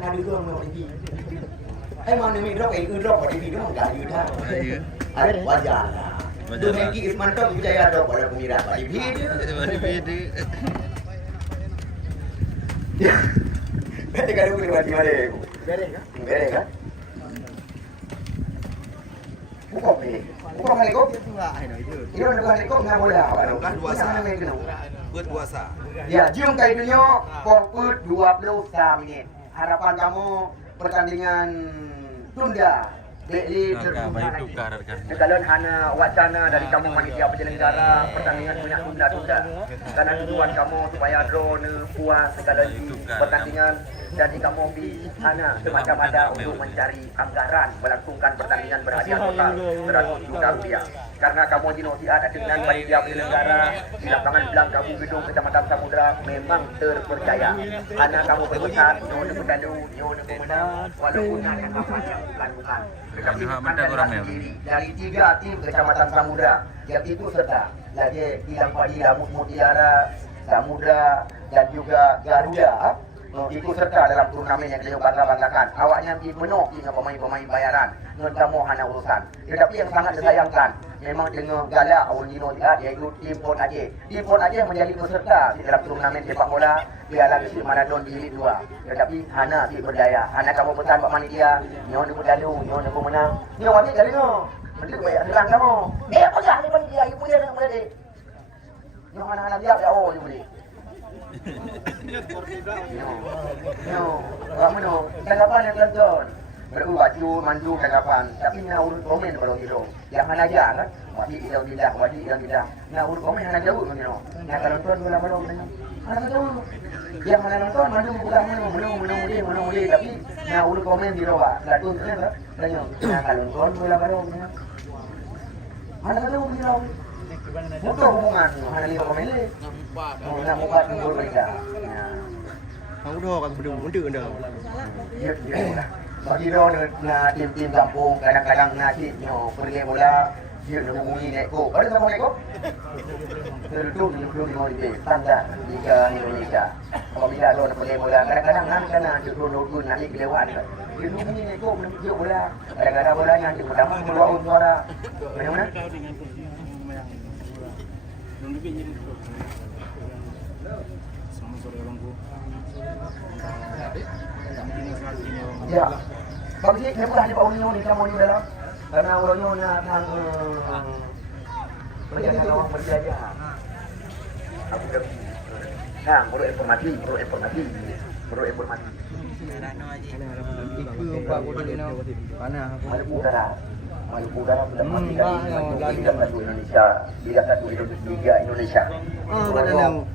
ngadu doang mau TV. Mana mi drop drop pada TV doang enggak yuda. Ada wajar. Tu Niki Ismanto Wijaya drop pada pemirsa pada TV dia. Ya. Bete kalau boleh mati mana? Bere kan? Bukan ni. Bukan kali kau. Ini orang kali kau nggak boleh apa? Kan dua sah. Buat dua sah. Ya, jom kali dunia. Fokus 23 minit. Harapan kamu pertandingan tunda. Beli kalau hanya wacana dari kamu panitia penyelenggara pertandingan banyak tunda. Karena tujuan kamu supaya draw puas sekali pertandingan. Jadi kamu hanya semacam ada untuk mencari anggaran melangsungkan pertandingan berhadiah total 100 juta rupiah. Karena kamu dinosiat dengan panitia penyelenggara di lapangan Belang Kampung Gedung Kecamatan Samudra memang terpercaya. Karena kamu berpesan, nyonya berdalu, nyonya pemenang, walaupun ada kapan yang bukan. Tetapi anda sendiri dari 3 tim Kecamatan Samudra yang itu serta lagi Ilang Padilla, Mutiara, Samudra dan juga Garuda ikut serta dalam turnamen yang beliau bangga-banggakan. Awaknya penuh dengan pemain-pemain bayaran. Dengan kamu hanya urusan. Tetapi yang sangat disayangkan, memang dengan galak awal Nino Diat, iaitu tim Pon Aceh. Tim Pon Aceh menjadi peserta di dalam turnamen sepak bola Piala Kesik Maradon di Liga 2. Tetapi hanya tidak berdaya. Hanya kamu pesan Pak Manitia, Nyo ni berdalu, Nyo ni pemenang. Nyo wajib kali Nyo. Menteri banyak serang kamu. Apa jah ni Manitia, ibu dia nak boleh. Nyo mana-mana dia, oh ibu dia. Kamu tanggapan yang lanjut berbaju mandu tanggapan tapi nak urut komen kalau gitu jangan aja kan wajib yang tidak nak urut komen hanya jauh kan nak kalau nonton belum hanya jauh yang mana nonton mandu bukan menung dia tapi nak urut komen di bawah latun kan nak kalau nonton belum hanya jauh di bawah butuh hubungan hanya lima komen ni nak buat berbeda. Aku dah kan berdua muda dah. Ya, lah. Bagi na tim-tim kampung kadang-kadang nasi pergi bola dia nak hubungi Neko. Ada sama Neko? Tertutup di standar Liga Indonesia. Apabila lo nak pergi bola kadang-kadang nak turun nanti kelewat. Dia hubungi Neko menunjuk bola. Kadang-kadang bola yang pertama keluar suara. Bagaimana? Ya, bagi saya mudah di Paulinho ni kamu ni dalam karena Paulinho nak berjaga lawang berjaga. Aku dah. Nah, perlu informasi. Itu Pak Budino. Mana? Maluku Utara sudah memastikan Liga 1 Indonesia, Liga Indonesia.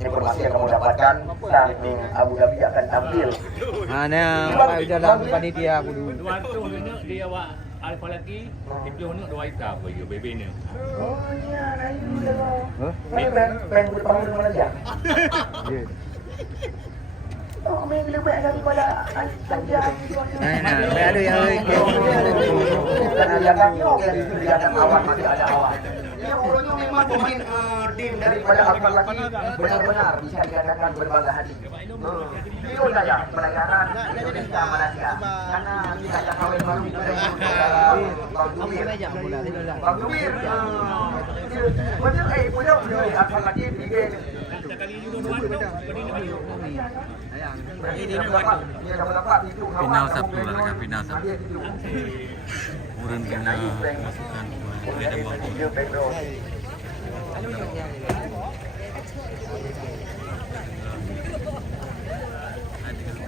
Informasi yang kamu dapatkan saat Abu Dhabi akan tampil. Mana dalam panitia aku dulu. Dia awak alfa lagi, itu nak dua ita apa ya bebe ni. Oh iya, pengen bertemu dengan dia. Oh, main lebih daripada anja. Ada yang karena dia kan kelihatan awan masih ada awan. Dia orangnya memang pemain tim daripada Alfa lagi benar-benar bisa dikatakan berbangga hati. Video saya pelajaran Indonesia Malaysia karena kita ada kawin baru Bang Dumir. Benar punya Alfa lagi tiga. Final Sabtu lah kan final Sabtu. Urun kena masukkan boleh ada bawang.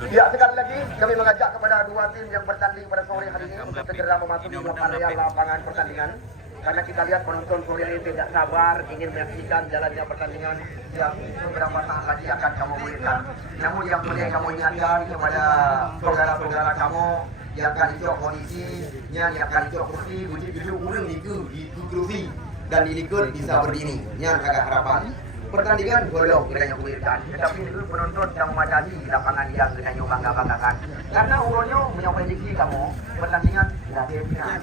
Ya, sekali lagi kami mengajak kepada dua tim yang bertanding pada sore hari ini untuk segera memasuki lapangan pertandingan. Karena kita lihat penonton sore ini tidak sabar ingin menyaksikan jalannya pertandingan yang beberapa saat lagi akan kamu berikan. Namun yang boleh kamu ingatkan kepada saudara-saudara kamu yang akan ikut kondisi, yang akan ikut kursi, duduk urang di kursi dan ikut bisa berdiri. Yang agak harapan pertandingan bolong kiranya kuirkan. Tetapi itu penonton yang memadati lapangan yang kiranya bangga-banggakan. Karena urunnya punya prediksi kamu pertandingan tidak final.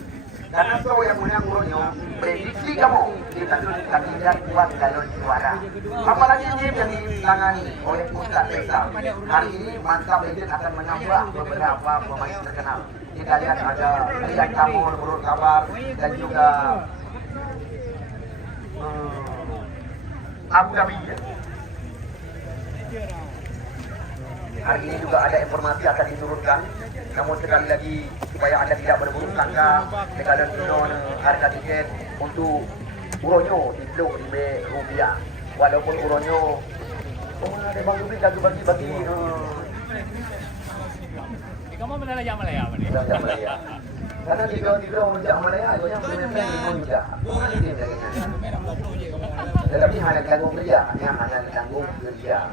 Karena so yang menang Uronyo, prediksi kamu kita tuh kandidat kuat calon juara. Apalagi tim yang ditangani oleh Ustaz Faisal. Hari ini Mantap Legend akan menambah beberapa pemain terkenal. Kita lihat ada Rian Kamul, Nurul Kabar, dan juga Abu Dhabi. Hari ini juga ada informasi akan diturunkan. Namun sekali lagi supaya anda tidak berburuk sangka, sekalian non harga tiket untuk Uronyo itu di rupiah. Walaupun Uronyo, ada bang Dubin bagi-bagi. Kamu benar aja Malaya mana? Malaya. Karena di bawah menjak Malaya, yang benar-benar di menjak. Tetapi hanya tanggung kerja, hanya tanggung kerja.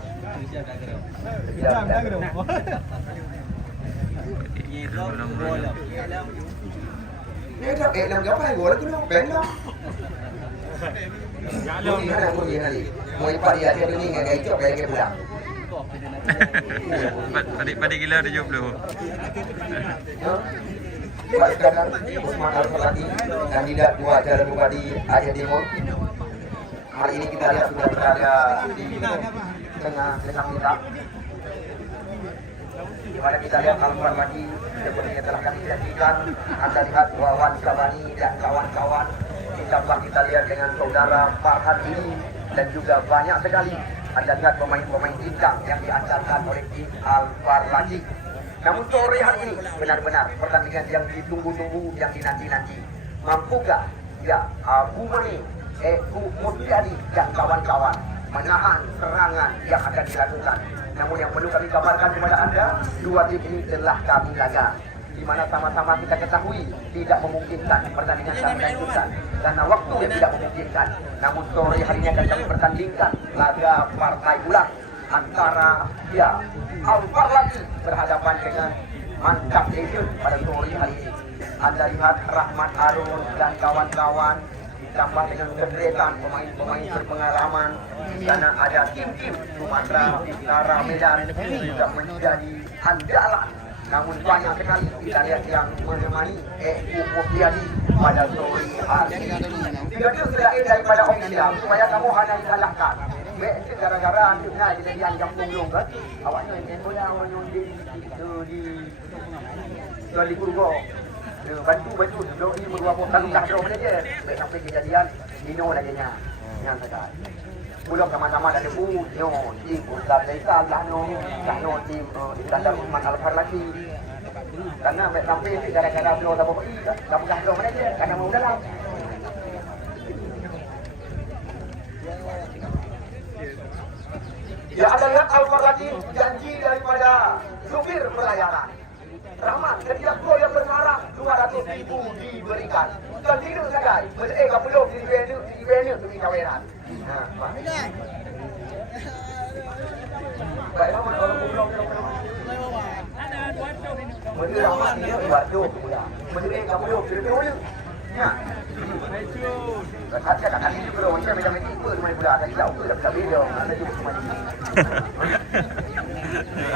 Làm giống hai gỗ nó bén lắm. Cô gì này, mỗi bà đi theo đi ngày ngày chụp cái budak. Pada gila ada job lu. Baik kanan, Usman Al-Falati, kandidat dua Jalan Bupati Aceh Timur. Hari ini kita lihat sudah berada di tengah desa kita. Di mana kita lihat Al-Falati seperti yang telah kami janjikan. Anda lihat Wawan Sabani dan kawan-kawan. Ditambah kita lihat dengan saudara Farhan ini dan juga banyak sekali. Anda lihat pemain-pemain bintang yang diantarkan oleh tim Al-Falati. Namun sore hari ini benar-benar pertandingan yang ditunggu-tunggu, yang dinanti-nanti. Mampukah ya Abu Mani, Mutiadi dan kawan-kawan menahan serangan yang akan dilakukan? Namun yang perlu kami kabarkan kepada anda, dua tim ini telah kami jaga, di mana sama-sama kita ketahui tidak memungkinkan pertandingan kami lanjutkan karena waktu yang tidak memungkinkan. Namun sore hari ini akan kami pertandingkan laga partai ulang antara Al-Falati berhadapan dengan Mantap Legend pada sore hari ini. Anda lihat Rahmat Arun dan kawan-kawan ditambah dengan kegiatan pemain-pemain berpengalaman, karena ada tim-tim Sumatera Utara, Medan juga menjadi andalan. Namun banyak sekali kita lihat yang menemani Mutiadi pada sore hari ini. Tidak selain daripada ofisial supaya kamu hanya disalahkan. Gara-gara anjurnya jadi anjam punglung kan? Awaknya yang boleh awaknya di Kurgo. Bantu sebelum ni merupakan tak jauh saja. Sampai kejadian Dino lagi yang sedar. Pulang sama-sama ada debu, tim Ustaz Faisal, Lahno tim Iskandar Usman Al-Falati. Karena sampai gara-gara belum tak apa-apa, tak pernah jauh saja karena mau dalam. Ya, Anda lihat Al-Falati janji daripada supir pelayaran. Rahmat, setiap gol yang berharap 200.000 diberikan. Dan tidak saja, kalau belum di venue tu kaweran. Baik, Rahmat kalau belum. Menteri Rahmat dia buat job pula. Menteri kamu belum video. Ya. Kata-kata ini juga macam tipe main bola tak tahu ke dapat video. Ada juga semua.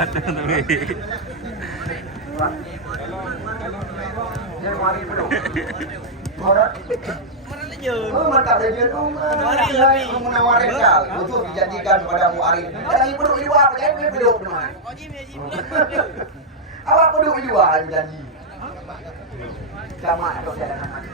Ada tu. Jangan mari belum. Orang Mantap Legend menawarkan kal untuk dijadikan kepada Muarif. Jangan perlu iwak, jangan belum teman. Awak perlu iwak janji. Sama atau jalan mati.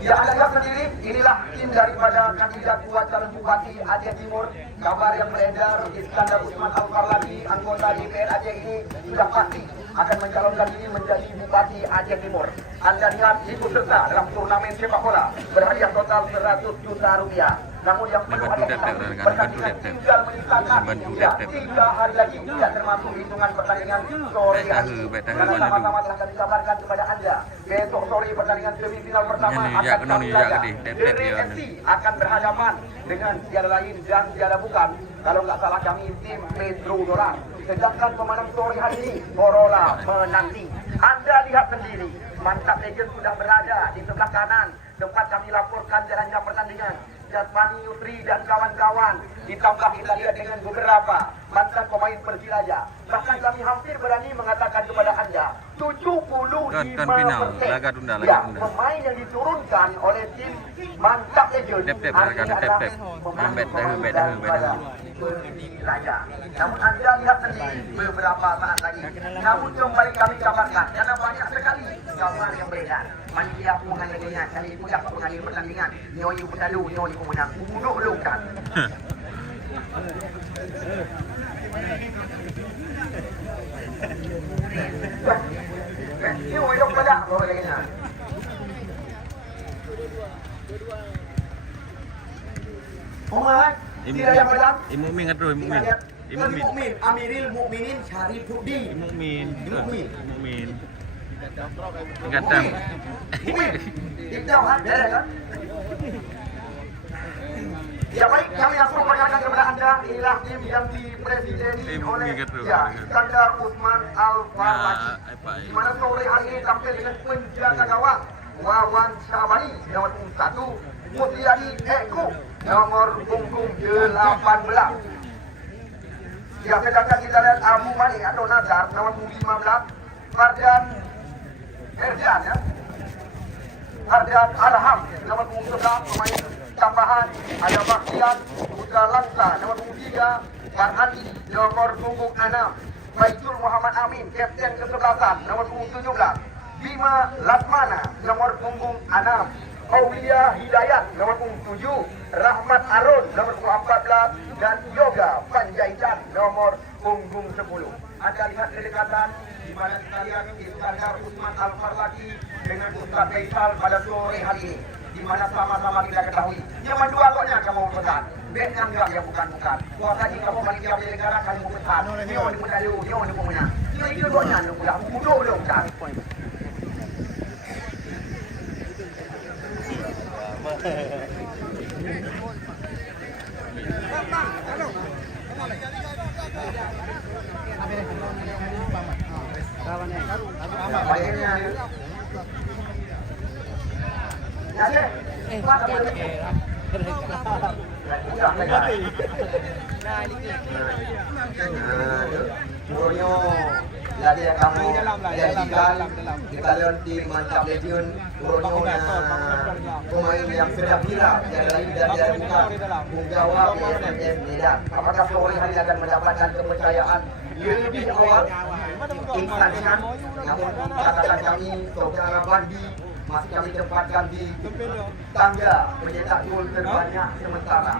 Ya, Anda lihat sendiri, inilah tim daripada kandidat kuat calon Bupati Aceh Timur. Kabar yang beredar, Iskandar Usman Al-Falati, anggota DPR Aceh ini sudah pasti akan mencalonkan diri menjadi Bupati Aceh Timur. Anda lihat ikut serta dalam turnamen sepak bola berhadiah total 100 juta rupiah. Namun yang perlu ada pertandingan tinggal menyisakan 3 hari lagi, tidak termasuk hitungan pertandingan sore hari. Karena sama-sama telah kami kabarkan kepada anda, besok sore pertandingan semifinal pertama akan kami laga. DRFC akan berhadapan dengan tiada lain dan tiada bukan, kalau nggak salah kami tim Metro Dolar. Sedangkan pemenang sore hari ini Corolla menanti. Anda lihat sendiri, Mantap Legend sudah berada di sebelah kanan tempat kami laporkan jalannya pertandingan. Jasmani Yusri dan kawan-kawan Ditambah kita lihat dengan beberapa mantan pemain Persiraja. Bahkan kami hampir berani mengatakan kepada Anda 75% laga tunda. pemain yang diturunkan oleh tim Mantap Legend adalah pemain daripada Persiraja. Namun Anda lihat sendiri beberapa saat lagi. Namun kembali kami kabarkan karena banyak sekali gambar yang beredar. Panitia penganiayaan kali pudak pengalih pertandingan. Nyoyu berlalu, nyoyu pemenang. Bunuh lukan. Ini hidup pada bolehnya. Muhammad, tidak yang benar. Imumin kan bro, Imumin. Mukmin, Amiril Mukminin Syarifuddin. Imumin. Mukmin. Gatam. Mukmin. Itu kan? Ya baik, kami langsung perkenalkan kepada Anda, inilah tim yang dipresideni oleh Iskandar Usman Al-Farhadi. Di mana sore hari ini tampil dengan penjaga gawang Wawan Syabani nomor 1, Mutiari Eko nomor punggung 18. Ya, sedangkan kita lihat Abu Mani atau Nazar nomor 15, Fardan Erjan ya. Fardan Alham nomor 11, pemain tambahan ada Bakhtiar Putra Langsa nomor 3, Farhadi nomor punggung 6, Baitul Muhammad Amin kapten ke-11 nomor punggung 17, Bima Latmana nomor punggung 6, Aulia Hidayat nomor punggung 7, Rahmat Arun nomor punggung 14 dan Yoga Panjaitan nomor punggung 10. Anda lihat kedekatan di mana kita lihat Iskandar Usman Al-Farhadi dengan Ustaz Faisal pada sore hari ini. Di mana sama-sama kita ketahui yang dua koknya kamu pesan Vietnam juga yang bukan-bukan kuasa jika kamu panitia penyelenggara kamu pesan nyo di pedalu nyo di pemenang itu koknya lu pulang mudah lu kan Borneo lagi yang kamu jadikan kita lihat tim Mantap Legend Borneo pemain yang sedang viral yang lain dan dia bukan penggawa PSMS Medan. Apakah sore hari akan mendapatkan kepercayaan lebih awal instansian? Namun katakan kami saudara Bandi masih kami tempatkan di tangga pencetak gol terbanyak sementara.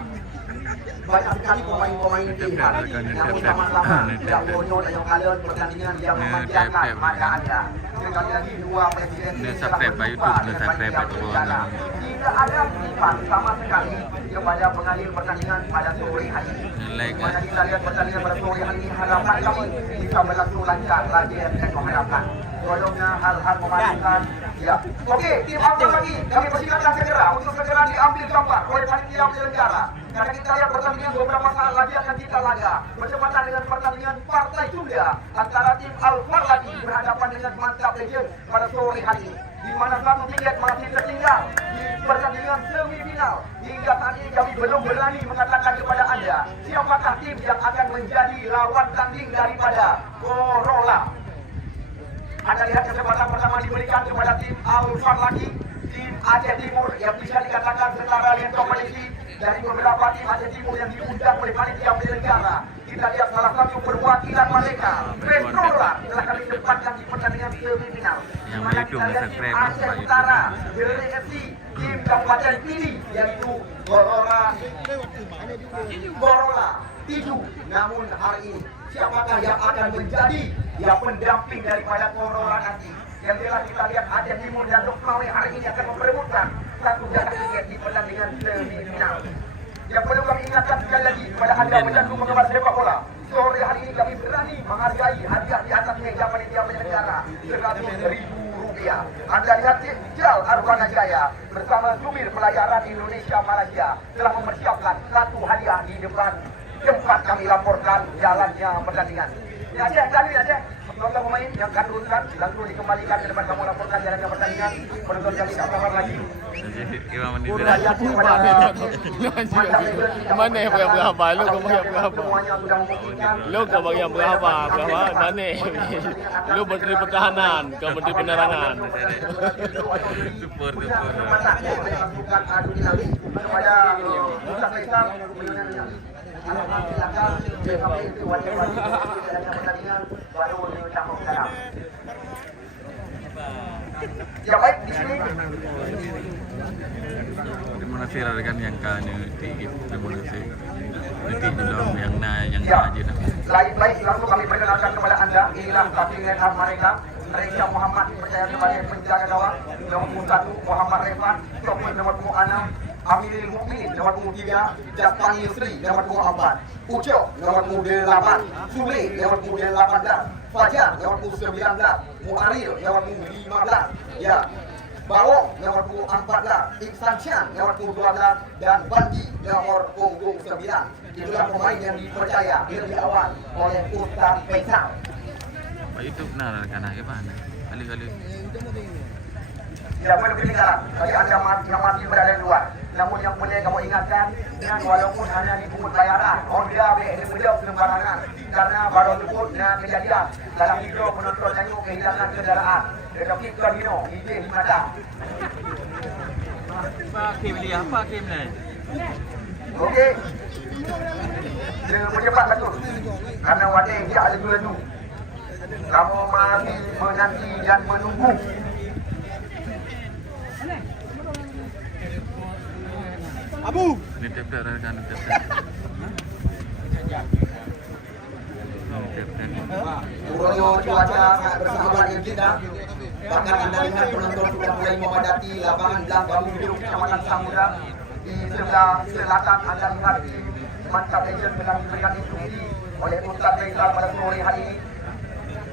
Banyak sekali pemain-pemain pilihan, namun sama-sama tidak Borneo dan yang kalian pertandingan yang memanjakan mata Anda. Sekali lagi dua presiden ini telah berjumpa dengan panitia penyelenggara. Tidak ada sifat sama sekali kepada pengalih pertandingan pada sore hari ini. Mana kita lihat pertandingan pada sore hari ini, harapan kami bisa berlangsung lancar lagi yang kita mengharapkan. Tolongnya hal-hal memalukan. Ya, oke, tim apa lagi? Kami persilakan segera untuk segera diambil gambar oleh panitia penyelenggara. Karena kita lihat pertandingan beberapa saat lagi akan kita laga bertepatan dengan pertandingan partai tunda antara tim Al-Farhadi berhadapan dengan Mantap Legend pada sore hari ini. Di mana satu tiket masih tertinggal di pertandingan semifinal. Hingga saat ini kami belum berani mengatakan kepada Anda siapakah tim yang akan menjadi lawan tanding daripada Corolla. Anda lihat kesempatan pertama diberikan kepada tim Al-Farhadi, tim Aceh Timur yang bisa dikatakan secara lentong koleksi dari beberapa tim Aceh Timur yang diundang oleh panitia penyelenggara. Kita lihat salah satu perwakilan mereka, Petrola, telah kami tempatkan di pertandingan semifinal. Di mana kita lihat tim Aceh Utara, BRFC, tim Kabupaten Pidi, yaitu Corolla Tidu. Namun hari ini siapakah yang akan menjadi pendamping daripada Corolla nanti? Yang jelas kita lihat Aceh Timur dan Lokmawe hari ini akan memperebutkan satu jatah tiket di pertandingan semifinal. Yang perlu kami ingatkan sekali lagi kepada Anda pecandu penggemar sepak bola, sore hari ini kami berani menghargai hadiah di atas meja panitia penyelenggara Rp100.000. Anda lihat Jal Arwana Jaya bersama jubir pelayaran Indonesia Malaysia telah mempersiapkan satu hadiah di depan tempat kami laporkan jalannya pertandingan. Ya Aceh, tadi Aceh. Nonton pemain yang akan turunkan langsung dikembalikan ke depan kamu laporkan jalannya pertandingan. Penonton jadi tak sabar lagi. Mana yang berapa? Lu kau bagi berapa? Lu kau bagi berapa? Mana? Lu menteri pertahanan, kau menteri penerangan. Super. Kepada Musa Faisal ya baik di sini. Terima kasih rekan yang kanu terima kasih. Nanti dalam yang Ya, aja dah. baik langsung kami perkenalkan kepada anda. Inilah starting line up mereka. Reza Muhammad dipercaya sebagai penjaga gawang. Nomor 1 Muhammad Refan, Sofwan nomor 6, Aminul Mukmin nomor 3, Jaspan Yusri nomor 4, Ucok nomor 8, Sule nomor 18, Fajar nomor 19, Muaril nomor 15, ya. Bawong nomor 14, Iksan Chan nomor 12 dan Bandi nomor 9. Itulah pemain yang dipercaya lebih awal oleh Ustaz Faisal. Pak itu benar kan mana? Kali-kali. Ya, boleh ketinggalan. Bagi anda yang masih berada di luar. Namun yang boleh kamu ingatkan, dan walaupun hanya dipungut bayaran, Honda boleh mudah sembarangan. Karena baru luput kejadian dalam video penonton tengok kehilangan kendaraan. Tetapi Kadino, ide di mata. Pak Kim beli apa Kim ni? Okey. Jangan bercepat betul. Karena wadah tidak ada dua tu. Kamu masih menanti dan menunggu. Abu. Ni tap rekan tap. Turunnya cuaca sangat bersahabat dengan kita. Bahkan anda lihat penonton sudah mulai memadati lapangan belakang Bukit Kecamatan Samudra. Di sebelah selatan anda lihat Mantap Legend sedang diberikan instruksi oleh Ustaz Faisal pada sore hari ini.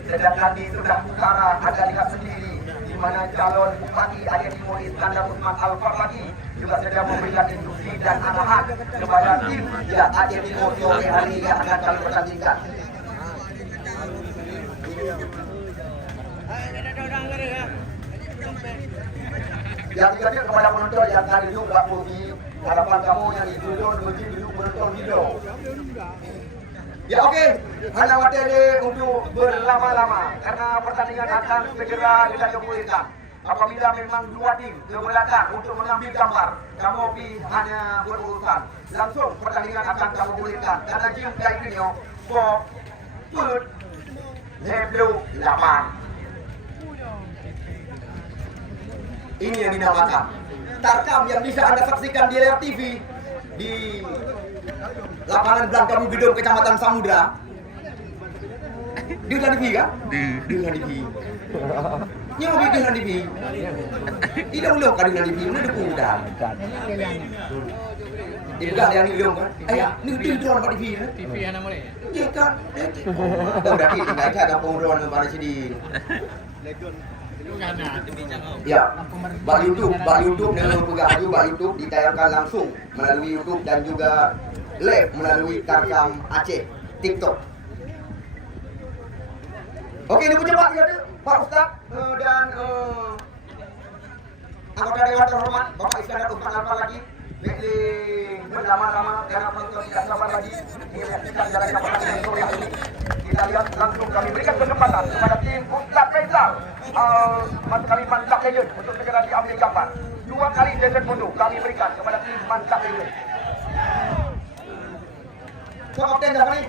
Sedangkan di sebelah utara anda lihat sendiri di mana calon Bupati Aceh Timur Iskandar Usman Al-Farlaki juga sedang memberikan instruksi dan arahan kepada tim yang Aceh Timur sore hari ini yang akan kami pertandingkan. Yang ketiga kepada penonton yang tadi duduk tak pergi harapan kamu yang duduk mesti duduk menonton video. Ya okey, anda watele untuk berlama-lama karena pertandingan akan segera kita dimulaikan. Apabila memang dua tim keberatan untuk mengambil gambar, kamu hanya berurusan. Langsung pertandingan akan kamu mulaikan. Karena jam kayak gini, Bob, Put, Heblo, Lapan. Ini yang dinamakan tarkam yang bisa anda saksikan di layar TV di lapangan belakang gedung Kecamatan Samudra. Di Ulan TV kan? Di Ulan TV. Yang lebih di Ulan TV. Tidak ulung kan di Ulan TV, mana dukung dah. Dia juga yang ulung kan? Ayah, ni di Ulan TV kan? TV yang nama ni. Ya kan? Oh, dah kita tinggal ada penguruan pada sini. Ya, bak YouTube dengan pegang bak YouTube ditayangkan langsung melalui YouTube dan juga live melalui Tarkam Aceh TikTok. Okey, ini punya Pak ada Pak Ustaz dan anggota Dewan Terhormat Bapak Iskandar Usman Al-Farlaki. Berlama-lama karena penonton tidak sabar lagi ingin menyaksikan jalannya pertandingan sore hari ini. Kita lihat langsung kami berikan kesempatan kepada tim Ustaz Faisal. Kami Mantap Legend untuk segera diambil gambar. 2 kali sesi foto kami berikan kepada tim Mantap Legend. Cok kapten dah ni.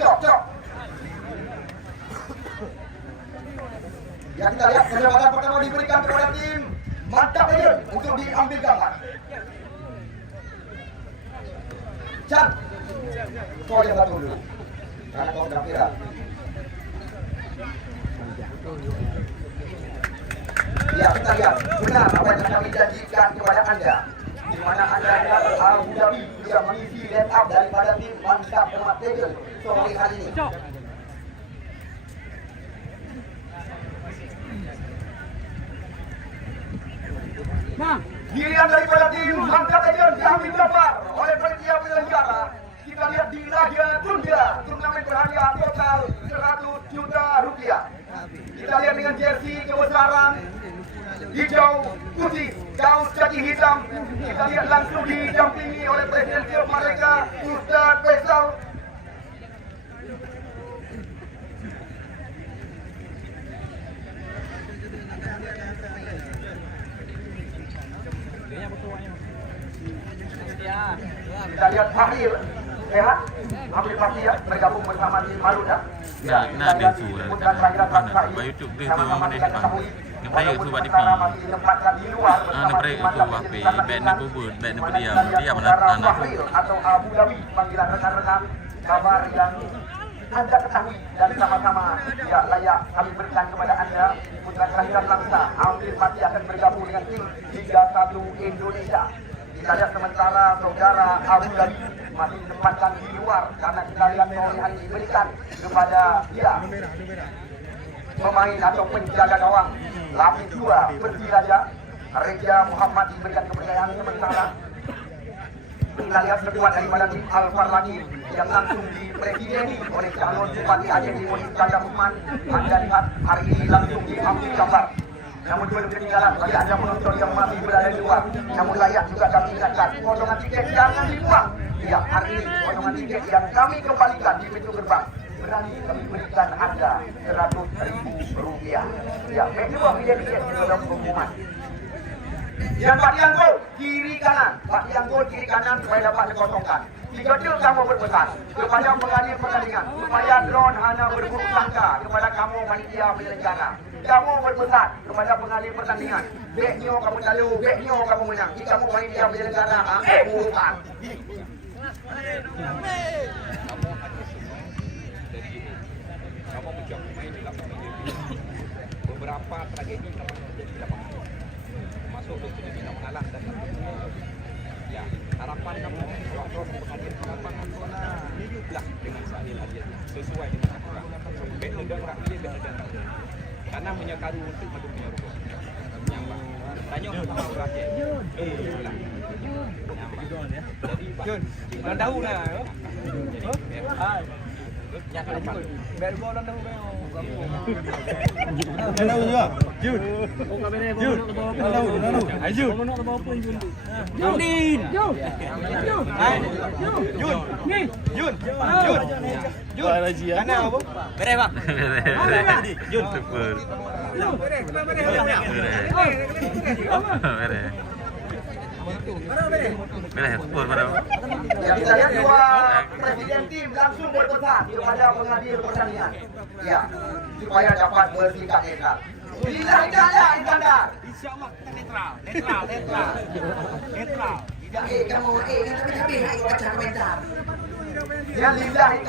Cok. Ya kita lihat kesempatan pertama diberikan kepada tim Mantap Legend untuk diambil gambar. Chan, kau yang satu dulu. Karena kau sudah viral. Ya kita lihat benar apa yang kami janjikan kepada anda. Di mana anda adalah Abu Dhabi juga mengisi line up daripada tim Mantap Legend sore hari ini. Giliran daripada tim Mantap Legend diambil gambar oleh panitia penyelenggara. Kita lihat di Raja Tunda, turnamen berhadiah lingkaran hijau putih gaus kaki hitam. Kita lihat langsung didampingi oleh Presiden klub mereka, Ustaz Faisal. Kita lihat Fahir, sehat, ambil pasti ya, bergabung bersama tim Maruda. Nah, dia sudah apa YouTube dia tu mana ni bang? Yang baik tu buat di pi. Mereka tu api, band ni bubut, band ni berdiam anak tu. Atau Abu Dhabi, panggilan rekan-rekan kabar yang Anda ketahui dan sama-sama ya layak kami berikan kepada Anda. Putra kelahiran Langsa, Amir Pati akan bergabung dengan tim Liga 1 Indonesia. Kita lihat sementara saudara Abu Dhabi masih ditempatkan di luar karena kita lihat sore hari diberikan kepada dia pemain atau penjaga gawang lapis 2 Persiraja Reja Muhammad diberikan kepercayaan sementara kita lihat sekuat daripada tim Al-Far lagi yang langsung dipresideni oleh calon Bupati Aceh Timur Iskandar Usman. Anda lihat hari ini langsung diambil gambar. Namun belum ketinggalan bagi anda penonton yang masih berada di luar. Namun layak juga kami ingatkan, potongan tiket jangan dibuang. Ya, hari ini potongan tiket yang kami kembalikan di pintu gerbang berani kami berikan anda Rp100.000. Ya, kedua tiket dalam pengumuman. Dan Pak Dianggo kiri kanan, Pak Dianggo kiri kanan supaya dapat dikosongkan. Tiga kamu berpesan kepada pengadil pertandingan supaya drone hanya berburu sangka kepada kamu panitia penyelenggara. Kamu berpesan kepada pengadil pertandingan, beknya kamu lalu, beknya kamu menang. Jika kamu panitia penyelenggara, bukan. Kamu menjauh main di lapangan ini. Beberapa tragedi telah terjadi di lapangan. Termasuk untuk kita mengalah dan ya harapan kamu waktu menghadirkan lapangan bola hiduplah dengan seadil-adilnya sesuai dengan aturan. Bet negara dia bet negara. Karena menyekaru untuk madu punya rupa. Nyambang. Tanya sama rakyat. Itulah. Jadi Jun, dah tahu lah. Jadi yang depan. Bet gol dah tahu bang. Dah tahu juga. Jun. Oh kami ni Jun. Dah tahu. Ayo. Mau nak bawa pun Jun. Jun. Jun. Jun. Ni. Jun. Jun. Raji ya. Mana apa? Beres bang. Jun. Super. Beres. Beres, super pada. Ya, kita lihat dua presiden tim langsung berpesan kepada pengadil pertandingan. Ya, supaya dapat bersikap netral. Bila tidak Iskandar. InsyaAllah kita netral. Netral. Kamu tapi baca komentar. Ya lillahi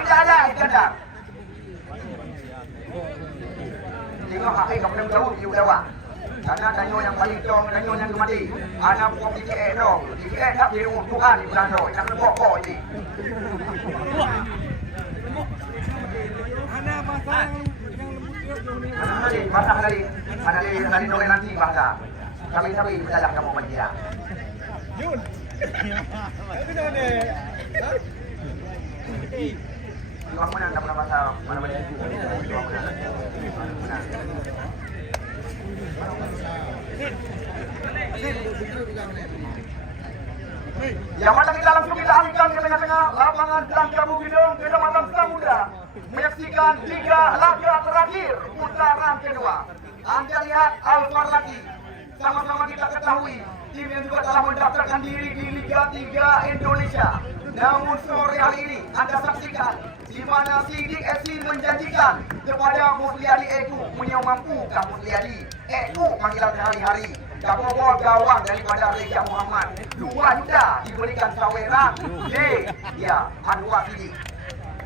ta'ala Iskandar. Tengok hak kamu belum tahu you lewat. Karena tanyo yang paling tong, tanyo yang mati. Anak buat DKN dong. DKN tak di rumah Tuhan di bulan dong. Yang pokok ini. Ada pasal Mana tadi dole nanti bahasa. Kami berjalan kamu media. Jun. Ada ni. Kamu menang dapat bahasa mana mana. Yang mana kita langsung kita alihkan ke tengah-tengah lapangan Langka Bukidong Kecamatan Samudra menyaksikan 3 laga terakhir putaran kedua. Anda lihat Al-Far lagi. Sama-sama kita ketahui tim yang juga telah mendaftarkan diri di Liga 3 Indonesia. Namun sore hari ini Anda saksikan di mana Sidik FC menjanjikan kepada Musliadi Eko punya mampukah Musliadi Eko panggilan sehari-hari. Kamu bawa gawang daripada Reja Muhammad 2 juta diberikan saweran ya Anwar Sidik.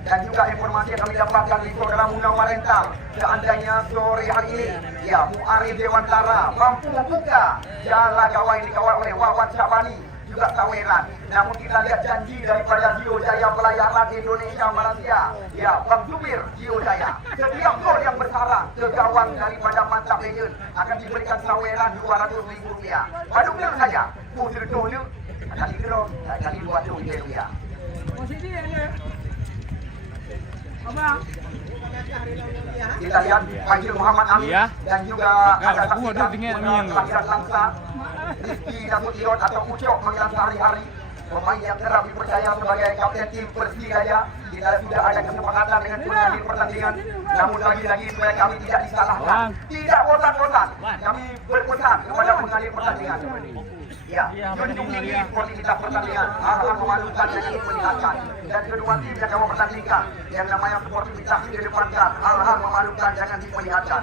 Dan juga informasi yang kami dapatkan di saudara Munawar Rental, seandainya sore hari ini ya Muarif Dewantara mampu membuka jalan gawang yang dikawal oleh Wawan Syabani juga saweran. Namun kita lihat janji daripada Jio Jaya Pelayaran Indonesia Malaysia, ya Bang Zubir Jio Jaya, setiap gol yang bersarang ke gawang daripada Mantap Legend akan diberikan saweran RM200.000. Padahal saja putri tolu kali kira kali 2 juta rupiah. Posisi dia. Abang. Kita lihat Fajil Muhammad Amin Iya. dan juga ada saksikan kelahiran Langsa Rizky Datuk Irot atau Ucok mengenang sehari-hari pemain yang kerap dipercaya sebagai kapten tim Persijaya. Kita sudah ada kesepakatan dengan pengadil pertandingan, namun lagi-lagi supaya kami tidak disalahkan, tidak bosan-bosan kami berpesan kepada pengadil pertandingan. Ya, junjung tinggi sportivitas pertandingan, hal-hal memalukan yang ingin melihatkan, dan kedua tim yang kamu pertandingkan yang namanya sportivitas dikedepankan, hal-hal memalukan jangan diperlihatkan.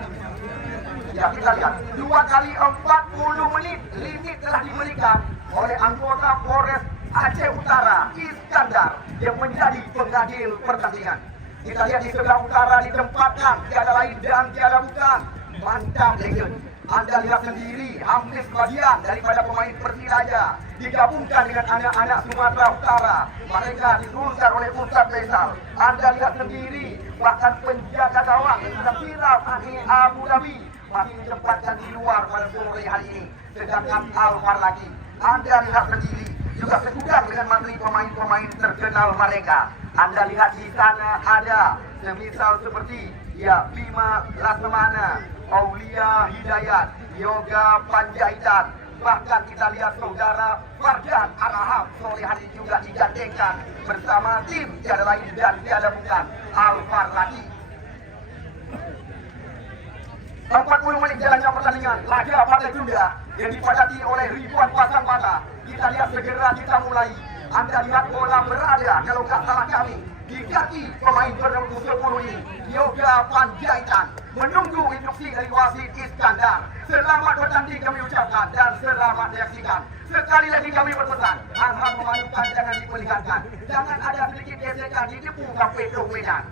Ya, kita lihat 2 kali 40 menit limit telah diberikan oleh anggota Polres Aceh Utara Iskandar yang menjadi pengadil pertandingan. Kita lihat di sebelah utara ditempatkan tiada lain dan tiada bukan mantan legend. Anda lihat sendiri hampir sebagian daripada pemain Persijaya digabungkan dengan anak-anak Sumatera Utara. Mereka diturunkan oleh Ustaz Faisal. Anda lihat sendiri bahkan penjaga gawang yang sudah viral di Abu Dhabi masih ditempatkan di luar pada sore hari ini. Sedangkan Alvar lagi Anda lihat sendiri juga segudang dengan materi pemain-pemain terkenal mereka. Anda lihat di sana ada semisal seperti ya Bima Laksamana, Aulia Hidayat, Yoga Panjaitan. Bahkan kita lihat saudara Fardan Araham sore hari juga digandengkan bersama tim tiada lain dan tiada bukan Alvar lagi. 40 menit jalannya pertandingan laga partai tunda yang dipadati oleh ribuan pasang mata. Kita lihat segera kita mulai. Anda lihat bola berada kalau nggak salah kami di kaki pemain bernomor 10 ini, Yoga Panjaitan, menunggu instruksi dari wasit Iskandar. Selamat bertanding kami ucapkan dan selamat menyaksikan. Sekali lagi kami berpesan, hal-hal memalukan jangan diperlihatkan. Jangan ada sedikit gesekan di depan Kapten Medan.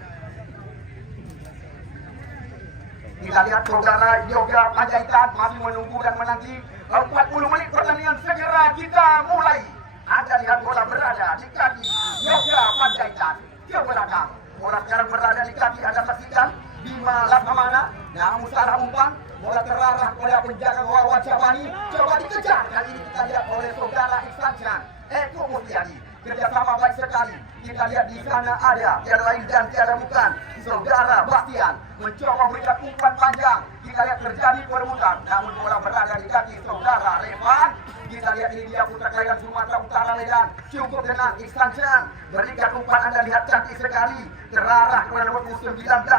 Kita lihat saudara Yoga Panjaitan masih menunggu dan menanti. 40 menit pertandingan segera kita mulai. Anda lihat bola berada di kaki Yoga Panjaitan ke belakang. Bola sekarang berada di kaki Anda saksikan Bima Laksamana. Namun salah umpan, bola terarah kepada penjaga gawang Jabani. Coba dikejar. Kali ini kita lihat oleh saudara Ihsan Chan Eko Mutiari. Kerjasama baik sekali. Kita lihat di sana ada tiada lain dan tiada bukan saudara Bastian mencoba memberikan umpan panjang. Kita lihat terjadi perebutan, namun bola berada di kaki saudara Levan. Kita lihat ini dia putra kelahiran Sumatera Utara Medan. Cukup tenang Ihsan Chan berikan umpan. Anda lihat cantik sekali terarah kepada nomor 19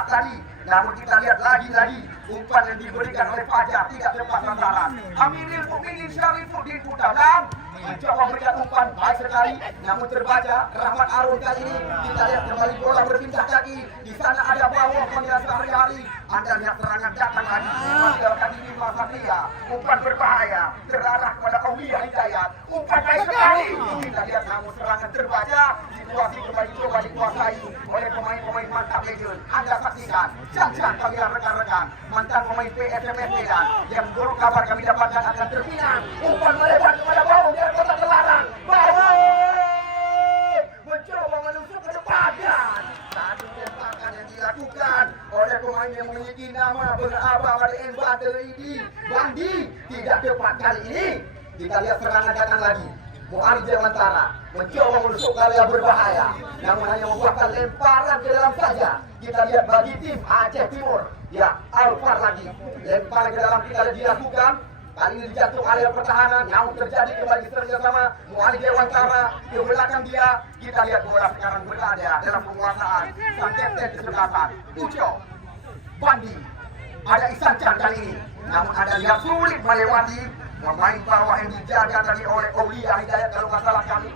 tadi. Namun kita lihat lagi-lagi umpan yang diberikan oleh Fajar tidak tepat sasaran. Amirul Mukminin Syarifuddin Putalang mencoba memberikan umpan baik sekali, namun terbaca Rahmat Arun kali ini. Kita lihat kembali bola berpindah kaki. Di sana ada Bawang Kondia sehari-hari. Anda lihat serangan datang lagi. Masih dalam kaki ini Satria. Umpan berbahaya terarah kepada Aulia Hidayat. Umpan baik sekali. Kita lihat namun serangan terbaca. Situasi kembali coba dikuasai oleh pemain-pemain mantap legend. Anda saksikan. Jangan kalian rekan-rekan mantan pemain PSMS Medan yang baru kabar kami dapatkan akan terpinang. Umpan melebar kepada Bawang dari kota terlarang. Bawang mencoba menusuk ke depan dan satu tembakan yang dilakukan oleh pemain yang memiliki nama berabang pada Battle ini Bandi tidak tepat kali ini. Kita lihat serangan datang lagi. Mu'ari Dewantara mencoba menusuk area berbahaya, namun hanya membuahkan lemparan ke dalam saja. Kita lihat bagi tim Aceh Timur, ya Alvar lagi lemparan ke dalam kita dilakukan. Kali ini jatuh area pertahanan, namun terjadi kembali kerjasama Mu'ari Dewantara ke belakang dia. Kita lihat bola sekarang berada dalam penguasaan sang kapten kesebelasan Uco Bandi. Ada Ihsan Chan kali ini, namun Anda lihat sulit melewati pemain bawah yang dijaga tadi oleh Aulia Hidayat kalau nggak salah kami.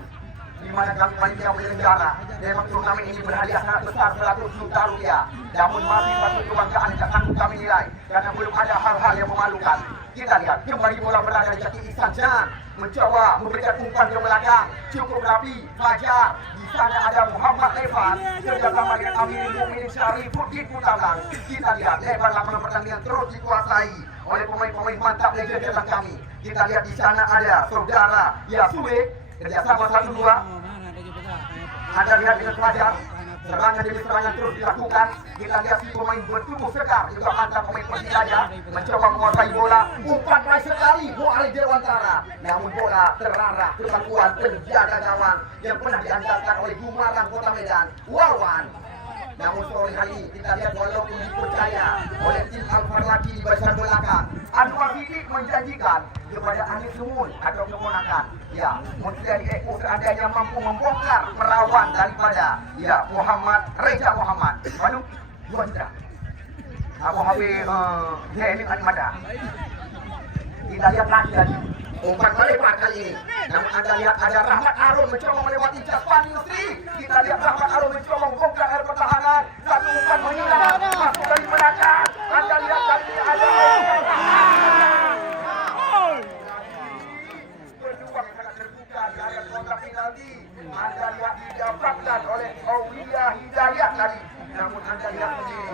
Di mana kami panitia penyelenggara. Memang turnamen ini berhadiah sangat besar 100 juta rupiah. Namun masih satu kebanggaan yang sanggup kami nilai karena belum ada hal-hal yang memalukan. Kita lihat kembali bola berada di kaki Ihsan Chan mencoba memberikan umpan ke belakang. Cukup rapi Fajar. Di sana ada Muhammad Levan kerjasama dengan Amirul Mukminin Syarifuddin Putalang. Kita lihat lebar lapangan pertandingan terus dikuasai oleh pemain-pemain mantap legend depan kami. Kita lihat di sana ada saudara Yasule kerjasama 1-2. Anda lihat dengan Fajar serangan demi serangan terus dilakukan. Kita lihat si pemain bertubuh segar juga mantap pemain Persijaya mencoba menguasai bola. Umpan baik sekali Mu'ari Dewantara, namun bola terarah ke pangkuan penjaga gawang yang pernah diandalkan oleh Gumarang Kota Medan Wawan. Namun sore hari ini kita lihat walaupun dipercaya oleh tim Alfar lagi di barisan belakang, Anwar Sidik menjanjikan kepada Anies Sumun atau keponakan, ya, Menteri Eko seandainya mampu membongkar perawan daripada Muhammad Reza Muhammad. Waduh, dua juta. Abu Habib Zainul Admada. Kita lihat lagi umpan melebar kali ini. Namun Anda lihat ada Rahmat Arun mencoba melewati Jaspan Yusri. Kita lihat Rahmat Arun mencoba membongkar air pertahanan. Satu umpan menghilang masuk dari belakang. Anda lihat kali ini ada peluang sangat terbuka di area kotak penalti. Anda lihat didapatkan oleh Aulia Hidayat tadi. Namun Anda lihat sendiri.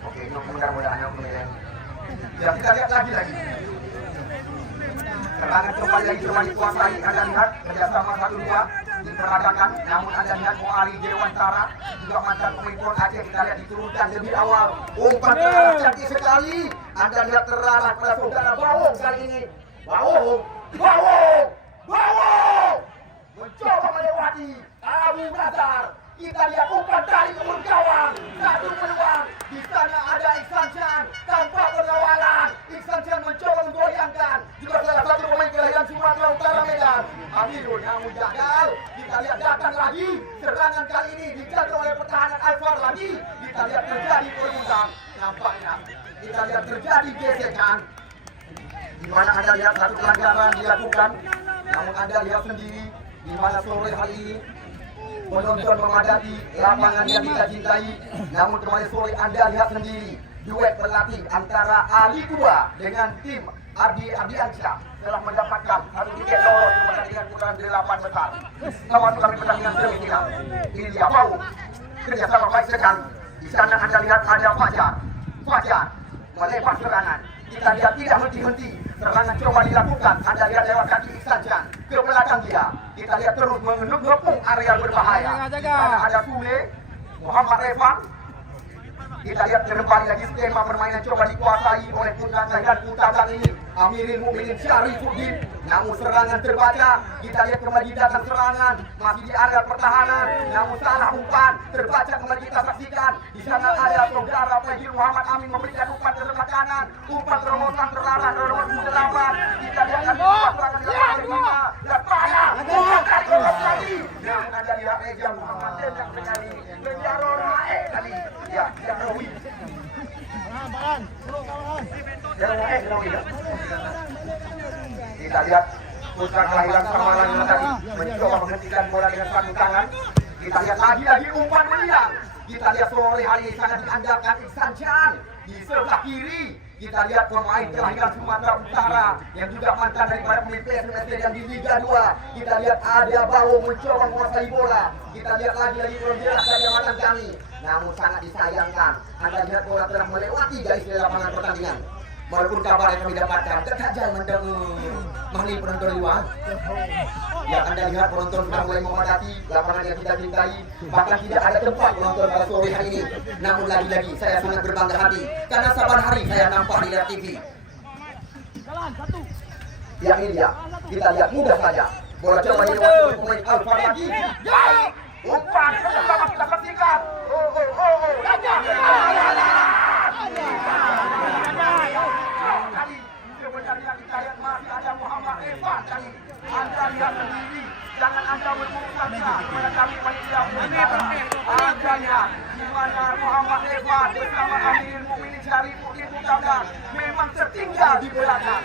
Oke, mudah-mudahan ya, kita lihat lagi. Serangan kembali lagi coba dikuasai. Anda lihat kerjasama 1-2 diperadakan. Namun Anda lihat Muali Dewantara juga mantan pemain Pon Aceh, kita lihat diturunkan lebih awal. Umpan terarah cantik sekali. Anda lihat terarah pada saudara Bawong kali ini. Bawong mencoba melewati Abu Nazar. Kita lihat umpan dari kebun gawang. Satu peluang. Di sana ada Iksan Chan tanpa pengawalan. Iksan Chan mencoba menggoyangkan. Juga salah satu pemain kelahiran Sumatera Utara Medan. Amirul namun gagal. Kita lihat datang lagi. Serangan kali ini dijaga oleh pertahanan Alfar lagi. Kita lihat terjadi peluang. Nampaknya kita lihat terjadi gesekan. Di mana Anda lihat satu pelanggaran dilakukan. Namun Anda lihat sendiri di mana sore hari ini penonton memadati lapangan yang kita cintai. Namun kemarin sore Anda lihat sendiri duet berlatih antara Ali Tua dengan tim Ardiansyah telah mendapatkan satu tiket lolos ke pertandingan putaran 8 besar. Termasuk kami pertandingan semifinal. Ini dia Bau kerjasama baik sekali. Di sana Anda lihat ada Fajar melepas serangan. Kita lihat tidak henti-henti. Serangan coba dilakukan. Anda lihat lewat kaki Iksan Chan ke belakang dia. Kita lihat terus mengepung area berbahaya. Karena ada Sule, Muhammad Revan. Kita lihat kembali lagi skema permainan coba dikuasai oleh Puntan dan Puntan ini. Amirul Mukminin Syarifuddin. Namun serangan terbaca. Kita lihat kembali datang serangan masih di area pertahanan. Namun salah umpan terbaca kembali kita saksikan. Di sana ada saudara Fajil Muhammad Amin memberikan umpan ke sebelah kanan. Umpan terobosan terlarang nomor 8. Kita lihat serangan yang dan panah. Lagi. Namun ada di Reja Muhammad yang sekali menjaror tadi. Ya, yang Rawi. Kita lihat putra kelahiran Samaran tadi mencoba menghentikan bola dengan satu tangan. Kita lihat lagi umpan meliang. Kita lihat sore hari ini sangat diandalkan Iksan Chan di sebelah kiri. Kita lihat pemain kelahiran Sumatera Utara yang juga mantan daripada pemain PSMS yang di Liga 2. Kita lihat ada Bau mencoba menguasai bola. Kita lihat lagi belum jelas dari mantan kami. Namun sangat disayangkan. Anda lihat bola telah melewati garis lapangan pertandingan. Walaupun kabar yang kami dapatkan terkajal menghali penonton luar. Ya, Anda lihat penonton sudah mulai memadati lapangan yang kita cintai. Bahkan tidak ada tempat penonton pada sore hari ini. Namun lagi-lagi saya sangat berbangga hati karena saban hari saya nampak di live TV. Ya, ini dia. Kita lihat mudah saja. Bola coba dilewati pemain Alfar lagi. Umpan sama kita saksikan. Sebenarnya kita lihat masih ada Muhammad Evan tadi. Anda lihat sendiri. Jangan Anda berburuk sangka kepada kami panitia. Anda lihat di mana Muhammad Evan bersama Amirul Mukminin Syarifuddin Mutadar memang tertinggal di belakang.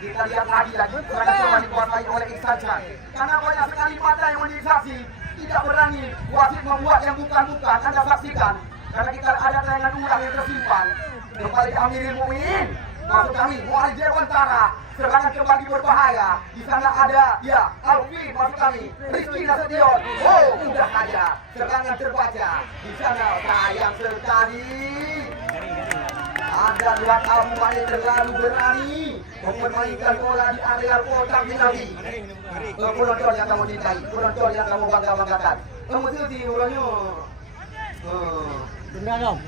Kita lihat lagi serangan coba dikuasai oleh Iksan Chan. Karena banyak sekali mata yang mendistraksi, tidak berani wasit membuat yang bukan-bukan. Anda saksikan. Karena kita ada tayangan ulang yang tersimpan. Kembali Amirul Mukminin. Maksud kami, Muali Dewantara. Serangan kembali berbahaya. Di sana ada, ya, Alfi, maksud kami, Rizky Nasution. Oh, mudah saja. Serangan terbaca. Di sana sayang sekali. Anda lihat Abu Malik terlalu berani memainkan bola di area kotak penalti. Penonton yang kamu cintai, penonton yang kamu bangga-banggakan. Kamu tuh di ulangnya. Tunda dong.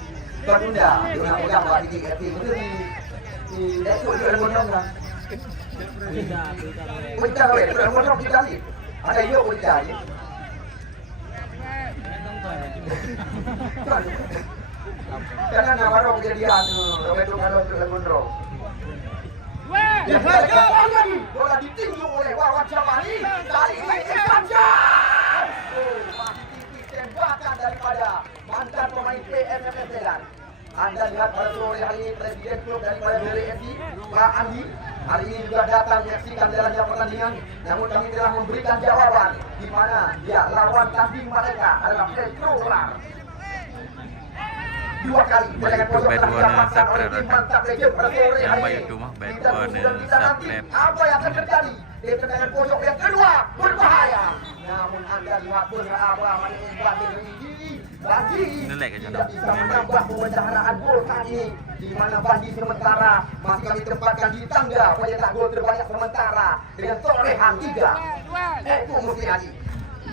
Tunda. Dia nak pegang buat di FP itu di Datuk dia gondong kan. Pecah weh, dia gondong kita ni. Ada yuk pecah ni. Jangan nak baru kejadian tu. Betul kalau tu gondong. Ya, lagi. Bola ditinju oleh Wawan Syabani. Kali ini saja. Tembakan daripada mantan pemain PMMS Medan. Anda lihat pada sore hari ini Presiden Klub daripada BRFC, Pak Andi, hari ini juga datang menyaksikan jalannya pertandingan. Namun kami telah memberikan jawaban di mana lawan tanding mereka adalah Petro Ular. 2 kali dengan pojok didapatkan oleh tim mantap legend pada sore hari ini. Kita nanti apa yang akan terjadi di tendangan pojok yang kedua berbahaya. Namun anda lihat berapa main banding ini Bandi tidak bisa menambah pemendaharaan gol kali ini, di mana Bandi sementara masih kami tempatkan di tangga pencetak gol terbanyak sementara dengan torehan 3. Itu Musliani.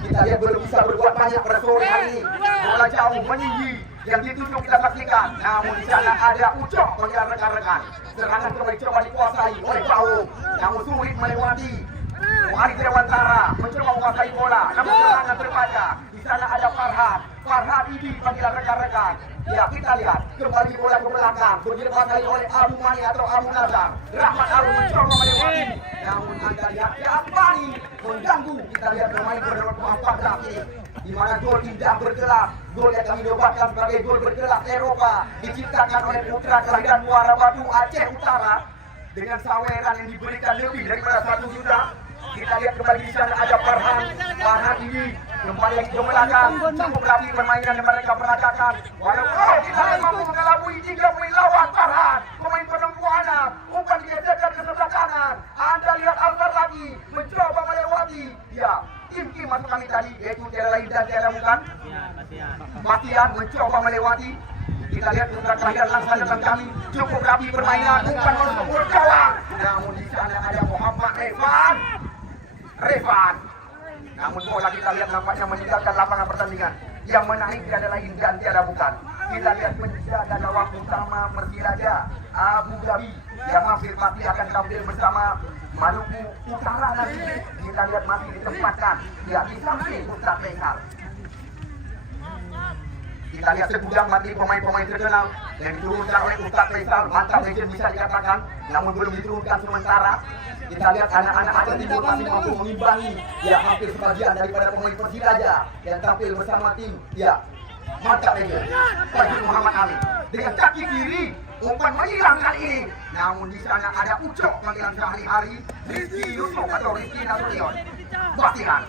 Kita lihat belum bisa berbuat banyak pada sore hari ini. Bola jauh meninggi yang ditunjuk kita saksikan. Namun di sana ada Ucok mengejar rekan-rekan. Serangan kembali coba dikuasai oleh Pau, namun sulit melewati. Wahid Dewantara mencoba menguasai bola, namun serangan terbaca. Di sana ada Farhan. Farhan ini panggilan rekan-rekan. Ya, kita lihat kembali bola ke belakang, dikuasai oleh Abu Mani atau Abu Nazar. Rahmat Arun mencoba melewati, namun anda lihat Apani mengganggu. Kita lihat pemain bernomor 14 ini, di mana gol tidak bergelap. Gol yang kami nobatkan sebagai gol bergelap Eropa diciptakan oleh putra kelahiran Muara Batu Aceh Utara dengan saweran yang diberikan lebih daripada 1 juta. Kita lihat kembali di sana ada Farhan. Farhan ini kembali ke belakang, cukup rapi permainan yang mereka peragakan. Walaupun kita mampu mengelabui 3 pemain lawan Farhan, pemain perempuan, umpan digeserkan ke sebelah kanan. Anda lihat Alvar lagi mencoba melewati. Ya, tim masuk kami tadi, yaitu tiada lain dan tiada bukan Batian mencoba melewati. Kita lihat putra kelahiran langsung datang kami, cukup rapi permainan, umpan masuk ke gawang. Namun di sana ada Muhammad Revan. Namun bola kita lihat nampaknya meninggalkan lapangan pertandingan. Yang menarik tiada lain dan tiada bukan. Kita lihat penjaga gawang utama Persiraja Abu Dhabi yang hampir pasti akan tampil bersama Maluku Utara nanti. Kita lihat masih ditempatkan ya di samping Ustaz Faisal. Kita lihat segudang mati pemain-pemain terkenal yang diturunkan oleh Ustaz Faisal, mantap legend bisa dikatakan, namun belum diturunkan sementara. Kita lihat anak-anak Aceh Timur masih mampu mengimbangi ya hampir sebagian daripada pemain Persiraja yang tampil bersama tim ya mantap legend Fajrul Muhammad Ali dengan kaki kiri umpan menyilang kali ini. Namun di sana ada Ucok panggilan sehari-hari Rizky Yusuf atau Rizky Nasution. Batihan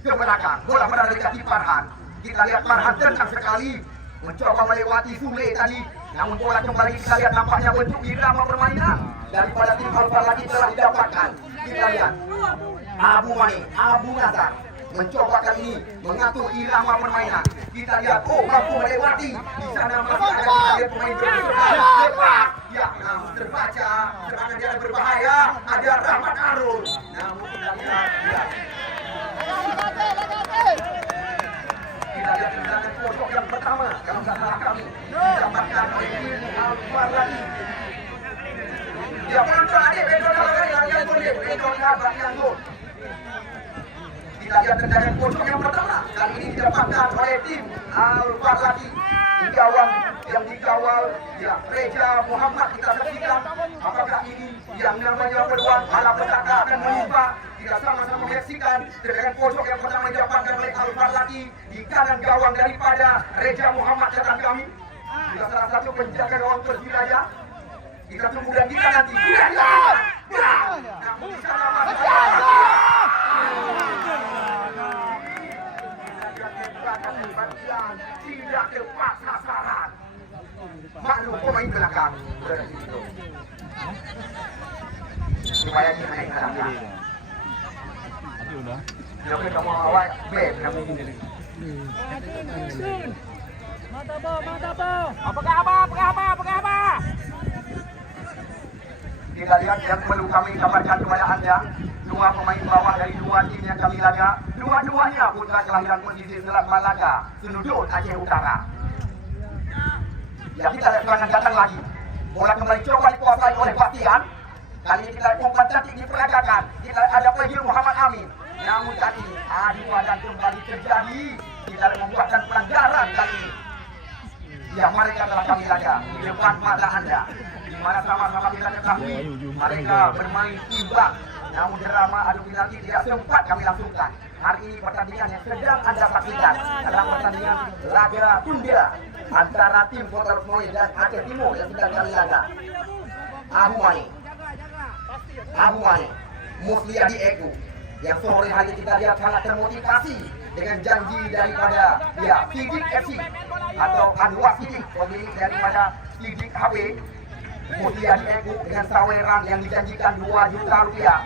ke belakang, bola berada di kaki Farhan. Kita lihat Farhan tenang sekali mencoba melewati Sule tadi, namun bola kembali kita lihat nampaknya bentuk irama permainan daripada tim Alfa lagi telah didapatkan. Kita lihat Abu Mani, Abu Nazar mencoba kali ini mengatur irama permainan. Kita lihat mampu melewati di sana masih ada kita lihat pemain berdepan. Ya, namun terbaca serangan dia berbahaya. Ada Rahmat Arun. Namun kita lihat kita lihat tendangan pojok yang pertama kalau tidak salah kami didapatkan oleh tim Alfa lagi. Ya, muncul adik Pedro yang gol. Kita lihat tendangan pojok yang pertama kali ini didapatkan oleh tim Alfa lagi. Di gawang yang dikawal ya Reja Muhammad. Kita saksikan apakah ini yang namanya peluang malah petaka akan menimpa. Kita sama-sama menyaksikan tendangan pojok yang pertama didapatkan oleh Alfa lagi di kanan gawang daripada Reja Muhammad datang kami. Kita salah satu penjaga gawang Persiraja. Kita tunggu dan kita nanti. Namun di sana masih tidak tepat sasaran. Maklum pemain belakang berada di situ. Supaya kita naik ke belakang. Kalau kita mau awal, beb namanya. Mantap. Apa? Kita lihat yang perlu kami gambarkan kepada anda. 2 pemain bawah dari 2 tim yang kami laga. Dua-duanya putra kelahiran pesisir Selat Malaka, Senudut Aceh Utara. Ya kita lihat serangan datang lagi. Bola kembali coba dikuasai oleh Batian. Kali ini kita lihat umpan cantik diperagakan. Kita lihat ada Fajil Muhammad Amin. Namun kali ini adu badan kembali terjadi. Kita lihat membuatkan pelanggaran kali ini. Ya mereka telah kami jaga di depan mata Anda. Di mana sama-sama kita ketahui mereka bermain imbang. Namun drama adu penalti tidak sempat kami langsungkan. Hari ini pertandingan yang sedang Anda saksikan adalah pertandingan laga tunda antara tim Kota Lukmoy dan Aceh Timur yang sedang kami laga. Abu Mane, Musliadi Eko yang sore hari kita lihat sangat termotivasi dengan janji daripada Sidik FC atau Anwar Sidik, pemilik daripada Sidik HB. Musliadi Eko dengan saweran yang dijanjikan 2 juta rupiah.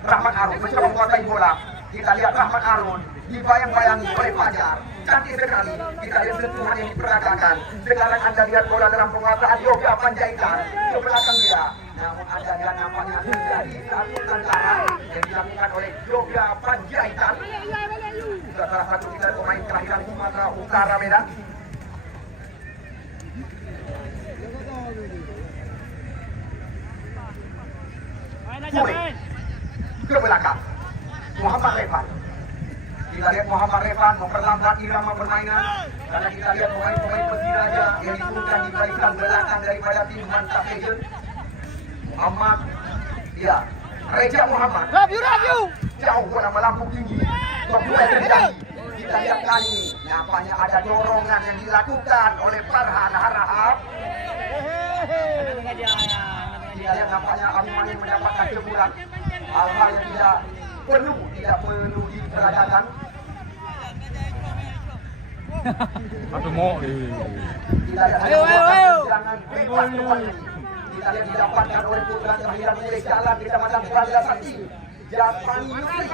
Rahmat Arun mencoba menguasai bola. Kita lihat Rahmat Arun dibayang-bayangi oleh Fajar. Cantik sekali. Kita lihat sentuhan yang diperagakan. Sekarang Anda lihat bola dalam penguasaan Yoga Panjaitan ke belakang dia. Namun Anda lihat nampaknya terjadi satu tantangan yang dilakukan oleh Yoga Panjaitan. Juga salah satu kita pemain kelahiran Sumatera Utara Medan. Ke belakang Muhammad Revan. Kita lihat Muhammad Revan memperlambat irama permainan karena kita lihat pemain-pemain Persiraja yang diturunkan di barisan belakang daripada tim Mantap Legend. Muhammad, Reja Muhammad. Jauh bola melambung tinggi. Bola terjadi. Kita lihat kali ini nampaknya ada dorongan yang dilakukan oleh Farhan Harahap. Kita lihat nampaknya Abu Mane mendapatkan teguran. Hal-hal yang tidak perlu diperagakan. Aduh mau. Kita lihat jangan bebas kembali. Kita lihat didapatkan oleh putra kelahiran oleh jalan Kecamatan Bandar Sakti. Japani Yusri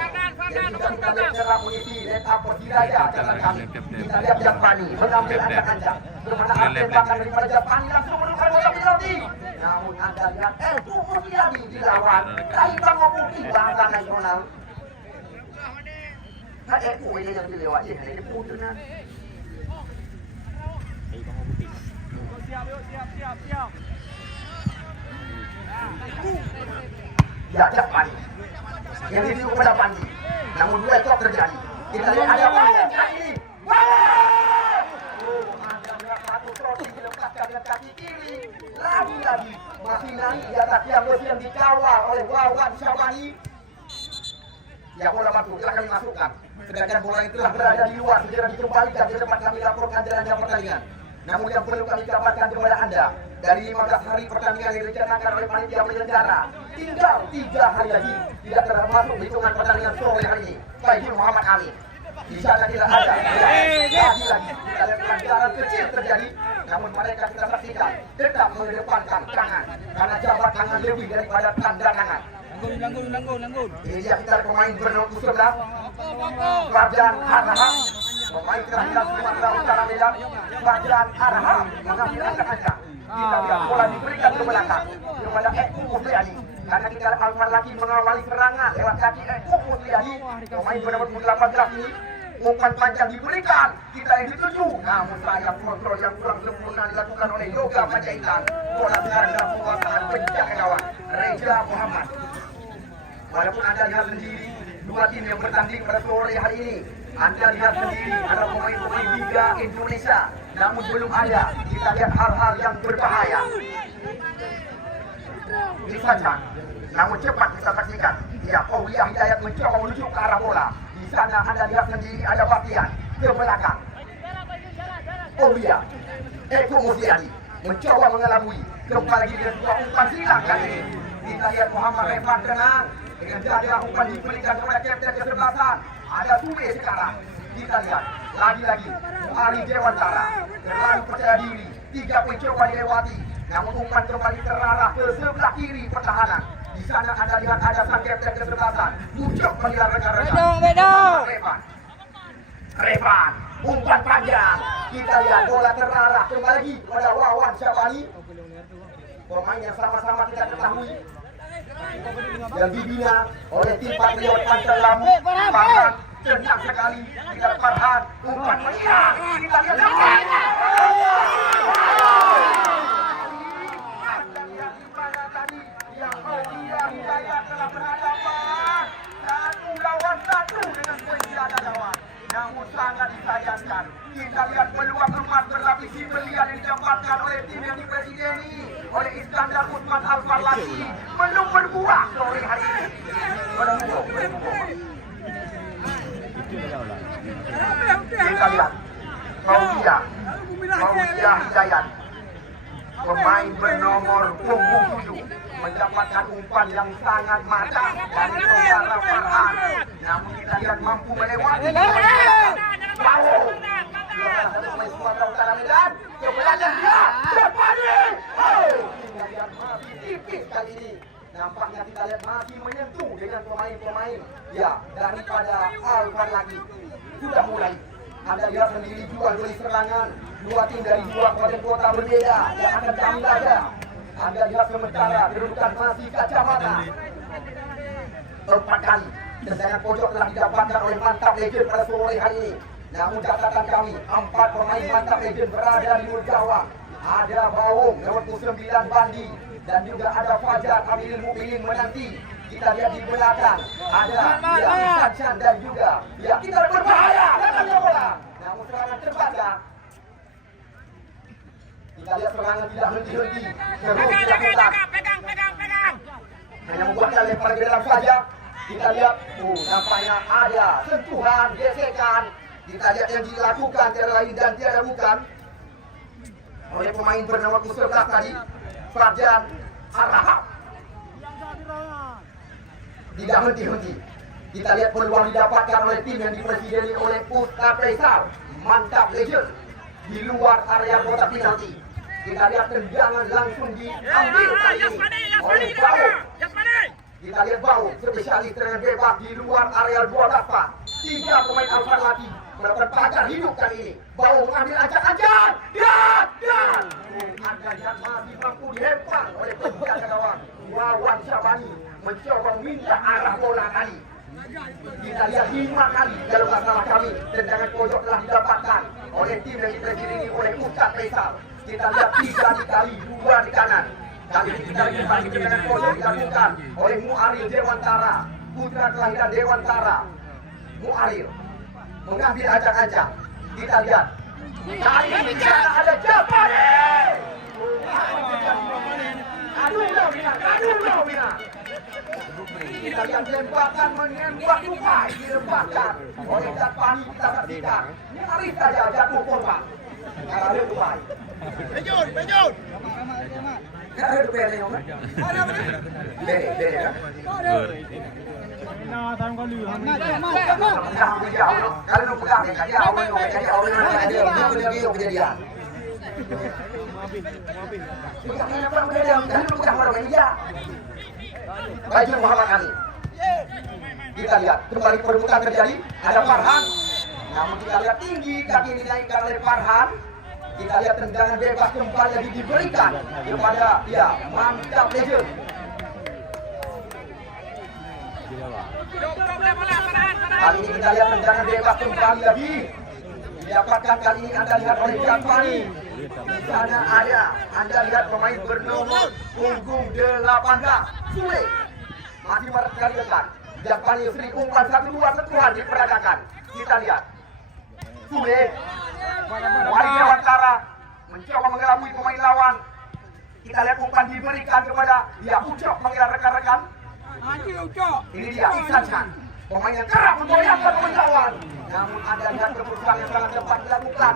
yang juga kita lihat cerah munisi Leta Persiraja catatan kami. Kita lihat Japani mengambil ancang-ancang. Kemana tembakan daripada Japani langsung menemukan bola penalti. Namun Anda lihat Mulyadi dilawan. Kaibang maupun Bangsa Nasional. Ada ini yang dilewat dia, ada putra. Siap. Ya, Japani. Yang dituju kepada Pandi. Namun dua itu terjadi. Kita lihat ada Pandi ini. Anda melihat satu trofi dilepaskan dengan kaki kiri. Lagi-lagi masih naik di atas yang dikawal oleh Wawan Syabani. Ya, bola masuk, telah kami masukkan. Sedangkan bola yang telah berada di luar segera dikembalikan ke tempat kami laporkan jalannya pertandingan. Namun yang perlu kami kabarkan kepada Anda, dari 15 hari pertandingan yang direncanakan oleh panitia penyelenggara, tinggal 3 hari lagi tidak termasuk hitungan pertandingan sore hari ini. Fajil Muhammad Amin di sana tidak ada. Lagi kita lihat pelanggaran kecil terjadi, namun mereka kita saksikan tetap mengedepankan tangan karena jabat tangan lebih daripada tanda tangan. Langgun. Ini dia kita pemain bernomor 11 Rajan Arham, pemain kelahiran Sumatera Utara Medan. Rajan Arham mengambil ancang-ancang. Kita lihat bola diberikan ke belakang kepada Eko Musliadi. Karena kita Alman lagi mengawali serangan lewat kaki Eko Musliadi. Pemain bernomor 18 ini umpan panjang diberikan, kita yang dituju. Namun sayang kontrol yang kurang sempurna dilakukan oleh Yoga Panjaitan. Bola sekarang dalam penguasaan penjaga gawang Reja Muhammad. Walaupun Anda lihat sendiri dua tim yang bertanding pada sore hari ini, Anda lihat sendiri ada pemain-pemain Liga Indonesia, namun belum ada kita lihat hal-hal yang berbahaya. Bisa namun cepat kita saksikan. Ya, Aulia Hidayat mencoba menuju ke arah bola. Di sana Anda lihat sendiri ada Batian ke belakang. Aulia Eko Musliadi mencoba mengelabui kembali ke sebuah umpan silang kali ini. Kita lihat Muhammad Revan tenang dengan jaga umpan diberikan kepada kapten kesebelasan. Ada Tube sekarang. Kita lihat lagi-lagi Muari Dewantara terlalu percaya diri. 3 mencoba dilewati, namun umpan kembali terarah ke sebelah kiri pertahanan. Di sana Anda lihat ada sang kapten kesebelasan. Muncul panggilan rekan-rekan. Revan, umpan panjang. Kita lihat bola terarah kembali lagi kepada Wawan Syabani. Pemain yang sama-sama kita ketahui yang dibina oleh tim Patriot Pantai Lamu. Farhan tenang sekali. Kita Farhan umpan panjang. Kita lihat didapatkan oleh tim yang dipresideni oleh Iskandar Usman Al-Farlaki belum berbuah sore hari ini. Kita lihat Fauzia Hidayat, pemain bernomor punggung 7, mendapatkan umpan yang sangat matang dari saudara Farhan. Namun kita lihat mampu melewati Bau. Pemain Sumatera Utara Medan, keberadaan dia terpani. Kita lihat masih tipis kali ini. Nampaknya kita lihat masih menyentuh dengan pemain-pemain ya daripada Al-Farlaki. Sudah mulai. Anda lihat sendiri juga dari serangan dua tim dari dua kabupaten kota berbeda yang akan kami laga. Anda lihat sementara kedudukan masih kacamata. 4 kali tendangan pojok telah didapatkan oleh Mantap Legend pada sore hari ini. Namun catatan kami, 4 pemain Mantap Legend berada di luar gawang. Ada Bawung nomor 9 Bandi dan juga ada Fajar Amirul Mukminin menanti. Kita lihat di belakang ada Sancan dan juga ya kita berbahaya datang bola. Namun serangan terbaca. Kita lihat serangan tidak henti-henti. Terus dilakukan. Pegang. Hanya membuatkan lempar ke dalam saja. Kita lihat, nampaknya ada sentuhan, gesekan. Kita lihat yang dilakukan tiada lain dan tiada bukan oleh pemain bernama 11 tadi, Farjan Arahab. Tidak henti-henti. Kita lihat peluang didapatkan oleh tim yang dipresideni oleh Ustaz Faisal, Mantap Legend di luar area kotak penalti. Kita lihat tendangan langsung diambil kali ini oleh Bau. Kita lihat Bau, spesialis tendangan bebas di luar area 2 dapat. 3 pemain Al-Farlaki melakukan pagar hidup kali ini. Bau mengambil ancang-ancang dan ada yang masih mampu dihempang oleh penjaga gawang Wawan Syabani mencoba memindah arah bola kali. Kita lihat 5 kali kalau tak salah kami tendangan pojok telah didapatkan oleh tim yang dipresideni oleh Ustaz Faisal. Kita lihat 3 kali, 2 di kanan. Kali ini kita lihat tendangan pojok dilakukan oleh Muaril Dewantara, putra kelahiran Dewantara. Muaril mengambil ancang-ancang. Kita lihat kali ini ada Japani. Aduh, Bina. Kita lihat tembakan menembak Dubai dilepaskan oleh Japani. Kita saksikan nyaris saja jatuh korban. Kalau Dubai. Penjun. Ada Dubai ni, Om. Bede kan? Kalau nak pegang ni, dia awal dia kejadian. Baju Muhammad Ali. Kita lihat kembali perebutan terjadi. Ada Farhan. Namun kita lihat tinggi kaki dinaikkan oleh Farhan. Kita lihat tendangan bebas kembali diberikan kepada Mantap Legend. Kali ini kita lihat tendangan bebas kembali lagi didapatkan kali ini. Anda lihat oleh Japani. Di sana ada Anda lihat pemain bernomor punggung 18 Sule masih berkali-kali. Japani Sri umpan 1-2 sentuhan diperagakan. Kita lihat Sule Wali Dewantara mencoba mengelabui pemain lawan. Kita lihat umpan diberikan kepada Ucok mengira rekan-rekan. Ini dia Iksan Chan, pemain yang kerap mengoyakkan pemain lawan. Namun Anda lihat keputusan yang sangat cepat dilakukan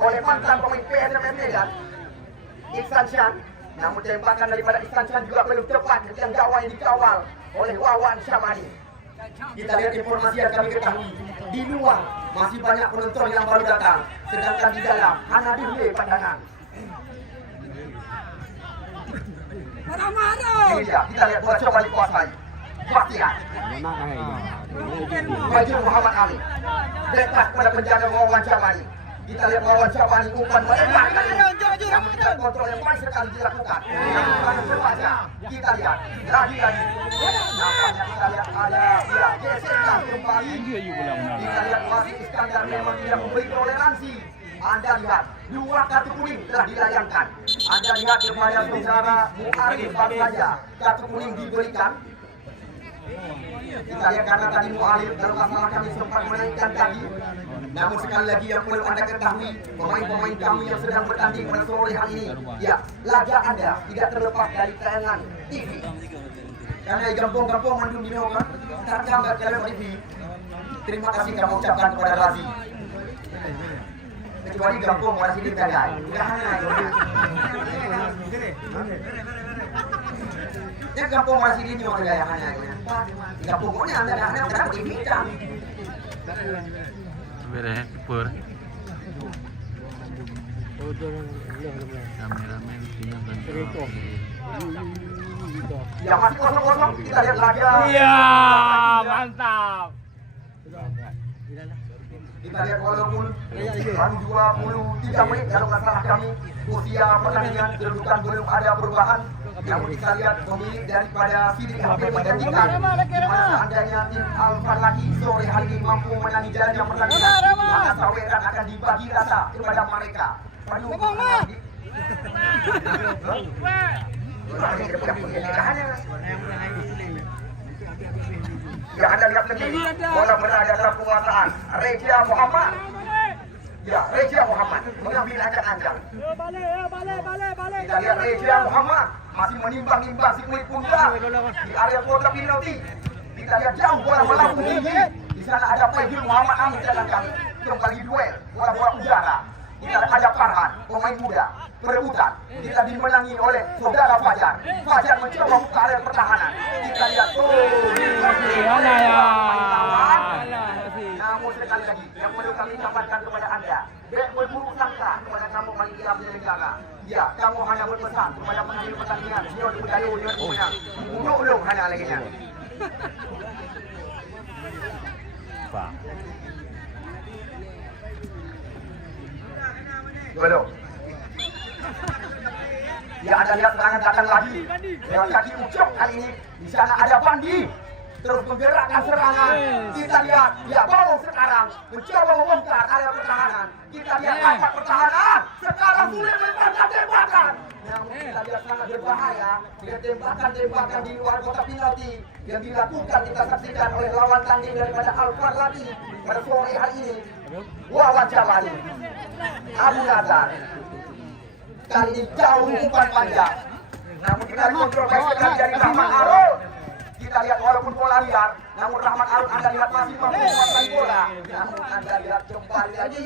oleh mantan pemain PSMS Medan, Iksan Chan. Namun tembakan daripada Iksan Chan juga belum tepat yang gawang yang dikawal oleh Wawan Syabani. Kita lihat informasi yang kami ketahui di luar masih banyak penonton yang baru datang, sedangkan di dalam anak delay pandangan. Ini dia, kita lihat bola coba dikuasai. Bakian. Baju Muhammad Ali. Dekat pada penjaga Wawan Syabani. Kita lihat Wawan Syabani umpan melebar kali ini. Namun tidak kontrol yang baik sekali dilakukan. Kita lihat lagi. Nampaknya kita lihat ada gesekan kembali. Kita lihat masih Iskandar memang tidak memberi toleransi. Anda lihat 2 kartu kuning telah dilayangkan. Anda lihat kepada saudara Muarif baru saja kartu kuning diberikan. Kita lihat karena tadi Mu'alif dalam masalah kami sempat menaikkan tadi. Namun sekali lagi yang perlu Anda ketahui, pemain-pemain kami yang sedang bertanding pada sore hari ini, ya, laga Anda tidak terlepas dari tayangan TV. Karena gampang-gampang mandung di Mekah, tarjam dan tayangan TV. Terima kasih kami ucapkan kepada Razi. Kecuali gampang masih di gadai. Ya gampang masih di nyok gaya hanya. Gampangnya Anda berapa di bidang. Beres super. Kameramen tinggal ganti. Ya masih kosong-kosong, kita lihat lagi. Iya, mantap. Kita lihat walaupun baru 23 menit dalam masalah kami, usia pertandingan kedudukan belum ada perubahan. Namun kita lihat pemilik daripada Sidik HP menjanjikan seandainya tim Al-Farlaki sore hari ini mampu menangi jalannya pertandingan, maka saweran akan dibagi rata kepada mereka. Ya, Anda lihat sendiri, bola berada dalam penguasaan Reja Muhammad. Ya, Reja Muhammad mengambil ancang-ancang. Kita lihat Reja Muhammad masih menimbang-nimbang si kulit pundak di area kotak penalti. Kita lihat jauh bola melambung tinggi. Di sana ada Faizul Muhammad Amin jalan kami. Kembali duel bola-bola udara. Kita ada Farhan, pemain muda, perebutan. Kita dimenangi oleh saudara Fajar. Fajar mencoba buka area pertahanan. Kita lihat namun sekali lagi yang perlu kami sampaikan kepada Anda, bek berburuk sangka kepada kamu panitia penyelenggara. Ya, kamu hanya berpesan kepada penyelenggara pertandingan. Dia menang. Ulung hanya lagi nya. Belum. Ya, Anda lihat serangan datang lagi. Dengan kaki ucap kali ini di sana ada Bandi. Terus menggerakkan serangan. Kita lihat, ya Bau sekarang mencoba membongkar area pertahanan. Kita lihat rapat pertahanan. Sekarang sulit melepaskan tembakan. Namun kita lihat sangat berbahaya. Dia tembakan-tembakan di luar kotak penalti yang dilakukan kita saksikan oleh lawan tanding daripada Al-Farlaki pada sore hari ini. Wawan Jabali, Abu Nazar. Kali ini jauh umpan panjang. Namun kita kontrol sekali dari Rahman Arul. Kita lihat walaupun bola liar, namun Rahmat Arun Anda lihat masih mampu menguasai bola. Namun Anda lihat kembali lagi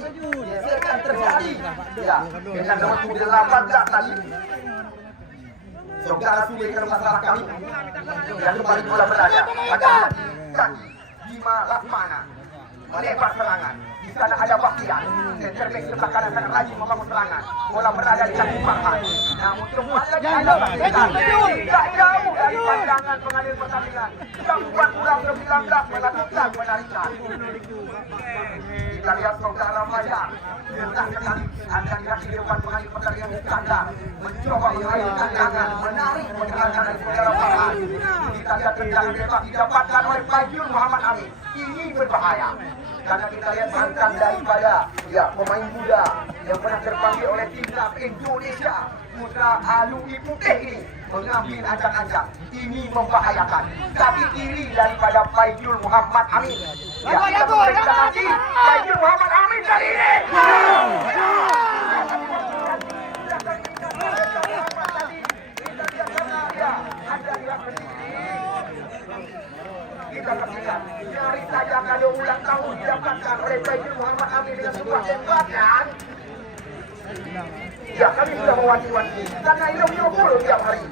gesekan terjadi. Ya, dengan nomor 18 tadi. Saudara sulit dalam masalah kami. Dan kembali bola berada. Ada kaki Bima Lakmana melebar serangan. Di sana ada Baktian. Center back sebelah kanan sangat rajin membangun serangan. Bola berada di kaki Farhan. Namun kembali lagi ada Baktian. Tidak jauh dari pandangan pengadil pertandingan. Gangguan kurang 19 melakukan penarikan. Kita lihat saudara Fajar. Tentang sekali Anda lihat di depan pengadil pertandingan Iskandar mencoba meraih tangan, menarik pergerakan dari saudara Farhan. Kita lihat tendangan bebas didapatkan oleh Faizul Muhammad Amin. Ini berbahaya. Karena kita lihat mantan daripada ya pemain muda yang pernah terpanggil oleh timnas Indonesia, Putra Alumni Putih ini mengambil ancang-ancang. Ini membahayakan. Kaki kiri daripada Faizul Muhammad Amin. Ya, kita memberikan lagi Faizul Muhammad Amin kali ini. Kita saksikan, nyaris saja kado ulang tahun didapatkan oleh Faizul Muhammad Amin dengan sebuah tembakan. Ya, kami sudah mewanti-wanti karena hidung-hidung tiap hari.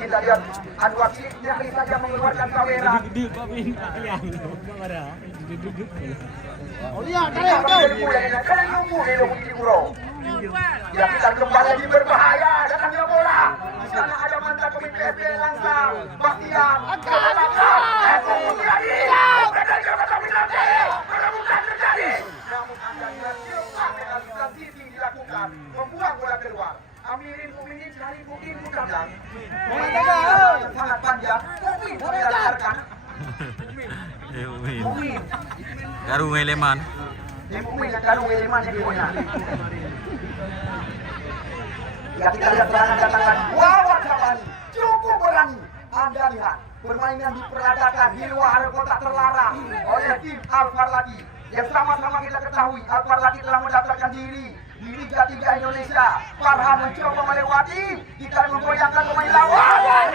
Kita lihat Anwar Syed nyaris saja mengeluarkan kamera. Ya, kita kembali lagi berbahaya. Datangnya bola. Di sana ada mantan pemain PSB langsung. Baktian. Itu terjadi. Bukan terjadi. Namun Anda lihat silap penalti Siti dilakukan. Membuang bola keluar. Amirin Mukminin Syarif Mukmin Mukablang. Sangat panjang. Mukmin dilancarkan. Mukmin. Garung Eleman. Mukmin yang Garung Eleman yang punya. Ya, kita lihat serangan datang lagi. Wawan Jabali cukup berani. Anda lihat permainan diperadakan di luar kotak terlarang oleh tim Al-Farlaki. Yang sama-sama kita ketahui Al-Farlaki telah mendaftarkan diri di Liga 3 Indonesia. Farhan mencoba melewati, kita menggoyangkan pemain lawan.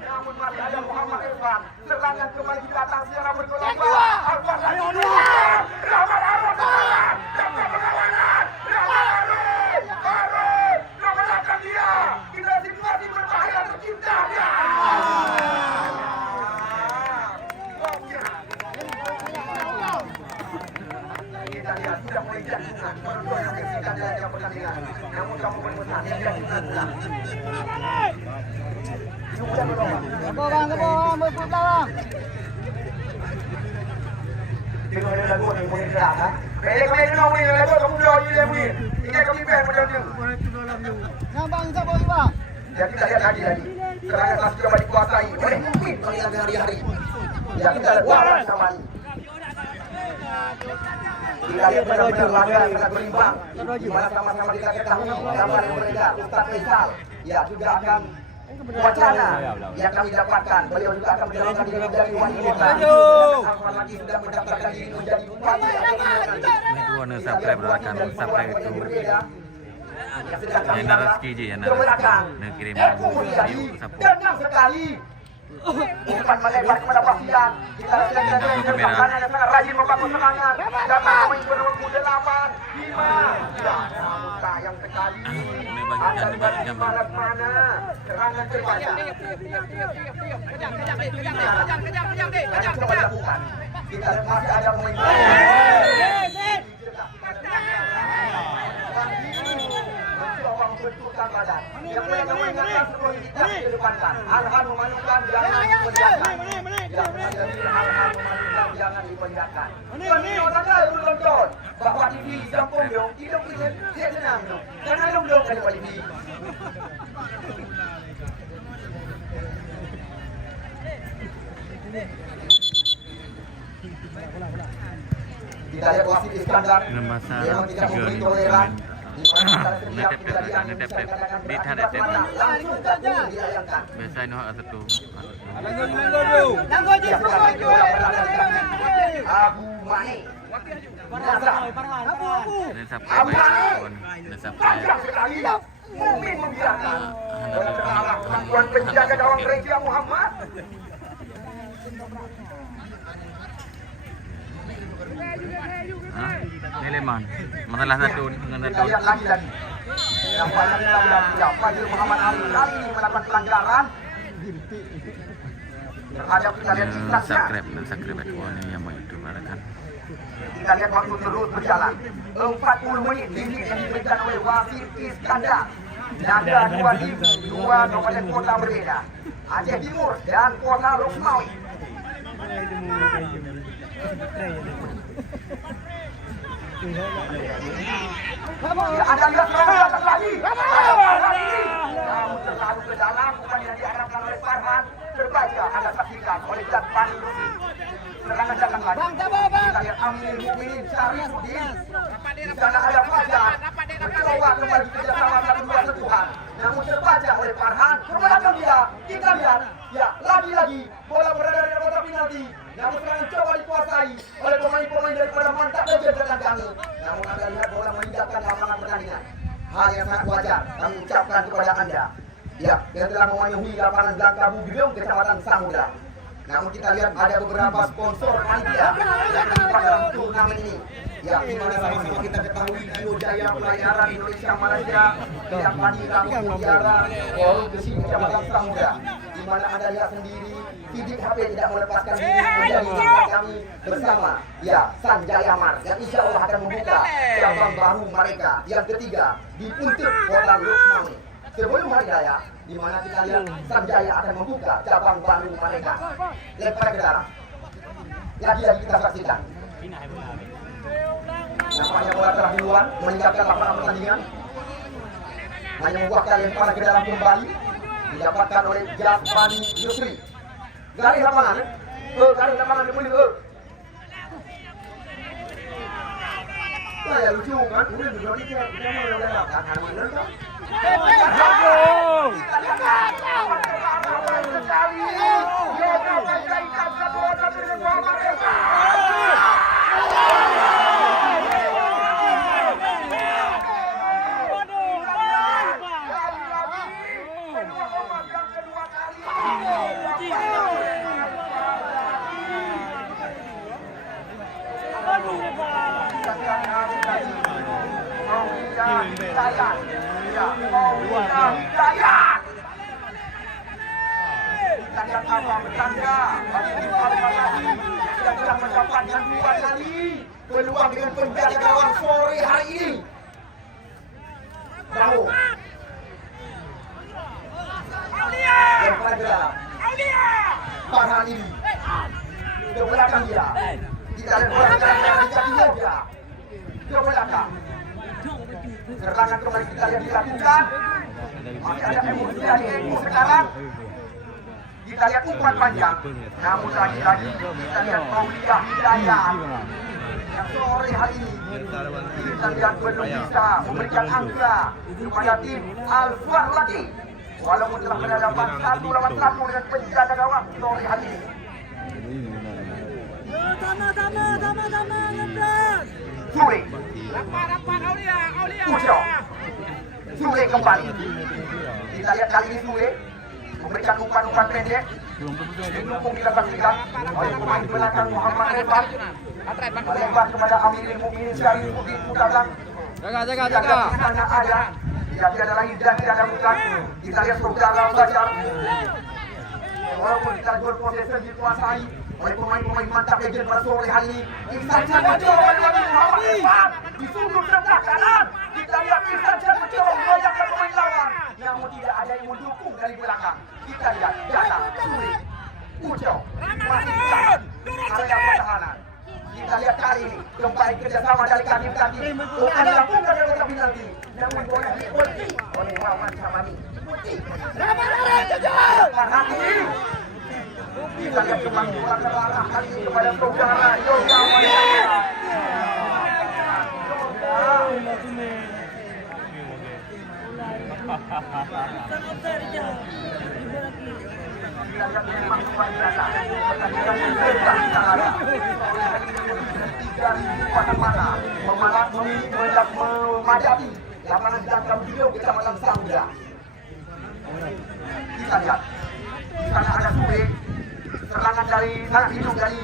Namun masih ada Muhammad Irfan. Serangan kembali di belakang secara bergelombang. Al-Farlaki Ya kita lihat lagi. Serangan masih coba dikuasai oleh Mukmin melihat hari-hari. Ya kita lihat bola sama ini. Kita lihat benar-benar laga sangat berimbang. Di mana sama-sama kita ketahui gambar yang beredar Ustaz Faisal. Ya juga akan wacana yang kami dapatkan. Beliau juga akan menjalankan diri menjadi wali kota. Apalagi sudah mendaftarkan diri menjadi bupati. Ini subscribe akan subscribe itu. Yang ada rezeki je, yang ada rezeki kirim tenang sekali. Bukan melebar kepada Pasian. Kita lihat yang sangat rajin membangun serangan. Datang pemain penunggu 8, 5. Ya, namun sayang sekali. Anda di balas mana? Serangan terbaca. Yang coba dilakukan. Kita lihat masih ada pemain. Bentukan badan. Yang mengingatkan sebelum kita kedepankan. Alhan memalukan jangan diperlihatkan. Alhan memalukan jangan diperlihatkan. Ini orang lain nonton. Bapak TV Jampung dong. Tidak bisa dia senang dong. Jangan dong kali Bapak TV. Kita lihat wasit Iskandar. Memang tidak memberi toleran. Biasa ini hak satu. Abu Mane. Ini sampai Mukmin membiarkan. Kemampuan penjaga gawang Regia Muhammad. Ini Leman. Masalah satu dengan Kita lihat lagi. Yang banyak kita lihat Fadil Muhammad Ali kali ini melakukan pelanggaran terhadap kita lihat subscribe ini yang mau YouTube kan. Kita lihat waktu terus berjalan 40 menit limit yang diberikan oleh wasit Iskandar. Naga 2 tim, 2 kabupaten kota berbeda, Aceh Timur dan Kota Lukmawi. Ya, Anda lihat serangan lagi. Namun terlalu ke dalam, bukan yang diharapkan oleh Farhan. Terbaca Anda saksikan oleh Jatpan Lusi. Serangan datang lagi. Kita lihat Amin Mukminin Syarifuddin. Di sana ada Fajar. Mencoba kembali kerjasama satu dua sentuhan. Namun terbaca oleh Farhan. Kemenangan dia. Kita lihat. Ya, lagi-lagi bola berada di kotak penalti. Namun serangan coba dikuasai oleh pemain-pemain daripada Mantap dan Jatatan kami. Namun Anda lihat bola meninggalkan lapangan pertandingan. Hal yang sangat wajar kami ucapkan kepada Anda. Ya, yang telah memenuhi lapangan Belangkabu Biung, Kecamatan Samudra. Namun kita lihat ada beberapa sponsor panitia yang terlibat dalam turnamen ini. Ya, di mana sama-sama kita ketahui Rio Jaya Pelayaran Indonesia Malaysia, Pihak Padi Lampung Mutiara, Forum Besi Kecamatan Samudra. Di mana Anda lihat sendiri, Sidik HP tidak melepaskan diri menjadi sahabat kami bersama. Ya, Sanjaya Mar yang insya Allah akan membuka cabang baru mereka yang ketiga di Puntuk Kota Lukmawi. Sebelum hari raya, di mana kita lihat Sanjaya akan membuka cabang baru mereka. Lempar ke dalam. Lagi-lagi kita saksikan. Nampaknya bola telah duluan meninggalkan lapangan pertandingan. Hanya membuahkan lempar ke dalam kembali. Didapatkan oleh Jasmani Yusri. Garis lapangan. Garis lapangan dimulai. Ya lucu kan? Udah berarti kita mau lewat kan? Harus sekali. Yoga menjadikan kedua dengan Muhammad Esa. Mendapatkan 2 kali peluang dengan penjaga gawang sore hari ini. Bravo. Yang pelajar Farhan ini ke belakang dia. Kita lihat belakang yang jadinya dia ke belakang. Serangan kembali kita lihat dilakukan. Masih ada emosi dari Eko sekarang. Kita lihat umpan panjang. Namun lagi-lagi kita lihat Maulia Hidayat yang sore hari ini kita lihat belum bisa memberikan angka kepada tim Al-Fuad lagi. Walaupun telah berhadapan 1 lawan 1 dengan penjaga gawang sore hari ini. Sule. Ujo. Sule kembali. Kita lihat kali ini Sule memberikan umpan-umpan pendek. Didukung kita saksikan oleh pemain belakang Muhammad Rebat. Melebar kepada Amirul Mukminin dari Putih Putalang. Jaga. Misalnya ada. Ya, tiada lagi dan tiada bukan. Kita lihat saudara belajar. Walaupun kita jual possession dikuasai oleh pemain-pemain mantap legend pada sore hari ini. Ihsan Syah mencoba melewati Muhammad Rebat. Di sudut sebelah kanan. Kita lihat Ihsan Syah mencoba melayangkan pemain lawan. Namun tidak ada yang mendukung dari belakang. Kita lihat datang Sule, Ujo, masih bisa area pertahanan. Kita lihat kali ini kembali kerjasama dari kaki-kaki. Bukan dilakukan dari kotak penalti. Namun bola dikunci oleh Wawan Syamani. Farhan ini. Kita lihat kembali bola ke arah kali ini kepada saudara Yoga Mayaya. Pemalas memadati lapangan jangkau beliau Kecamatan Samudra. Kita lihat di sana ada Sule, serangan dari sangat hidung dari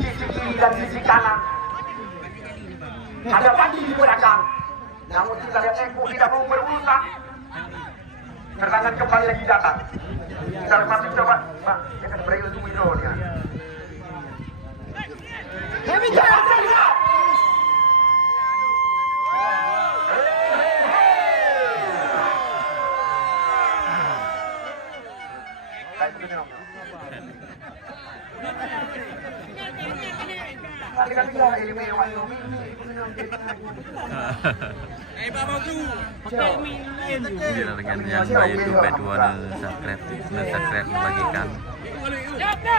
sisi kiri dan sisi kanan. Ada Pandi di belakang. Namun kita lihat Eko tidak mau berurusan. Serangan kembali lagi datang. Kita masih coba, Pak, jangan break untuk withdraw dia. Kami jangan terlihat. Dengan yang baik itu kedua subscribe membagikan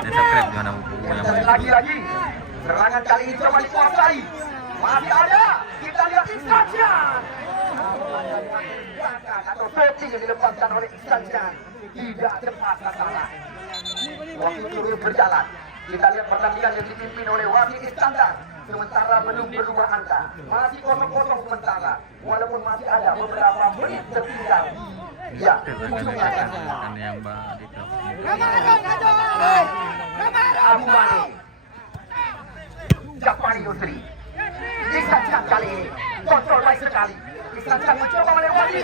subscribe gimana yang lagi serangan kali ini coba dikuasai, masih ada. Kita lihat Ihsan Syah atau setting yang dilepaskan oleh Ihsan Syah tidak tepat sasaran. Waktu terus berjalan. Kita lihat pertandingan yang dipimpin oleh Wasit Iskandar. Sementara belum berubah angka, masih kosong-kosong sementara. Walaupun masih ada beberapa menit tertinggal. Ya, ujungnya yang Mbak Dito. Abu Mani, Japari Yusri. Ihsan Syah kali ini kontrol baik sekali. Ihsan Syah mencoba melewati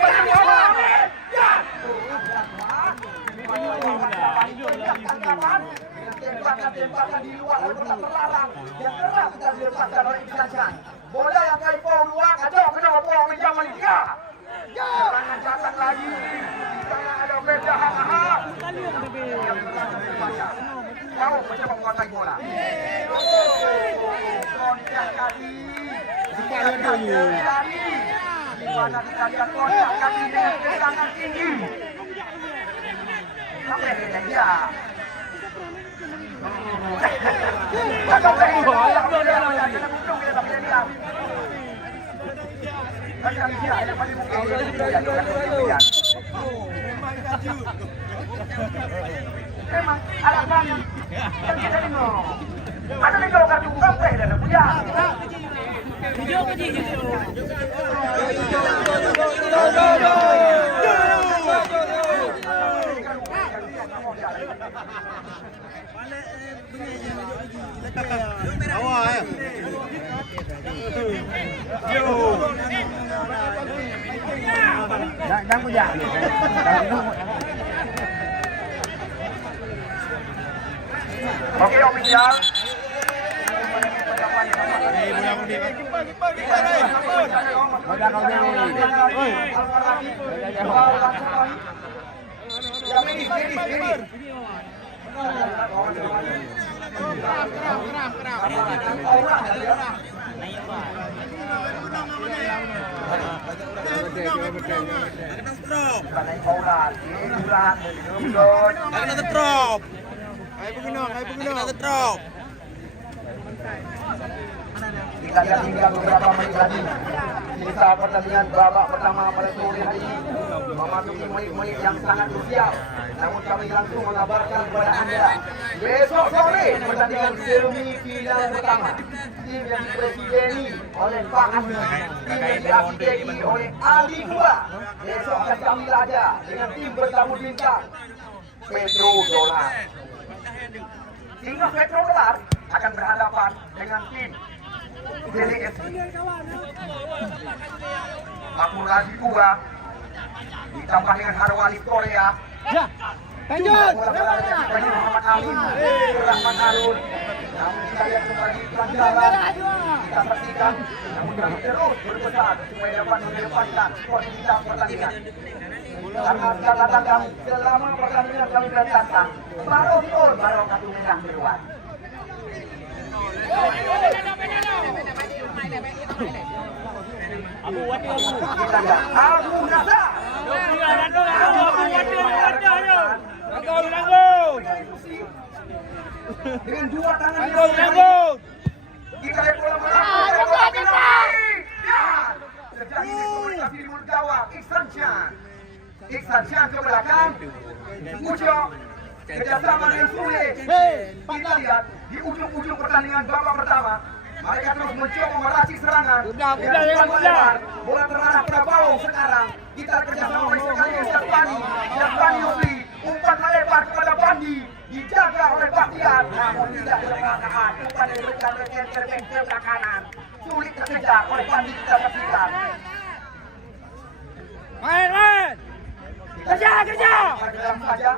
tembakan di luar tetap terlarang. Yang kerap kita dilepaskan oleh Ihsan Syah. Bola yang kali pau luar, kacau kenapa pau menjaman dia. Serangan datang lagi. Di sana ada Ferda Hahah. Jauh mencoba menguasai bola. Kontak kaki. Di mana kita lihat kontak kaki dengan kesangan tinggi. Sampai dengan dia. Memang alasan yang kita dengar. Ada nego kartu kafe dan punya. Hijau ke hijau. Đang có dạng Oke, official. Kita lihat tinggal beberapa menit lagi. Sisa pertandingan babak pertama pada sore hari ini memasuki menit-menit yang sangat krusial. Namun kami langsung mengabarkan kepada Anda besok sore pertandingan semifinal pertama. Tim yang dipresideni oleh Pak Andi, tim yang diarsiteki oleh Andi Dua. Besok akan kami laga dengan tim bertamu bintang Petrodolar. Sehingga Petrodolar akan berhadapan dengan tim DDS. Akurasi Kuba ditambah dengan Harwali Korea. Ya. Lanjut. Muhammad Amin, Rahman Harun. Namun kita lihat kembali pelanggaran. Kita pastikan, namun kami terus berbesar supaya dapat mengedepankan kualitas pertandingan. Karena katakan selama pertandingan kami berantakan, baru kartu merah keluar. Abu Wati Abu. Kita lihat Abu Nasa. Dengan dua tangan kita lihat bola terjadi komunikasi di mulut gawang. Iksan Chan ke belakang. Ujo kerjasama dengan Sule. Kita lihat di ujung-ujung pertandingan babak pertama mereka terus mencoba meracik serangan. Bola terarah pada Bawang sekarang. Kita kerjasama dengan Syafani Yusri. Umpan melebar kepada Bandi. Dijaga oleh Bahtiar. Namun tidak berkelakaan. Umpan yang diberikan ke kanan. Sulit terkejar oleh Bandi. Kita saksikan. Main. Kerja. Dalam saja.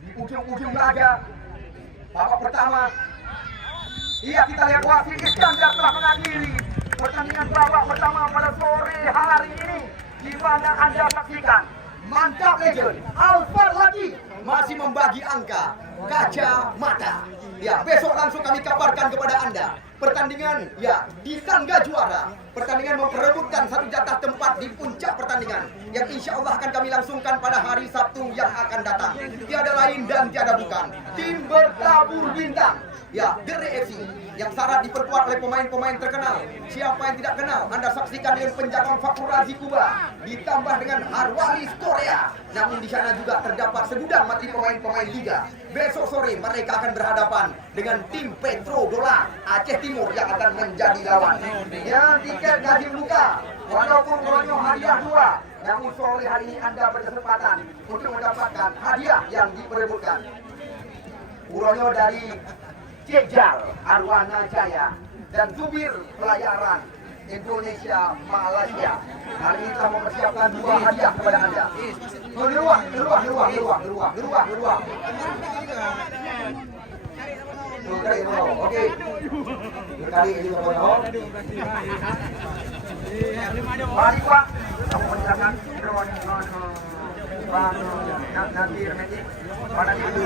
Di ujung-ujung laga babak pertama. Iya, kita lihat wasit Iskandar telah mengakhiri pertandingan babak pertama pada sore hari ini. Di mana Anda saksikan mantap legend Alfar lagi masih membagi angka kaca mata. Ya, besok langsung kami kabarkan kepada Anda. Pertandingan ya di tangga juara. Pertandingan memperebutkan satu jatah tempat di puncak pertandingan yang insya Allah akan kami langsungkan pada hari Sabtu yang akan datang. Tiada lain dan tiada bukan tim bertabur bintang. Ya, DRFC yang syarat diperkuat oleh pemain-pemain terkenal. Siapa yang tidak kenal, Anda saksikan dengan penjagaan Fakur Razi Kuba ditambah dengan Harwalis Korea. Namun di sana juga terdapat segudang mati pemain-pemain liga. Besok sore mereka akan berhadapan dengan tim Petrodolar Aceh Timur yang akan menjadi lawan. Yang tiket gaji buka, walaupun konyo hadiah 2, namun sore hari ini Anda berkesempatan untuk mendapatkan hadiah yang diperebutkan. Uronyo dari Jejal Arwana Jaya dan Zubir Pelayaran Indonesia Malaysia. Hari ini kita mempersiapkan 2 hadiah kepada Anda. Geruah. Oke. Kali ini Bono. Mari Pak, kamu menjelaskan drone nanti remedi. Mana itu?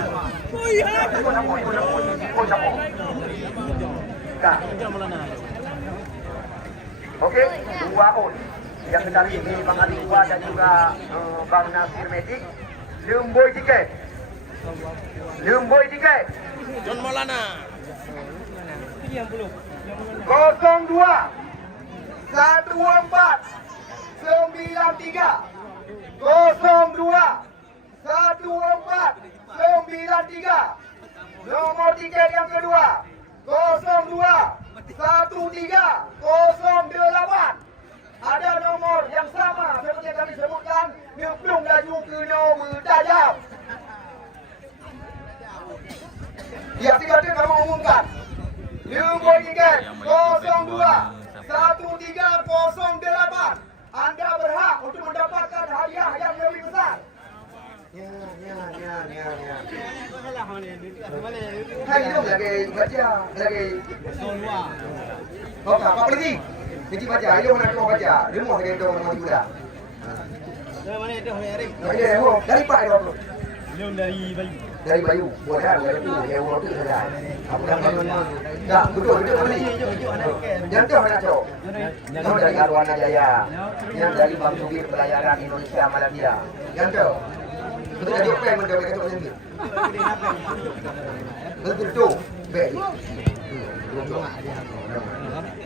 Oke, 2 on. Yang kedali ini Bang Adi Dua dan juga Bang Nasir Medik. Lemboi tiket. John Maulana. 02 14 93 02 1493. Nomor tiket yang kedua 021308. Ada nomor yang sama seperti yang kami sebutkan, nyemplung laju ke nombor tajam. Ya, silakan kami umumkan. Nombor tiket 021308. Anda berhak untuk mendapatkan hadiah yang lebih besar. Hai dong lagi baca lagi. Oh, apa lagi? Jadi baca, dia mana kau baca? Dia mau lagi dong mau juga. Dari Pak Edo. Dari Bayu. Boleh dari itu, dia urut itu saja. Apa yang Bayu? Ya, betul ini. Yang tu mana cok? Yang dari Arwana Jaya. Yang dari Bang Sugi Pelayaran Indonesia Malaysia. Yang tu. Betul jadi apa yang menjawab itu macam ni? Betul tu. Baik.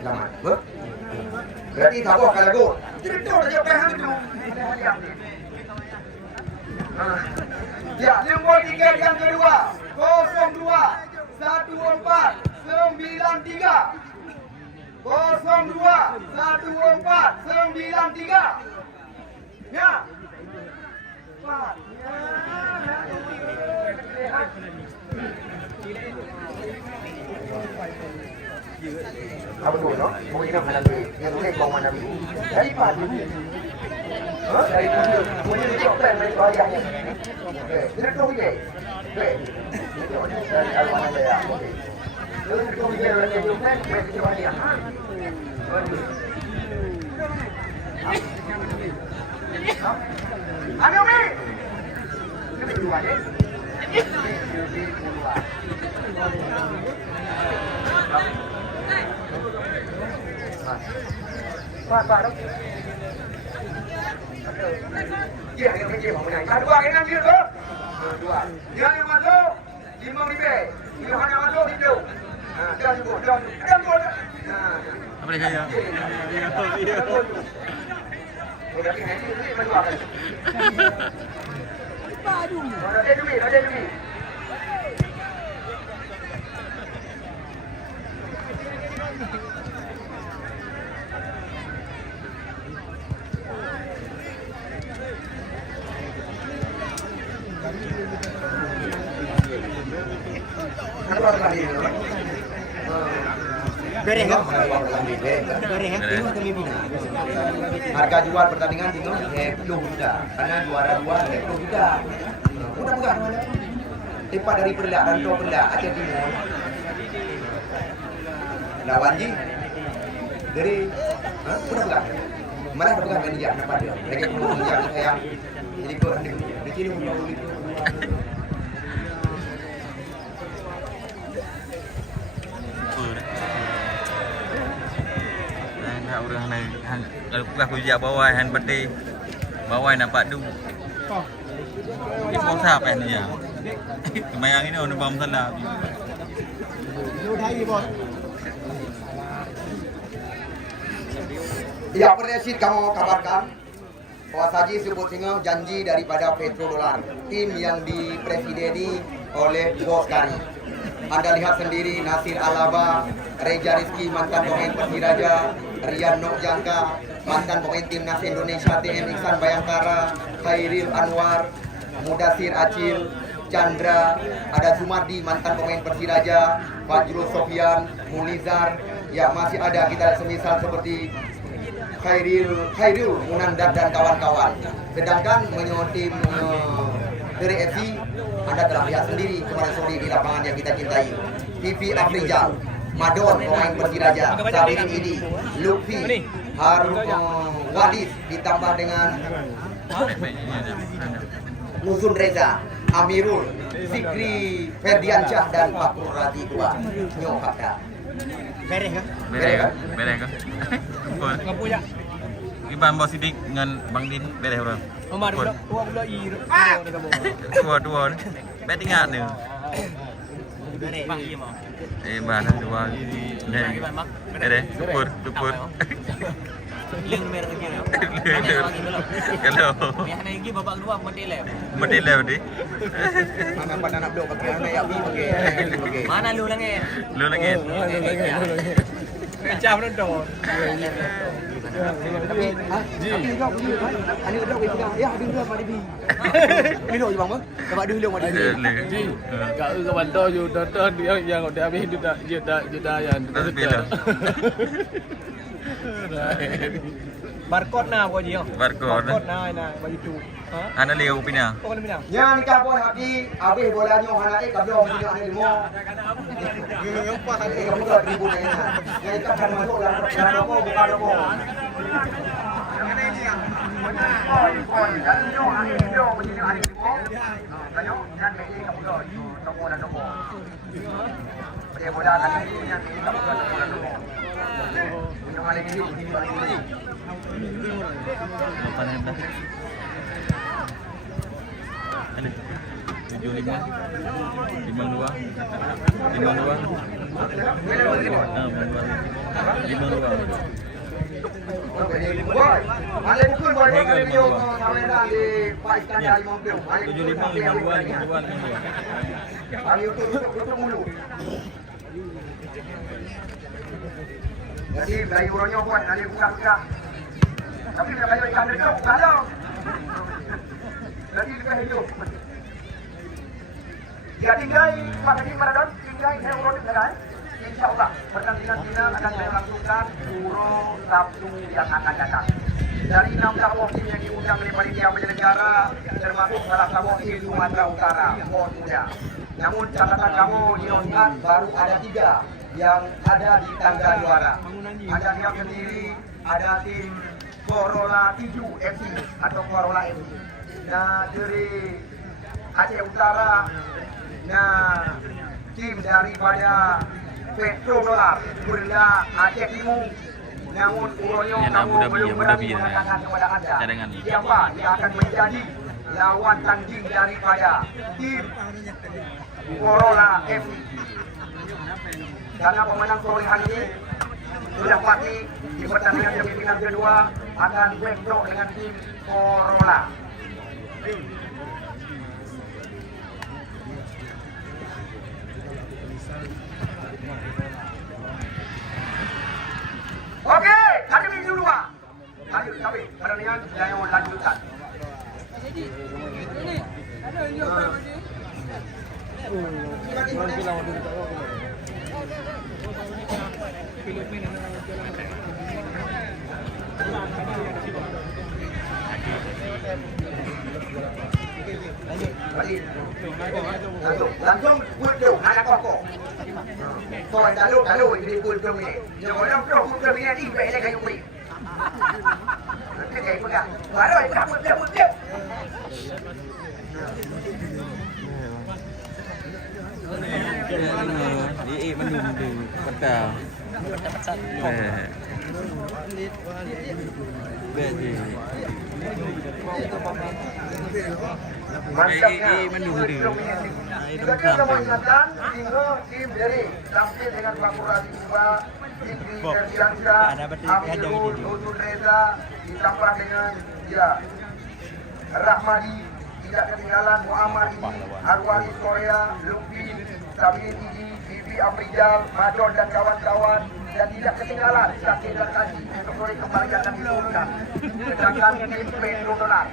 Lama. Berarti tak boleh kalau go. Betul dia paham itu. Ya, nombor tiket yang kedua 021493. 021493. Ya. Apa tu, no? Mungkin mana tu? Yang tu kau mana tu? Dari mana? Dari mana? Mungkin itu apa yang mereka ayahnya? Dari tu je. Dari Arwana Jaya. Dari tu je. Dari tu je. Dari tu je. Ano mi? Ini dua deh. Pak. Ya, yang kecil mau naik. Dua kan dia tu. Dua. Dia yang masuk 5,000. Dia hanya masuk itu. Dia cukup. Dia cukup. Apa dia kaya? Berarti nanti menjual kan? Aduh. Ada duit. Berapa kali ini? Bereng kan? Harga jual pertandingan tinggal 10 juta. Karena juara 10 juta. Udah bukan? Lipat dari Perla dan Tok Perla Aceh Timur. Lawan Ji. Dari udah bukan? Mana udah bukan main dia dapat dia. Lagi perlu dia sayang. Jadi kau di sini mau itu. Orang này kalau bukan kujak bawah hand peti bawah nampak tu ini bangsa apa ni ya kebayang ini orang bom salah Ya, Presiden kamu kabarkan bahwa Haji Subut Singa janji daripada Petrodolar, tim yang dipresideni oleh bos kami. Anda lihat sendiri Nasir Alaba, Reza Rizki mantan pemain Persiraja, Rian Nokjangka mantan pemain timnas Indonesia, TM Iksan Bayangkara, Khairil Anwar, Mudasir Acil, Chandra, ada Zumardi mantan pemain Persiraja, Fajrul Sofian, Mulizar, ya masih ada kita semisal seperti Khairul Munandar dan kawan-kawan. Sedangkan menurut tim dari FC, Anda telah lihat sendiri kemarin sore di lapangan yang kita cintai. TV Afrizal, Madon pemain Persiraja, Sabirin Idi, Lutfi, Harun Wadis ditambah dengan Musun Reza, Amirul, Fikri Ferdiansyah dan Fakur Razi Tua. Nyokapnya. Bereng kan? Enggak punya. Iban Bos Sidik dengan Bang Din bereng orang. Omar uang udah ir. Dua ni. Betting ingat ni. Bang iya mau. Mana dua. Bereng. Super. Leng merah lagi ya. Banyak lagi belum. Kalau Ni hanya lagi babak kedua mati lem. Medile tadi. Mana pada nak duk pakai anak api pakai. Mana lu lagi? Lu lagi. Macam nonton. Tapi tapi juga punya kan. Ani duduk pergi pegang. Ya, habis duduk pada bi. Ni duduk je bang. Dapat dulu pada bi. Ji, kat ke bandar you tonton dia yang dah habis dia dah yang. Barcode na kau dia. Barcode. na bagi tu. Ha? Ana lihat opini. Kau ni mana? Yang nikah pun habis bola nyo anak kabel punya anak limo. Yang pas ada kamu tak ribu ni. Yang nikah kan masuk dalam apa bukan apa. Yang ini ni yang poi dan nyo anak video begini anak limo. Kayo yang ini kamu tu toko dan toko. Dia bola kan ini yang ini kamu tu toko dan toko. Yang anak ini Berapa ni dah? Ada 75 52 Malay pukul boy kalau video kamera di Pak Iskandar 50. Malay 75 Kami tutup mulu. Jadi Melayu Ronyo buat nanti buka-buka. Tapi bila kayu ikan hidup, kalau jadi ikan hidup. Dia tinggal pada di Maradon, tinggal Euro di negara. InsyaAllah pertandingan final akan saya langsungkan Euro Sabtu yang akan datang. Dari 16 wakil yang diundang oleh panitia penyelenggara, termasuk salah satu wakil Sumatera Utara, Pos Muda. Namun catatan kamu dilakukan baru ada 3 yang ada di tangga juara. Ada dia sendiri, ada tim Corolla 7 FC atau Corolla FC. Nah dari Aceh Utara, nah tim daripada Petrodolar Kurila Aceh Timur. Namun Uronyo kamu belum berani mengatakan kepada anda siapa yang akan menjadi lawan tanding daripada tim Corolla FC. Karena pemenang sore hari ini sudah pasti di pertandingan semifinal kedua akan bentrok dengan tim Corolla. Oke, kali ini dua. Lanjut, kami pertandingan yang lanjutan. Langsung pulpul anak pokok. Kau kalau ini pulpul ni. Jangan pro pulpul ni di bawah kayu beri. Nanti kayu pegang. Baru pegang pulpul. Menunggu peta. Mantapnya juga dia mau ingatkan tim dari tampil dengan Bakurasi Kuba, Indri Erdiansa, Amirul Hudud Reza ditambah dengan Rahmadi, tidak ketinggalan Muhammad Idi, Arwani Korea, Lupin, Samin Idi, Bibi Afrijal, Madon dan kawan-kawan, dan tidak ketinggalan Syakir dan Haji untuk proyek kembali akan diturunkan. Sedangkan tim Petrodolar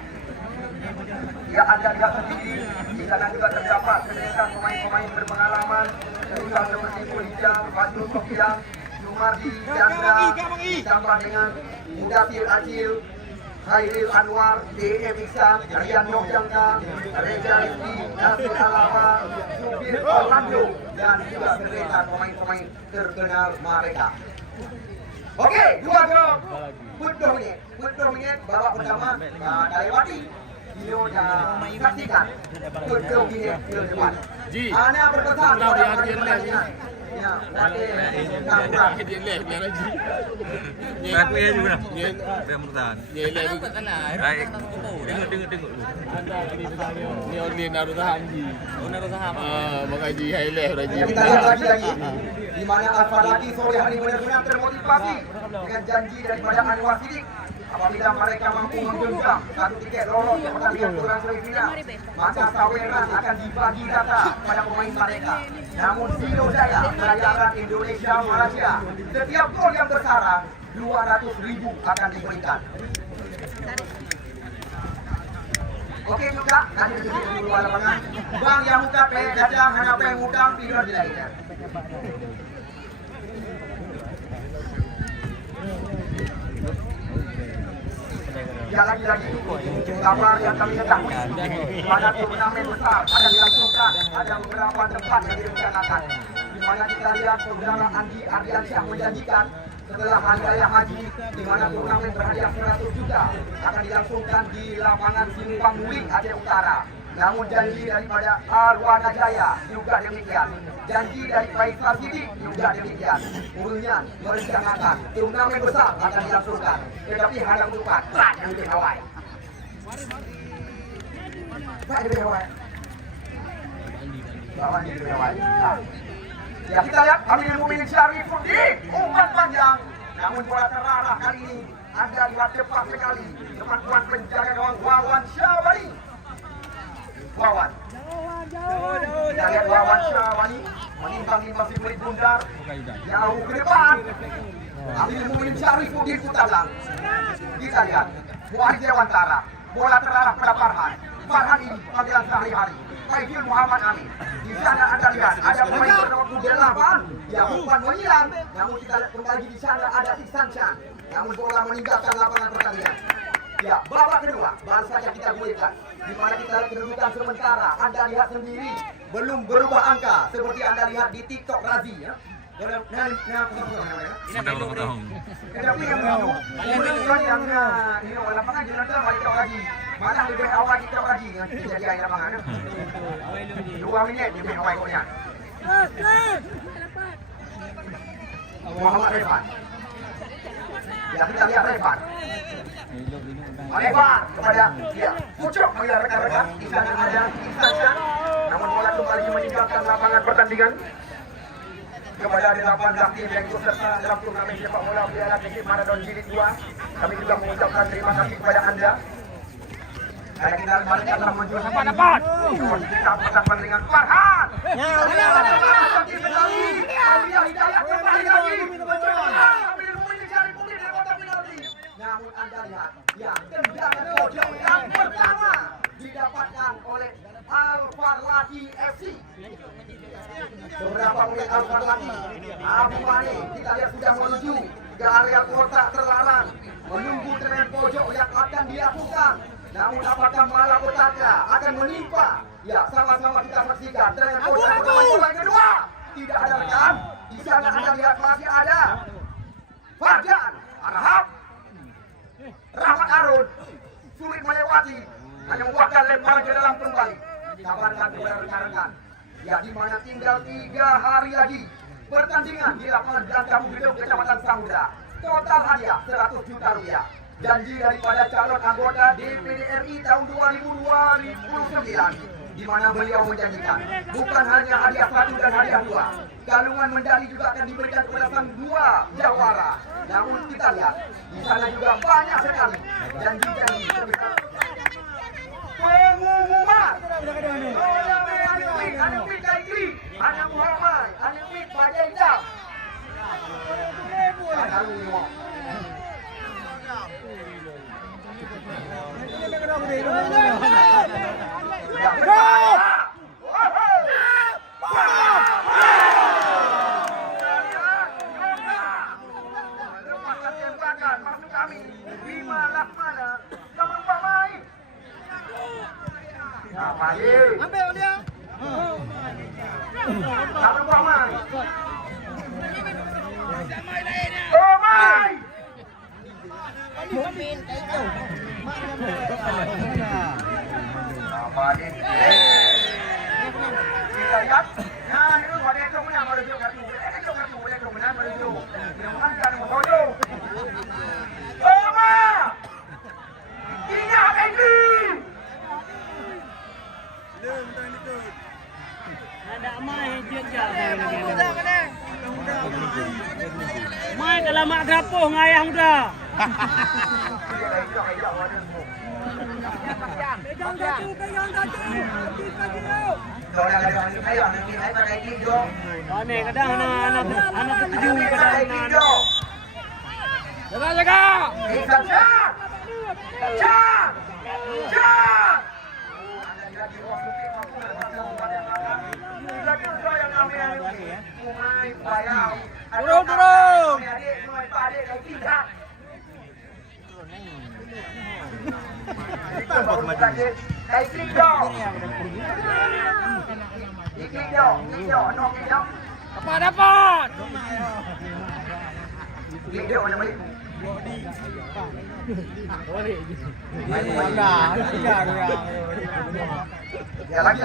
yang anda lihat sendiri, di sana juga terdapat sederet pemain-pemain berpengalaman seperti Kulijang, Badrul Sofian, Sumardi, Chandra, ditambah dengan Mudathir Acil, Khairil Anwar, DM Iksan, Rian Nokjangka, Reza Rizki, Nasir Alama, Supir Orlando, dan juga sederet pemain-pemain terkenal mereka. Oke, 2 gol. Put 2 menit babak pertama Dayawati. Dia dah saksikan put 2 menit ke depan. Ana berpesan kepada pertandingan. Ya, nanti Dia leh biar Haji. Aku ya juga. Dia bertahan. Dia leh. Baik. Tengok. Ni only naruh Haji. Naruh saham. Mak Haji hai leh Haji. kita lihat lagi di mana Alfa Laki sore hari benar-benar termotivasi dengan janji daripada Anwar Sidik Apabila mereka mampu menggenggam satu tiket lolos ke pertandingan kurang semifinal, maka saweran akan dibagi rata pada pemain mereka. Namun Sino Jaya pelayaran Indonesia Malaysia, setiap gol yang bersarang 200.000 akan diberikan. Okey juga, nanti ditutup dulu lapangan. Bang yang muka pe gadang, anak pe muda tidur di lainnya. Ya lagi-lagi kabar yang kami ketahui pada turnamen besar ada dilangsungkan, ada beberapa tempat yang direncanakan, di mana kita lihat saudara Andi Ardiansyah menjanjikan setelah Hari Raya Haji, di mana turnamen berhadiah 100 juta akan dilangsungkan di lapangan Simpang Nuling Aceh Utara. Namun janji daripada Arwana Jaya juga demikian. Janji dari Faisal Sidik juga demikian. Urunyan merencanakan turnamen besar akan dilangsungkan, tetapi hadang tukat tak yang lebih awal. Tak lebih awal. Bawa di lebih awal. Ya kita lihat Amin Mumin Syarifuddin umpan panjang. Namun bola terarah kali ini Anda lihat cepat sekali kemampuan penjaga gawang Wawan Syahwani. Wawan. Kita lihat Wawan Syahwani menimbang-nimbang si kulit bundar jauh ke depan. Amin Mumin Syarifuddin Putalang. Kita lihat Wahid Dewantara. Bola terarah pada Farhan. Farhan ini panggilan sehari-hari. Faidil Muhammad Amin. Di sana Anda lihat ada pemain bernomor 8 yang umpan menghilang. Namun kita lihat kembali di sana ada Iksan Chan. Namun bola meninggalkan lapangan pertandingan. Ya, babak kedua baru saja kita gulirkan. Di mana kita lihat kedudukan sementara. Anda lihat sendiri belum berubah angka seperti Anda lihat di TikTok Razi ya. Tetapi yang ini lapangan jenazah balik lagi. Malah lebih awal kita lagi jadi air lapangan. 2 minit lebih awal golnya. Muhammad Refan. Ya kita lihat Refan. Refan kepada dia. Pucuk bagi rekan-rekan. Di sana ada Iksan. Namun bola kembali meninggalkan lapangan pertandingan. Kepada 18 tim yang ikut serta dalam turnamen sepak bola Piala Kisip Maradon Jilid 2. Kami juga mengucapkan terima kasih kepada anda. Dan kita balikkanlah menjual sampai dapat. Kita bersama dengan Farhan. Namun anda lihat, ya tendangan pojok yang pertama didapatkan oleh Al-Farladi FC. Beberapa menit Al-Farladi, Abu Mane kita lihat sudah menuju ke area kotak terlarang, menunggu tendangan pojok yang akan dilakukan. Namun apakah malapetaka akan menimpa? Ya, sama-sama kita saksikan tendangan pojok pertama yang kedua. Tidak ada rekan. Di sana Anda lihat masih ada Farjan Arhab, Rahmat Arun sulit melewati, hanya membuatkan lempar ke dalam kembali. Kabarkan kepada rekan-rekan, ya di mana tinggal 3 hari lagi pertandingan di lapangan Kampung Gedung Kecamatan Samudra. Total hadiah 100 juta rupiah. Janji daripada calon anggota DPD RI tahun 2029, di mana beliau menjanjikan bukan hanya hadiah 1 dan hadiah 2, galungan medali juga akan diberikan kepada sang 2 jawara. Namun kita lihat di sana juga banyak sekali janji-janji pengumuman. Anak Kaikri, anak Muhammad, anak Mit Bajenda. Ambil dia. Satu pemain. Pemain. Kita lihat. Nah, ini ada yang menang menuju kartu. Kartu menang menuju. Mudah-mudahan kan mojo. Pemain. Ingat lagi. Ada mai dia jaga. Mai dalam mak grapoh ngayah muda. Kalau ada ayo nanti saya pakai video. Ane kadang anak ketujuh kadang video. Jaga. Iksan Cak. Turun. Dapat. Ya lagi.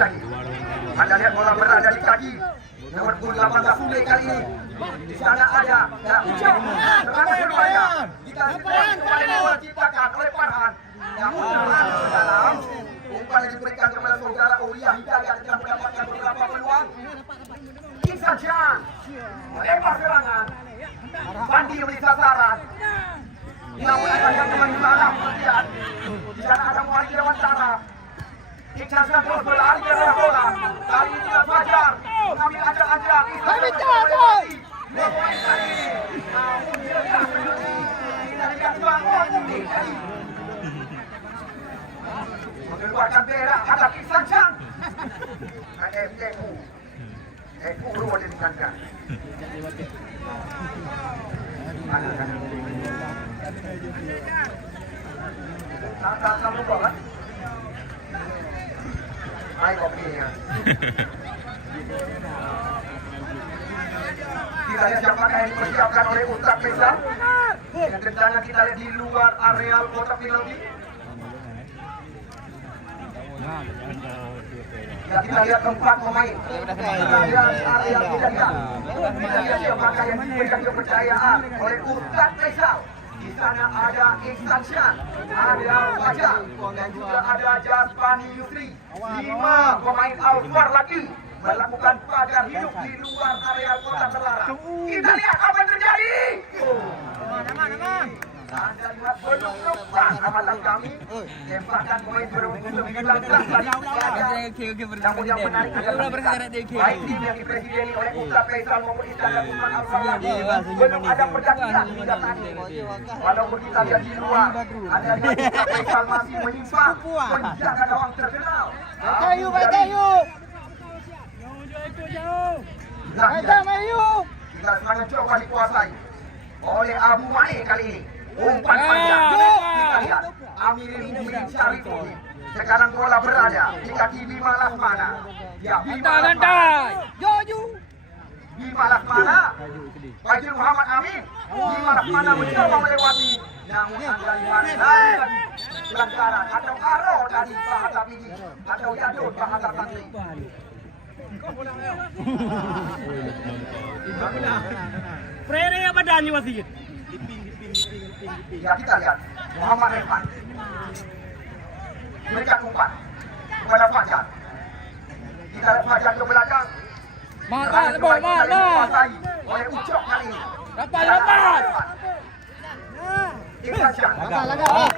Anda lihat bola berada di kaki nomor 18 Sule kali ini. Di sana ada Ucap. Serangan berbahaya. Dikasih bola diciptakan oleh Farhan. Yang berjalan ke dalam. Umpan yang diberikan kepada saudara Aulia Hidayat yang mendapatkan beberapa peluang. Iksan Syah melempar serangan. Bandi memberi sasaran. Namun ada yang kembali salah perhatian. Di sana ada Muhammad Dewantara. Iksan Syah terus berlari ke arah bola. Kali ini juga Fajar mengambil anjak-anjak. Kami takut. Lepoin tadi. Namun dia tak peduli. Kita lihat tuan putih tadi. Mengeluarkan berak hadap Iksan Syah. Uru boleh dikankan. Kamu kok kan? Ayo kopinya. Kita lihat siapakah yang dipersiapkan oleh Ustaz Faisal. Yang rencana kita lihat di luar areal kotak penalti. Ya, kita lihat keempat pemain. Kita lihat area kita lihat. Kita lihat siapakah yang diberikan kepercayaan oleh Ustaz Faisal. Di sana ada Iksan Syah, ada Fajar, dan juga ada Jasmani Yusri. 5 pemain Al-Far lagi melakukan pagar hidup di luar area kota terlarang. Kita lihat apa yang terjadi. Anda lihat belum lepas amatan kami. Tembakan pemain ber-19 tadi. Namun yang menarik adalah baik tim yang dipresideni oleh Ustaz Faisal maupun Istana Umar Al-Falahi belum ada pergantian hingga tadi. Walaupun kita lihat di luar, ada Ustaz Faisal masih menyimpang menjaga gawang terkenal. Kayu. Kita serangan coba dikuasai oleh Abu Mane kali ini. Umpan panjang. Kita lihat Amirin Muhyiddin Syarifuddin. Sekarang bola berada di kaki Bima Lakmana. Ya, Bima Lakmana. Fajrul Muhammad Amin. Bima Lakmana mencoba melewati. Namun Anda lihat lagi pelanggaran atau aro dari bahasa Pidi atau Yadun bahasa Santri. Prene apa dan wasit? Ya, kita lihat Muhammad Irfan berikan umpan kepada Fajar. Kita lihat Fajar ke belakang. Dikuasai oleh Ucok kali ini. Rapat. Iksan Syah. Rapat.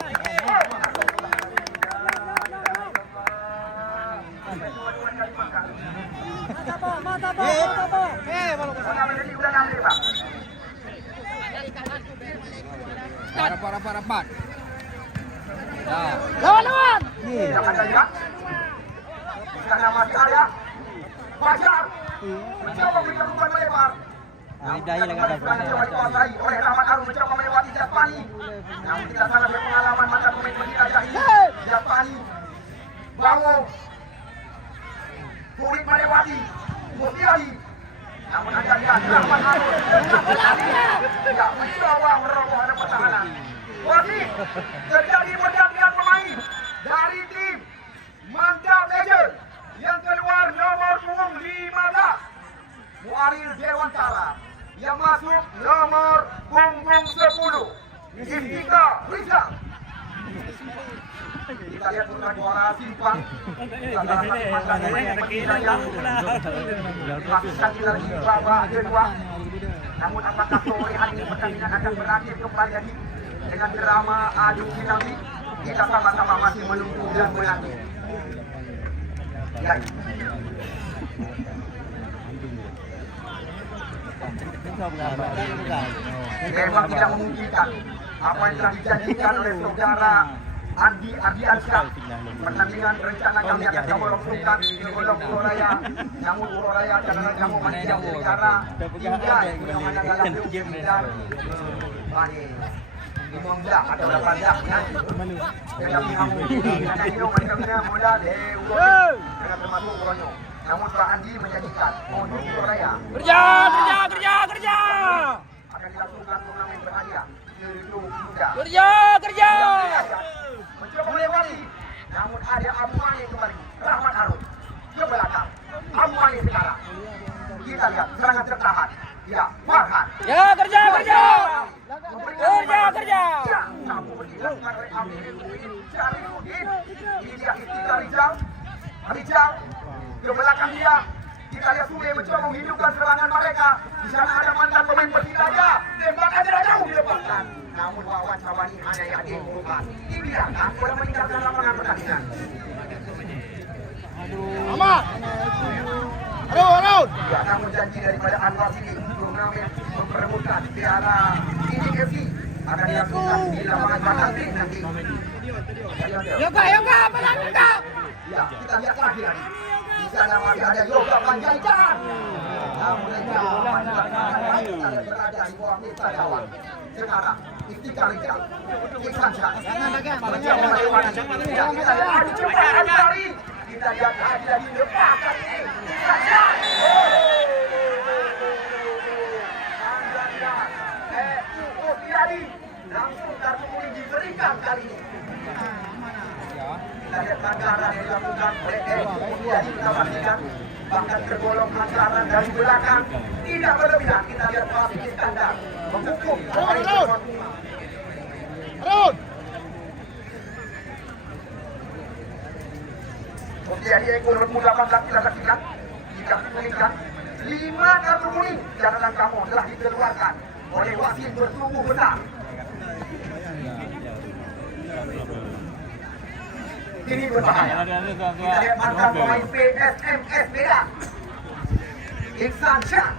Lawan. Yang ada ya. Di sana masih ada Fajar. Mencoba berikan umpan melebar. Dikuasai oleh Rahmat Arun mencoba melewati Jasmani. Namun tidak sangat berpengalaman mantan pemain Persita Jahili. Jasmani Bango sulit melewati Mustiadi. Namun Anda lihat Rahmat Arun tidak mencoba meroboh ada pertahanan. Wasit, terjadi pergantian pemain dari tim Mantap Legend yang keluar nomor punggung 15 Muaril Dewantara, yang masuk nomor punggung 10 Iftika Rizal. Kita lihat putra juara Simpang. Salah satu mantan pemain Persija dimasukkan lagi babak kedua. Namun apakah sore hari ini pertandingan akan berakhir kembali lagi? dengan drama adu finali. Kita sama-sama masih menunggu dan menanti. Baik. Memang tidak memungkinkan apa yang telah dijanjikan oleh saudara Andi Ardiansyah. Pertandingan rencana kami akan kami langsungkan di Golong Puroraya. Namun Puroraya adalah kamu masih yang negara hingga yang mana dalam game dan Imam dah atau berapa dah nanti. Tetapi kamu karena ini mereka kena mula deh uang karena termasuk uangnya. Namun Pak Andi menjanjikan untuk Puroraya. Kerja. Akan dilakukan turnamen berhadiah. Kerja. Mencoba melewati. Namun ada Abu Mani kembali. Rahmat Arun ke belakang. Abu Mani sekarang. Kita lihat serangan tertahan. Ya, Farhan. Ya, kerja. Ini dia Istika Rizal ke belakang dia. Kita lihat Sule mencoba menghidupkan serangan mereka. Di sana ada mantan pemain Persija. Tembakan jarak jauh dilepaskan. Namun Wawan Sawani hanya yang diumumkan. Dibiarkan oleh meninggalkan lapangan pertandingan. Aduh. Ya, namun janji daripada Anwar Sidi turnamen memperebutkan piala ini FC akan dilakukan di lapangan Batang Green nanti. Yoga, apa? Ya, kita lihat lagi. Di sana masih ada Yoga Panjaitan. Namun kita berada di bawah Miftah Dawan. Sekarang Istika Rizal, Iksan Syah mencoba melewati. Ya, kita lihat adu cepat Ansari. Kita lihat ada di depan kali ini. Iksan Syah. Langsung kartu kuning diberikan kali ini. Kita lihat pelanggaran yang dilakukan oleh Eko Mulyadi kita pastikan bahkan tergolong pelanggaran dari belakang tidak berlebihan. Kita lihat Fasih Iskandar menghukum Mulyadi Eko nomor 18 kita saksikan tidak mengingat 5 kartu kuning. Catatan kamu telah dikeluarkan oleh wasit bersungguh besar. Ini berbahaya. Kita lihat mantan pemain PSMS Medan, Iksan Syah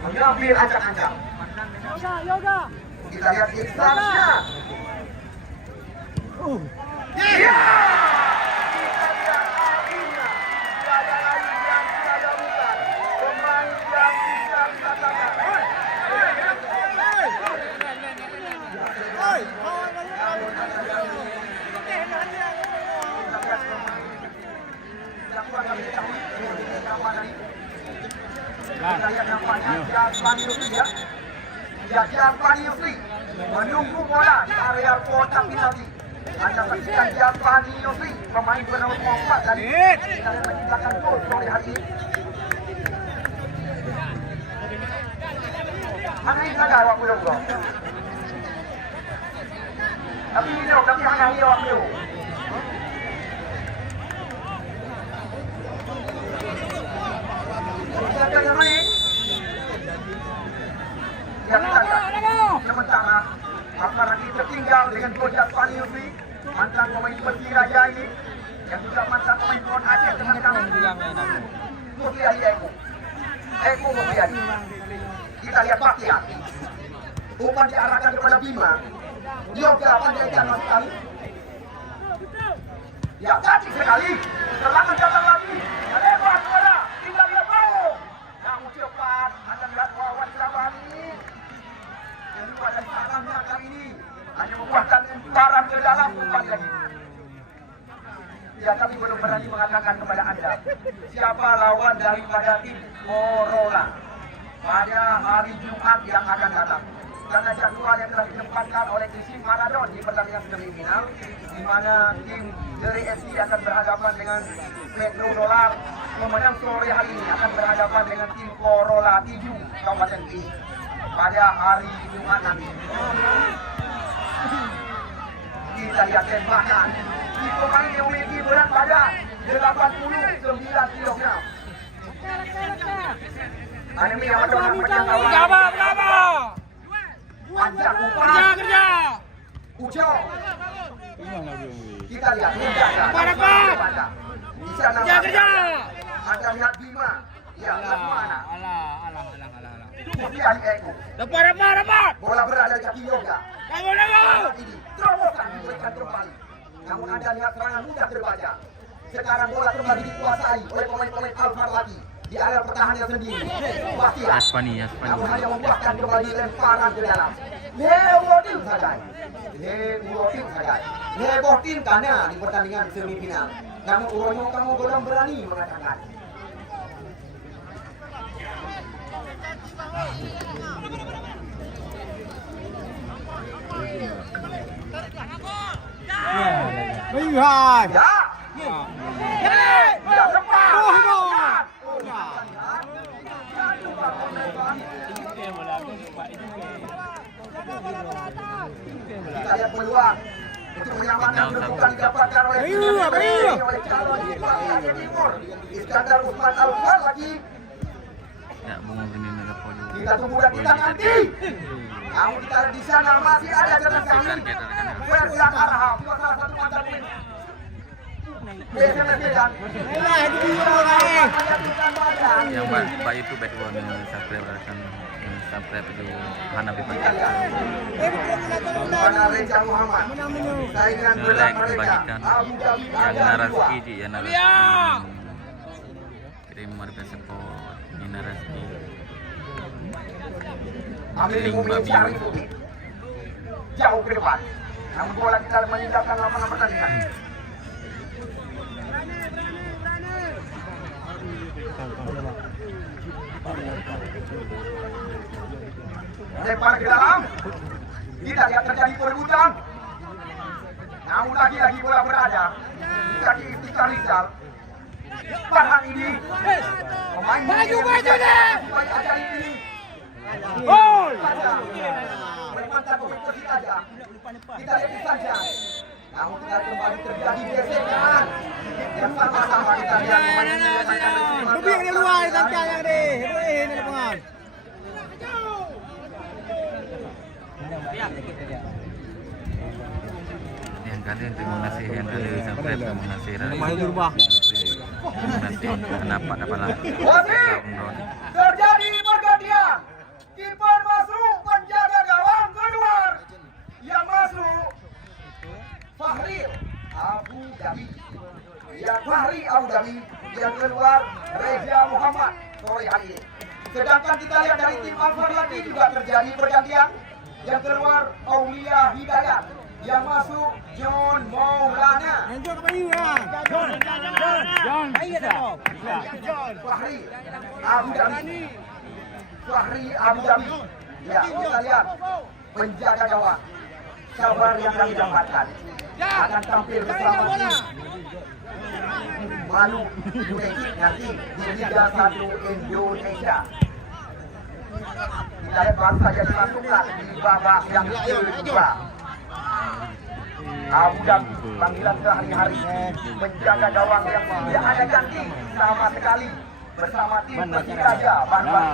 mengambil ancang-ancang. Kita lihat Iksan Syah. Ya! Kita lihat akhirnya ada lagi yang saya bukan pemain yang bisa dikatakan. Kita lihat nampaknya Japani Yusri menunggu bola di area kotak penalti. Anda saksikan Japani Yusri pemain bernama 4 tadi. Kita lihat menciptakan gol sore hari ini. Mana ini saja awak belum kau? Tapi ini tapi hanya ini awak belum. Sementara aparat ini tertinggal dengan gol Japani Yusri, mantan pemain Persiraja ini yang juga mantan pemain Pon Aceh dengan kami. Mulyadi Eko Mulyadi. Kita lihat Paktian. Umpan diarahkan kepada Bima. Yoga Panjaitan sekali. Ya, cantik sekali. Serangan datang lagi. Lebar bola. Tinggal dia mau. Namun cepat. Anda lihat Wawan Sawani. Yang lupa dari sarangnya kali ini. Hanya membuahkan lemparan ke dalam umpan lagi. Ya, kami belum berani mengatakan kepada Anda siapa lawan daripada tim Corolla pada hari Jumat yang akan datang. Karena jadwal yang telah ditempatkan oleh Isi Maradon di pertandingan semifinal, di mana tim dari FC akan berhadapan dengan Metro Dolar. Pemenang sore hari ini akan berhadapan dengan tim Corolla Tiju Kabupaten I pada hari Jumat nanti. Kita lihat tembakan. Si pemain yang memiliki berat badan 89 kg. Anemi yang berapa? Panjang umpan. Kerja. Ujo. Kita lihat menjaga. Di sana Kerja. Anda lihat Bima. Ya, mana? Alah. Dia di Eko. Dapat. Bola berada di kaki Yoga. Kamu. Ini terobosan diberikan kembali. Namun Anda lihat serangan mudah terbaca. Sekarang bola kembali dikuasai oleh pemain-pemain Alfar lagi di area pertahanan sendiri. Bastian. Yaspani. Namun hanya membuahkan kembali lemparan ke dalam. Hebotin saja. Hebotin karena di pertandingan semifinal. Namun Urono kamu belum berani mengatakan. Lihat. Ya. Ya, cepat. Kita lihat peluang untuk menyamakan bukan didapatkan oleh calon Aceh Timur. Iskandar Usman Alfar lagi. Ya, bunga ini nak polu. Kita tunggu dan kita nanti. Namun kita di sana masih ada jalan kami. Ferdian Arham, salah satu mantan pemain. Yang baik itu baik one subscribe akan subscribe itu Hanafi Pakai. Mana Reza Muhammad. Saingan berat mereka. Bagikan Abu Dhabi yang ada narasi 2. di yang narasi kirim mereka support ini narasi Ambil Mumin Syarifuddin. Jauh ke depan. Namun bola kita meninggalkan lapangan pertandingan. Lempar ke dalam. Kita lihat terjadi perebutan. Namun lagi-lagi bola berada di kaki Iftikhar Rizal. Farhan ini pemain maju ajaib ini. Mantan pemain Persib saja. Kita lihat saja. Namun kita kembali terjadi gesekan. Yang sama-sama kita lihat pemain ini menyelesaikan resmi. Lebih yang di luar tangkap yang di. Ini lapangan. yang kalian terima kasih yang kalian subscribe terima kasih terima kasih kenapa dapat Terjadi pergantian. Kiper masuk, penjaga gawang keluar. Yang masuk Fahri Abu Dhabi. Yang Fahri Abu Dhabi, yang keluar Reza Muhammad sore hari ini. Sedangkan kita lihat dari tim Alfar lagi juga terjadi pergantian. Yang keluar Aulia Hidayat. Yang masuk John Maulana. Fahri Abu Dhabi. Fahri Abu Dhabi. Ya, kita lihat penjaga gawang. Sabar yang kami dapatkan akan tampil bersama tim Malu United nanti di Liga 1 Indonesia. Kita lihat baru saja dimasukkan di babak yang kedua. Abu Dhabi panggilan sehari-hari penjaga gawang yang tidak ada ganti sama sekali bersama tim Persiraja Bandung.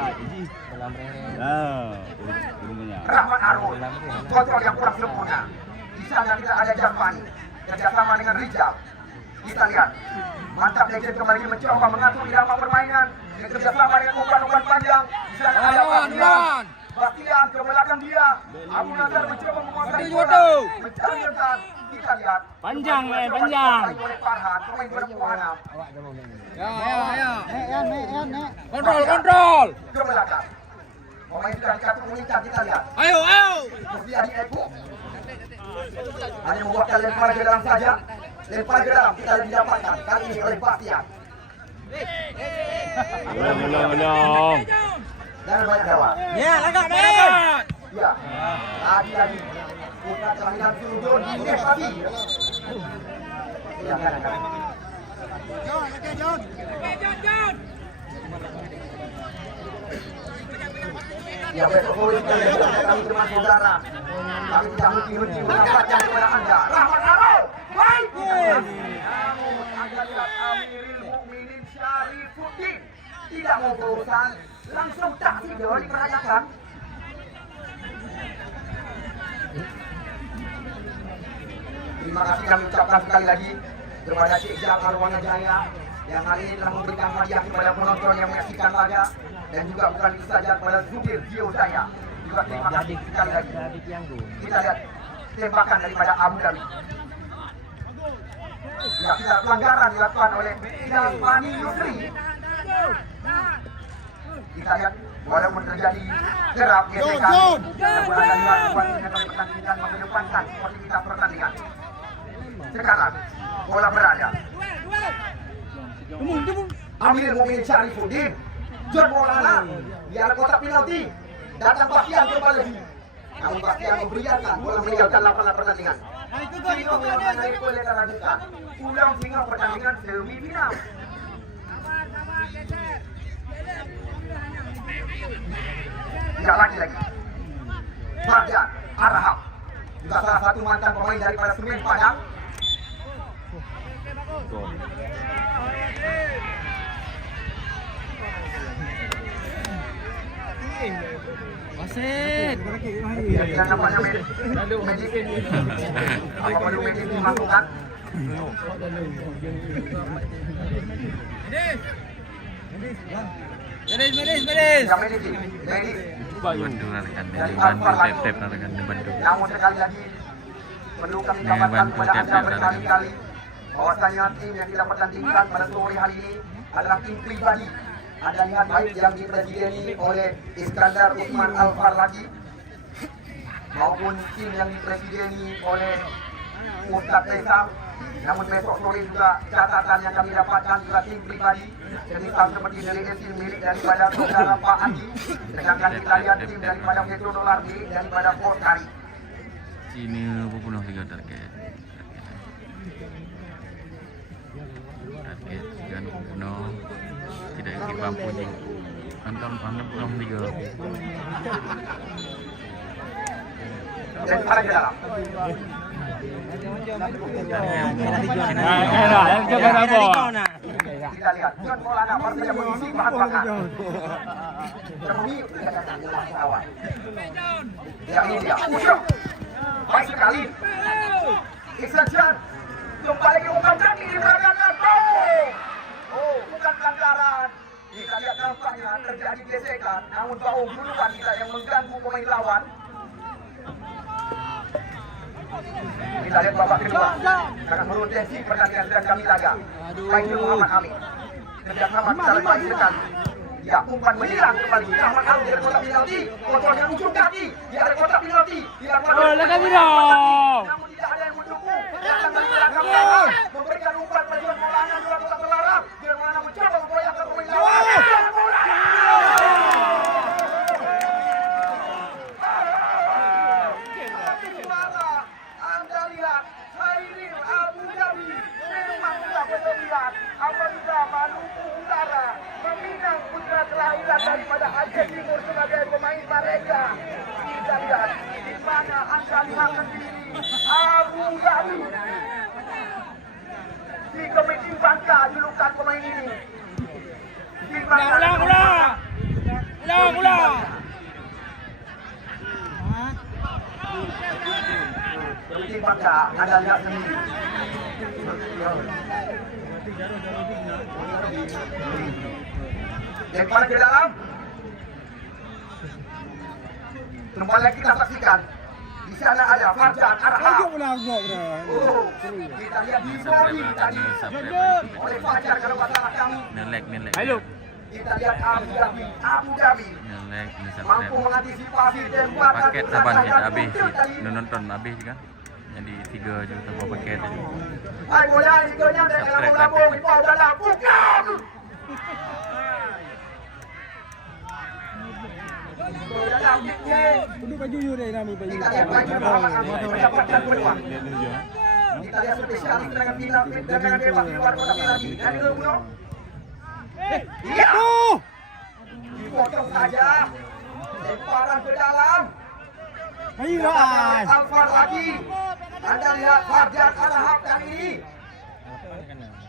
Rahmat Arun, kontrol yang kurang sempurna. Di sana kita ada Jarvani, kerjasama dengan Rizal. Kita lihat, mantap legend kembali mencoba mengatur irama permainan. Kerjasama dengan umpan-umpan panjang. Di sana ada Bastian. Bastian ke belakang dia. Abu Nazar mencoba menguasai bola. Mencari rekan. Kita lihat. Panjang. Oleh Farhan, pemain 2006. Kontrol. Ke belakang. Pemain sudah dikatakan meningkat, kita lihat. Ayo. Dia di Eko. Hanya membuatkan lempar ke dalam saja. Lempar ke dalam kita didapatkan kali ini oleh Bastian. Belum. Dan banyak gawang. Ya, lagak. Ya. Lagi. Bukan kelahiran Surudon di Nepati. Ya, kadang-kadang. John. Ya, besok sore kami teman saudara. Kami tidak henti mendapatkan kepada Anda. Rahmat Arul. Baik. Namun Anda lihat Amirul Mukminin Syarifuddin tidak mau berurusan, langsung taksi jauh dipertanyakan. Terima kasih kami ucapkan sekali lagi kepada Cik Jal Arwana Jaya yang hari ini telah memberikan hadiah kepada penonton yang menyaksikan laga, dan juga bukan itu saja kepada Zubir Gio Jaya. Juga terima kasih sekali lagi. Kita lihat tembakan daripada Abu Dhabi. Ya, tidak pelanggaran dilakukan oleh Fani Yusri. Kita lihat walaupun terjadi kerap gesekan, namun ada juga kewajiban oleh pertandingan mengedepankan sportivitas pertandingan. Sekarang bola berada. Amir Mumin Syarifuddin, John Maulana, di arah kotak penalti. Datang Bastian kembali. Namun Bastian memberikan bola meninggalkan lapangan pertandingan. Sehingga bola naik boleh lanjutkan. Ulang sehingga pertandingan semifinal. Tidak lagi. Fardan Arham, juga salah satu mantan pemain daripada Semen Padang. Wasit. Yang nampaknya Magic. Apa perlu Magic dimasukkan? Medis. Yang Magic. Bantu rekan dari bantu tap rekan bantu. Namun sekali lagi perlu kami kabarkan kepada anda berkali-kali bahwasanya tim yang kita pertandingkan pada sore hari ini adalah tim pribadi. Anda lihat baik yang dipresideni oleh Iskandar Utsman Al-Farlaki maupun tim yang dipresideni oleh Ustadz Reza. Namun besok sore juga catatan yang kami dapatkan juga tim pribadi semisal seperti milik daripada saudara Pak Andi. Sedangkan kita lihat tim daripada Metro Dolar milik daripada Porkari. Sini berpenuh tiga target. Target sekian berpenuh. Tidak mampu je. Antam belum tiga. Dan para ke dalam. Kita lihat John Maulana Persija mengisi bahan bakar. Demi kedatangan lawan. Ya ini dia. Usyuk. Baik sekali. Iksan Jan kembali ke umpan kaki di belakang kartu. Oh, bukan pelanggaran. Kita lihat nampaknya terjadi gesekan. Namun bau duluan kita yang mengganggu pemain lawan. Kita lihat babak kedua. Sangat berpotensi pertandingan sedang kami laga. Baik Muhammad Amin. Sejak Muhammad salah baik sekali. Ya, umpan menyerang kembali. Muhammad Amin dari kotak penalti. Kontrolnya ujung kaki. Di area kotak penalti. Dilakukan oleh namun tidak ada yang mendukung. Datang dari belakang lawan. Memberikan umpan pada John Maulana di luar kotak terlarang. John Maulana mencoba memboyangkan pemain lawan. John Maulana! Anda lihat, Khairil Abu Dhabi memang tidak berlebihan apabila Maluku Utara meminang putra kelahiran daripada Aceh Timur sebagai pemain mereka. Kita lihat di mana Anda lihat sendiri Abu Dhabi di Komisi Bangka julukan pemain ini. Ulang. Komisi Bangka Anda lihat sendiri. Lempar ke dalam. Kembali kita saksikan. Di sana ada Fardan Arham. Oh, kita lihat di body tadi oleh Fajar kalau masalah kami. Nelek. Ayo. Kita lihat Abu Dhabi Nelek mampu mengantisipasi tembakan paket saban kita habis nonton habis kan. Jadi 3 juta per paket tadi. Hai bola ikutnya dari lambung-lambung di bawah dalam. Bukan. Kita lihat baju Muhammad Amin mendapatkan peluang. Kita lihat spesialis dengan bebas di luar kotak penalti. Dari Uno. Iya. Dipotong saja. Lemparan ke dalam. Alfar lagi. Anda lihat Fardan Arham kali ini.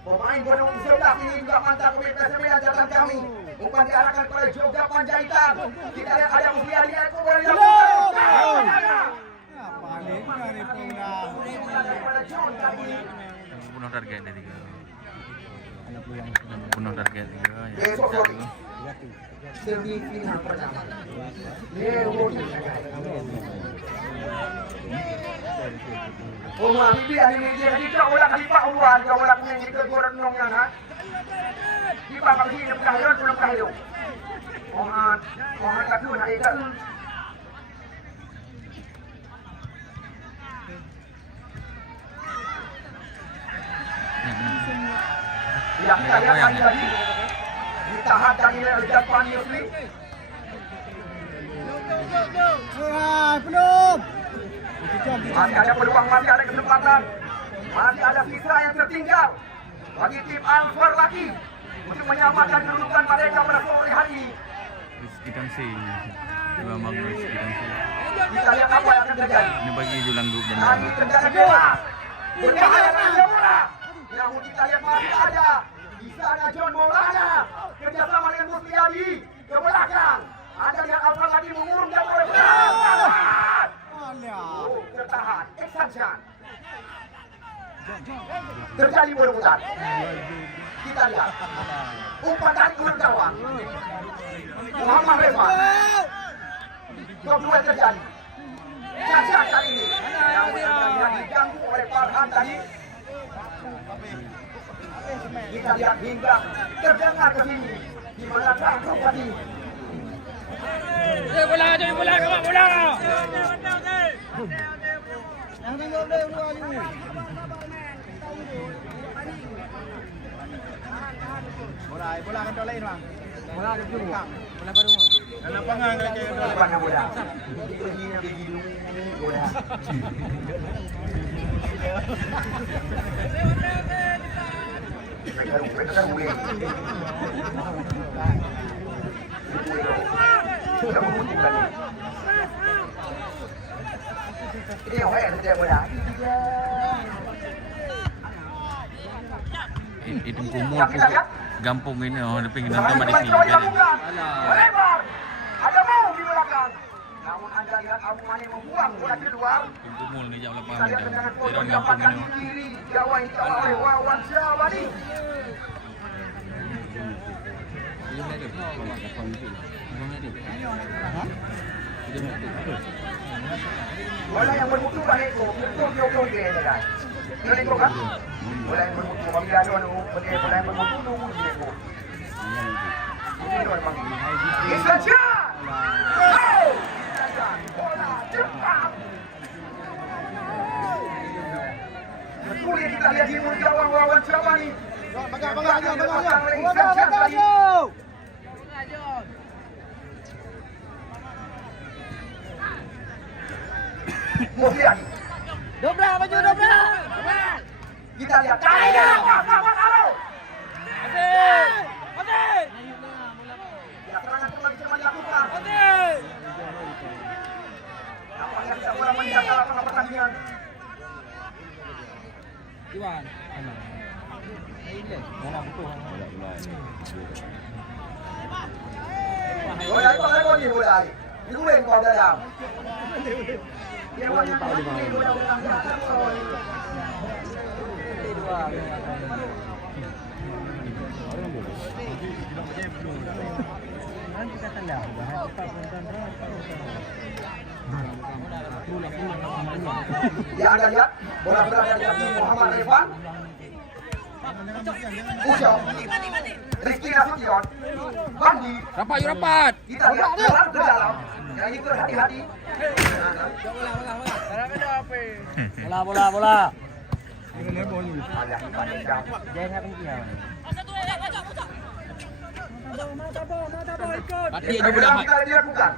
Pemain bernomor 11 ini juga mantan pemain PSM dan catatan kami. Umpan diarahkan kepada Joga Panjaitan. Kita lihat ada Musliani Eko boleh dilakukan. Penuh target dari tiga. Penuh target tiga. Besok sorry. Semifinal pertama. Umar bibi ani media kita ulang kali pak ulang kau ulang yang kita goreng nongnya ha. Di pak pagi ni kahiro belum kahiro. Umar katu nak ikat. Ya kita lihat lagi. Ditahan tadi oleh Japan Yusri. Belum. Masih ada peluang, masih ada kesempatan, masih ada sisa yang tertinggal bagi tim Answer lagi untuk menyamakan kedudukan mereka pada sore hari ini. Rizky Tansi, dua Magnus Rizky Tansi. Kita lihat apa yang akan terjadi. Ini bagi Julang Group dan Lagi tendangan bola, berbahaya dengan bola. Namun kita lihat masih ada di sana John Maulana kerjasama dengan Musliadi ke belakang. Ada lihat Alfred lagi mengurung dan bergerak. Tertahan, extension. Terjadi bola-bola. Kita lihat umpan dari ujung gawang. Muhammad Rezwan. Dua terjadi. Caca kali ini. Yang diganggu oleh Farhan tadi. Kita lihat hingga terdengar ke sini. Di mana tangkap tadi. Bola, kawan bola. Bola kan lain bang. Bola di belakang. Bola baru. Dalam lapangan lagi. Lapangan bola. Begini begitu bola. Mereka boleh. Sudah membutuhkan. Ini yang saya kerja bola. Itu kumul gampung ini dia pengen nonton pada sini. Lebar. Ada mau di belakang. Namun anda lihat Abu Mane membuang bola keluar. Kumul ni jauh lepas Kita lihat dia. tendangan Dia kotor gampung dapatkan ini. di kiri. Gawang dikawal oleh Wawan Syahbani. Bola yang bermutu kan Eko, betul dia kan. Dia Eko kan? Bola yang bermutu, apabila ada bola yang bermutu nunggu di Eko. Ini memang Islandia. Bola cepat. Betul yang kita lihat di mulut gawang Wawan Syahbani. Musliadi. Dobra. Kita lihat. Aduh. Ya, serangan lagi coba dilakukan. Apakah bisa bola menjaga lapangan pertandingan? Iwan. Bola itu ada gol bola. Diuleng kau dalam. Dia bola yang bola Ya, Anda lihat bola berada di kaki Muhammad Rezwan. Usyok Rizky Nasution Bandi Rapat. kita lihat keluar ke dalam. Yang itu hati-hati. Bola. Sekarang kita dilakukan.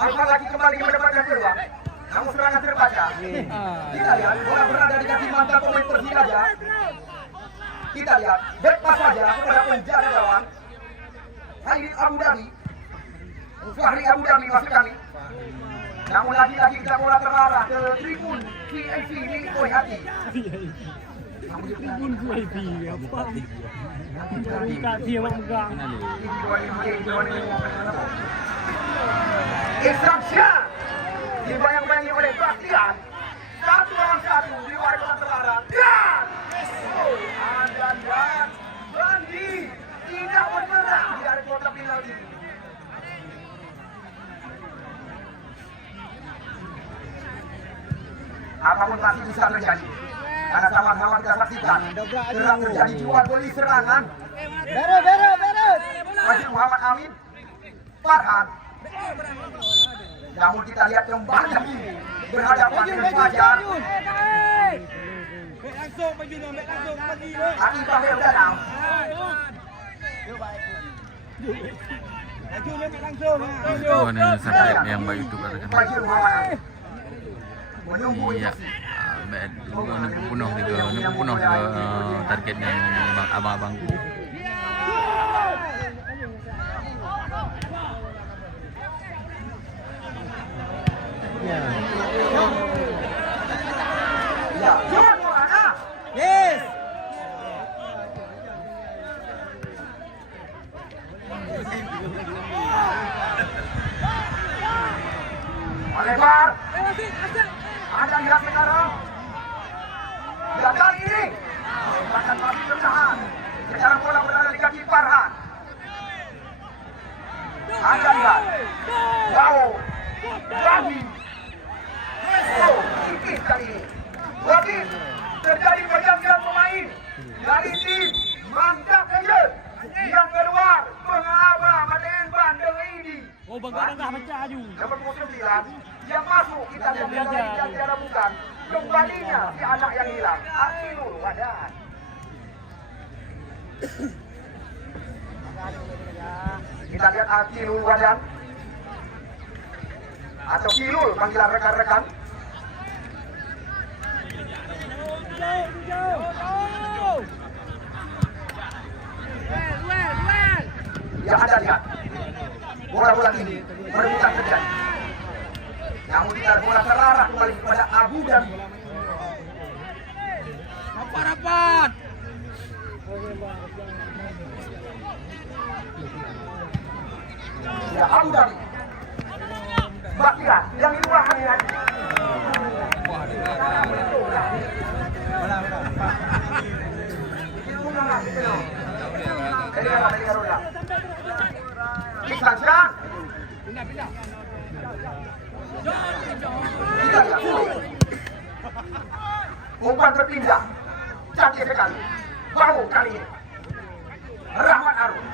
Alfa lagi kembali mendapatkan peluang. Namun serangan terbaca. Kita lihat bola berada di kaki mantan pemain Persiraja. Kita lihat back pass saja kepada penjaga gawang. Khalid Abu Dhabi. Fahri Abu Dhabi maksud kami. Namun lagi-lagi kita bola terarah ke tribun VIP milik Boy Hati. Tribun VIP apa? Buka dia mak megang. Instruction dibayang-bayangi oleh Bastian. 1-1. apapun masih bisa terjadi. Karena sama-sama kita saksikan kerap terjadi jual beli serangan. Masih Muhammad Amin, Farhan. Namun kita lihat kembali berhadapan dengan Fajar. Aki Pahir Danau. Itu ada subscribe yang baik itu katakan. Fajar Muhammad Amin. Menunggu Iya. Bad. Ini penuh juga targetnya abang-abangku. Ya, jangan mana? Yes. Lebar. Ada lihat sekarang. Ya kali ini. Bahkan masih bertahan. Sekarang bola berada di kaki Farhan. Anda lihat. Jauh. Lagi. Oh, tipis kali ini. Lagi terjadi pergantian pemain dari tim Mantap Angel yang keluar pengawal Maden Bandung ini. Oh, bangga pecah ju. Nomor 29 yang masuk kita lihat dari tiada bukan kembalinya si anak yang hilang Akilul Wadan. Kita lihat Akilul Wadan atau Kilul panggilan rekan-rekan. Ya Anda lihat bola-bola ini berebutan terjadi. Namun kita bola terarah kembali kepada Abu Dhabi. Rapat. Ya Abu Dhabi. Bakira yang di luar hadirat. Disanjang. Umpan berpindah. Cantik sekali. Bau kali ini. Rahmat Arun.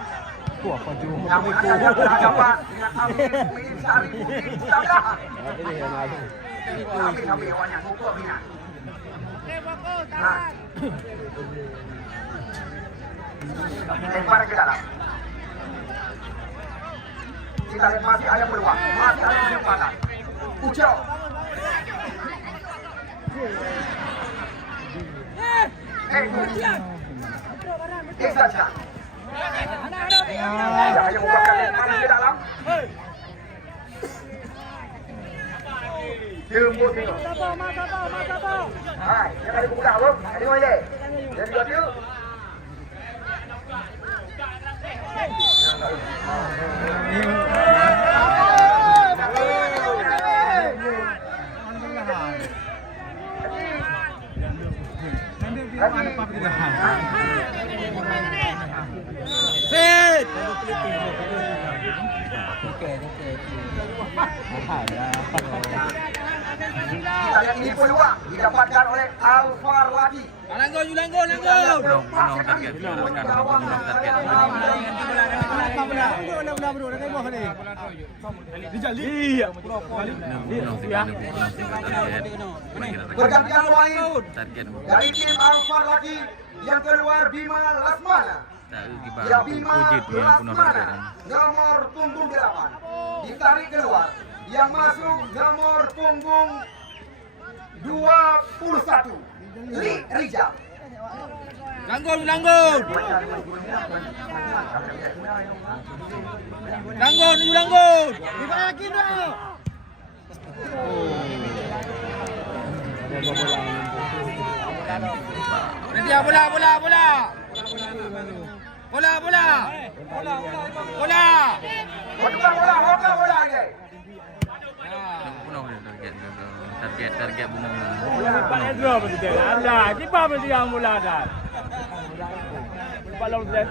Namun ada berhadapan dengan Amin Muhyiddin Sari Muhyiddin Sabdahan. Habis hewannya pukul minat. Nah. Lempar ke dalam. Kita lihat masih ada peluang, masih ada kesempatan. Ucau. Iksan. Ya, hanya bukakan lempar ke dalam. Jemput itu. Hai, jangan dibuka, bro. Ini boleh. Jadi dua Sit. Kita lihat ini peluang didapatkan oleh Alfar lagi. Langgo. Penuh target. Rekan-rekan target. Iya. Pergantian pemain Target. dari tim Alfar lagi yang keluar Bima Lasmana. Ya Bima Lasmana nomor punggung 8 ditarik keluar. Yang masuk nomor punggung 21 Rijal. Langgo. Dibayakin dah. Nanti bola. Bola ini. Target bunga. Pak Edro betul. Allah, tiba betul yang mula dah. Pak Long dah.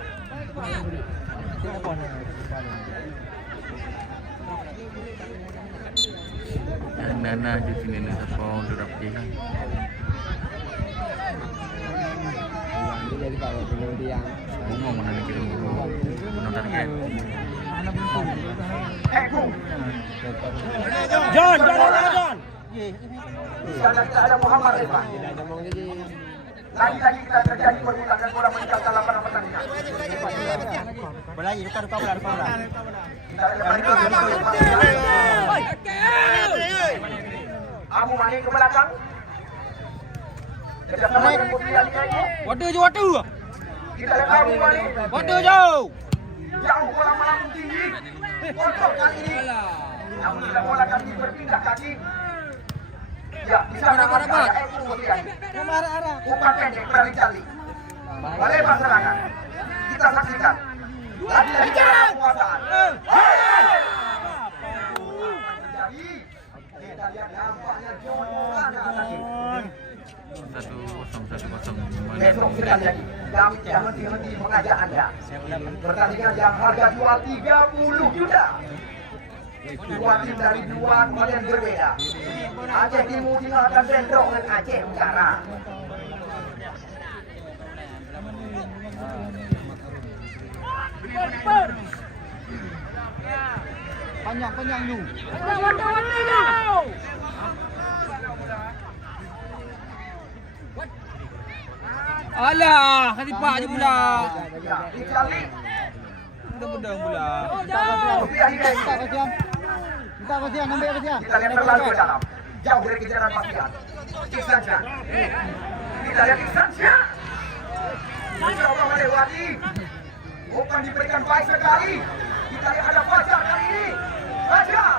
Yang nana di sini nih sepong sudah pikiran. Jadi kalau dulu dia Mau mana nih kirim dulu. Menonton kan? John. Sekarang kita ada Muhammad Irfan. Lagi-lagi kita terjadi perbudakan bola meninggalkan lapangan pertandingan. Bola lagi luka bola. Kita Abu Mani ke belakang. Kerjasama dengan Putri Ali Kaimu. Waduh. Kita lihat Abu Mani. Waduh jauh. Jauh bola melambung tinggi. Kotor kali ini. Namun bila bola kaki berpindah kaki. Ya, di sana ada Eko Putri Ali. Umpan pendek berani Charlie. Melebar serangan. Kita saksikan. Lagi-lagi kekuasaan. Terjadi. Kita lihat nampaknya John Morana tadi. 1-0. Besok sekali lagi, kami jangan henti mengajak Anda. Pertandingan yang harga jual 30 juta. Dua tim dari dua kalian berbeda. Aceh Timur akan bentrok dengan Aceh Utara. Panjang lu. Alah, hati pak je pula. Ya, Charlie. Pedang pula. Putri Ali Kaimu. Ambil kasihan. Kita lihat terlalu ke dalam. Jauh dari kejaran Pastian. Iksan Syah. Kita lihat Iksan Syah. Mencoba melewati. Bukan diberikan baik sekali. Kita lihat ada Fajar kali ini. Fajar.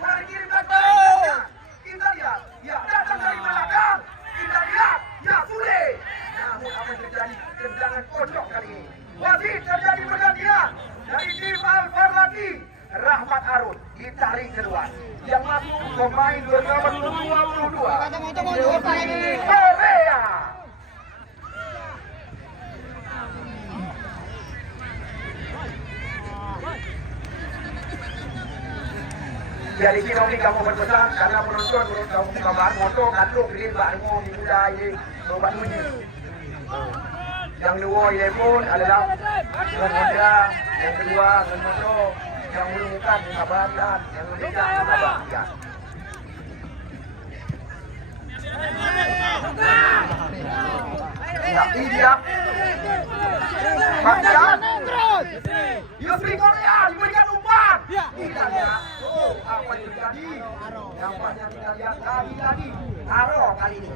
Dari kiri belakang. Kita lihat. Ya, datang dari belakang. Kita lihat. Ya, sulit. Namun apa yang terjadi? Tendangan pojok kali ini. Wasit terjadi pergantian. Dari tim Al-Farlaki, Rahmat Arun ditarik keluar. Yang masuk pemain bersama 22. Korea. Jadi kita ini kamu berpesan karena penonton menurut kamu kabar moto kantuk pilih baru dimulai obat ini. Yang dua ini pun adalah pemuda, yang kedua moto yang menemukan kabaran, yang ketiga kabaran. Ya, ini dia. Macam Yusri Korea diberikan umpan. Kita lihat. Oh, apa yang terjadi? Nampaknya kita lihat lagi. Aro kali ini.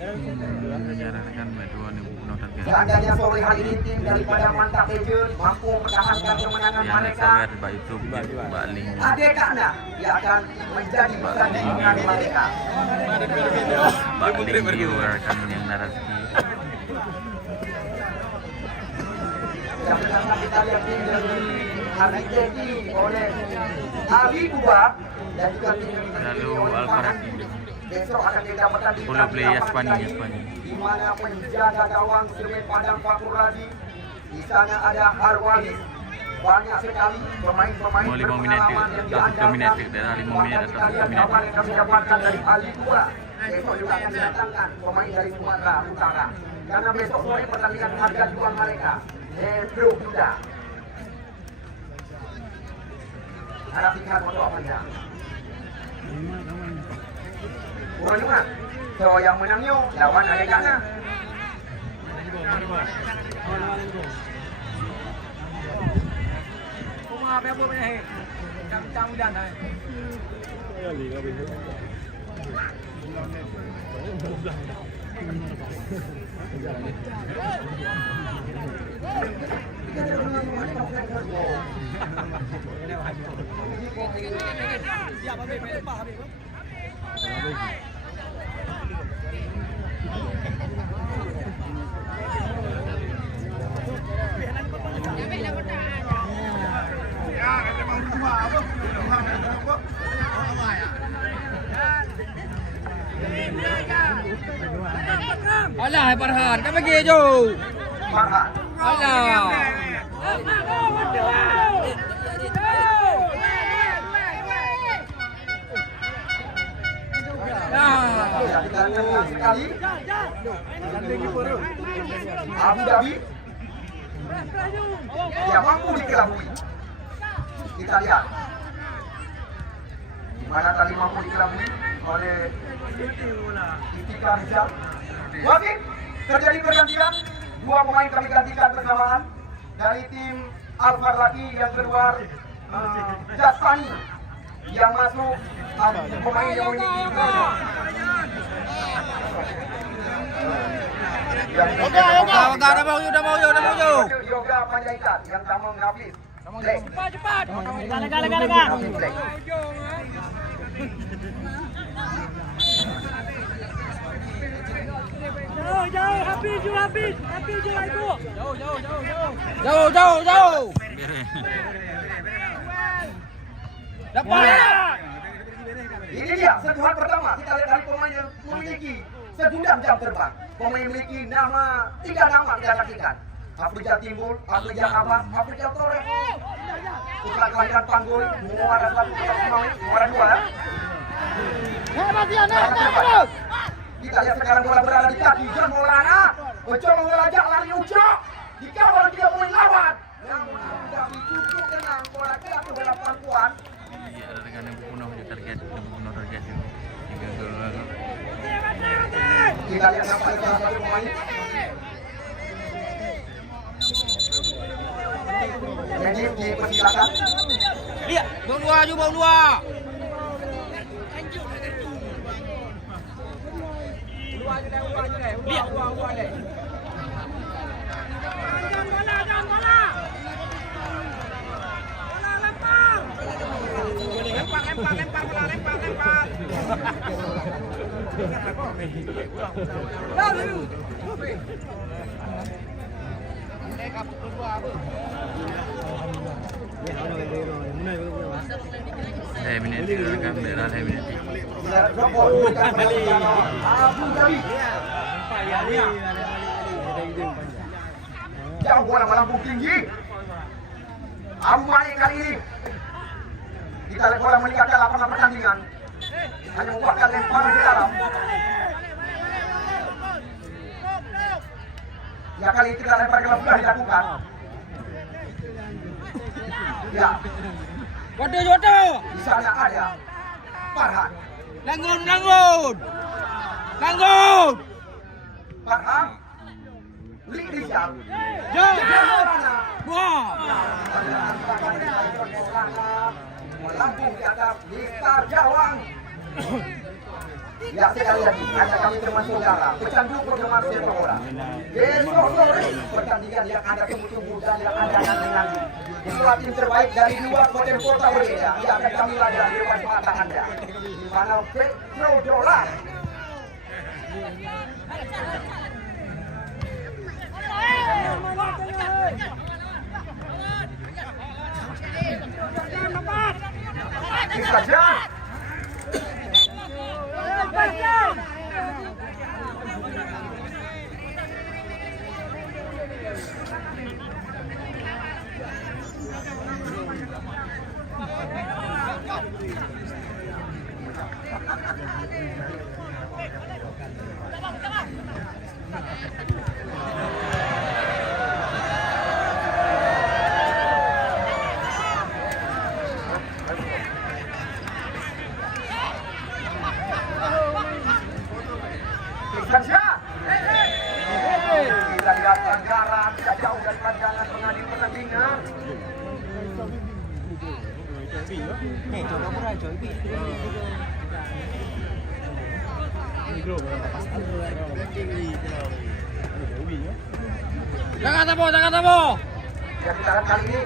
Rekan berdua nih penonton kan. Seandainya sore hari ini tim daripada Mantap Legend mampu mempertahankan kemenangan Yang mereka, sawer Pak YouTube Mbak Ling. adakah Anda yang akan menjadi pertandingan mereka? Mbak Ling viewer kan yang narasi. Yang pertama kita lihat tim dari Habib Dedi oleh Ali Buba dan juga tim dari Lalu Al-Faraki. Besok akan kita bertanding Follow play Yaspani. di mana penjaga gawang Semen Padang Fakur Radi. Di sana ada Harwali. Banyak sekali pemain-pemain Mau 5 minit atau 10 minit dari 5 minit atau 10 minit. Yang kami dapatkan dari Ali Buba. Besok juga akan didatangkan pemain dari Sumatera Utara. Karena besok sore pertandingan harga jual mereka 10 juta. Harap lihat untuk apa ya? Kurang juga. So yang menangnya lawan Ayakana. Rumah apa punya he? Cang udan hai. Alah Farhan, kan pergi je. Farhan. Alah. kita lihat sekali. Abu Dhabi. Ya, mampu dikelabui. Kita lihat. Di mana tadi mampu dikelabui oleh Itika Rizal. Wasit, terjadi pergantian. 2 pemain kami gantikan bersamaan. Dari tim Alfar lagi yang keluar Jasani yang masuk pemain yang memiliki Yoga Panjaitan yang Tamang Hafiz. Cepat. Lega. Jauh, habis je lah itu. Jauh. Dapat. Ini dia sentuhan pertama. Kita lihat dari pemain yang memiliki segudang jam terbang. Pemain memiliki nama 3 nama kita saksikan. Afrika Timbul, Afrika Abbas, Afrika Torres. Putra kelahiran Panggul, Muara 1, Muara 2. Kita lihat sekarang bola berada di kaki John Maulana. Mencoba melajak lari ucok. Dikawal 3 pemain lawan. Namun tidak dicucuk dengan bola jatuh dalam pangkuan. Iya, ada dengan yang membunuh target. Kita lihat sampai ke satu pemain. Jadi dipersilakan. Lihat, bawang dua. Lihat. Jangan bola. Bola lempar. Lempar. Minit akan merah minit. Jauh bola melambung tinggi. Abu Malik kali ini. Kita lihat bola meninggalkan lapangan pertandingan. Hanya membuahkan lemparan ke dalam. Ya, kali ini kita lempar ke dalam sudah dilakukan. Ya. Waduh. Di sana ada Farhan. Langgun. Farhan. Lik Rizal. Jauh. Wah. Melambung di atas Mister Jawang. Ya, sekali lagi, ada kami teman saudara, pecandu penggemar sepak bola. Besok sore, pertandingan yang Anda tunggu-tunggu dan yang Anda nanti-nanti. Dua tim terbaik dari 2 kota berbeda, yang akan kami laga di depan mata Anda. Di mana Petrodolar. Ini saja. Kita lihat pelanggaran tidak jauh dari pandangan pengadil pertandingan. Jangan tabo. Ya, kita lihat kali ini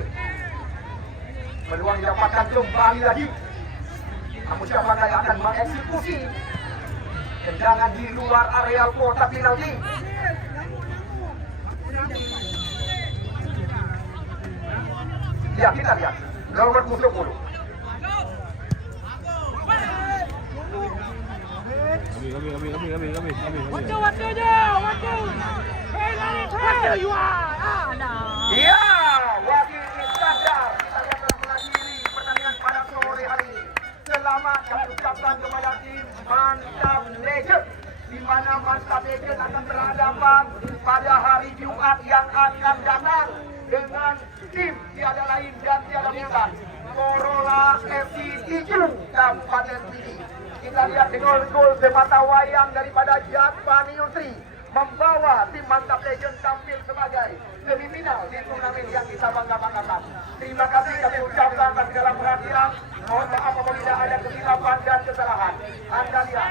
peluang didapatkan kembali lagi. Namun siapakah yang akan mengeksekusi tendangan di luar areal kotak penalti? Ya, kita lihat Robert Musuh. Ya, Wakil Iskandar. Kita lihat telah mengakhiri pertandingan pada sore hari ini. Selamat kami ucapkan kepada tim Mantap Legend. di mana Mantap Legend akan berhadapan pada hari Jumat yang akan datang dengan tim tiada lain dan tiada bukan Corolla FC Ijung Kabupaten Pidi. Kita lihat gol-gol semata wayang daripada Japani Yusri membawa tim Mantap Legend tampil sebagai semifinal di turnamen yang kita bangga-banggakan. Terima kasih kami ucapkan atas segala perhatian. Mohon maaf apabila ada kesilapan dan kesalahan. Anda lihat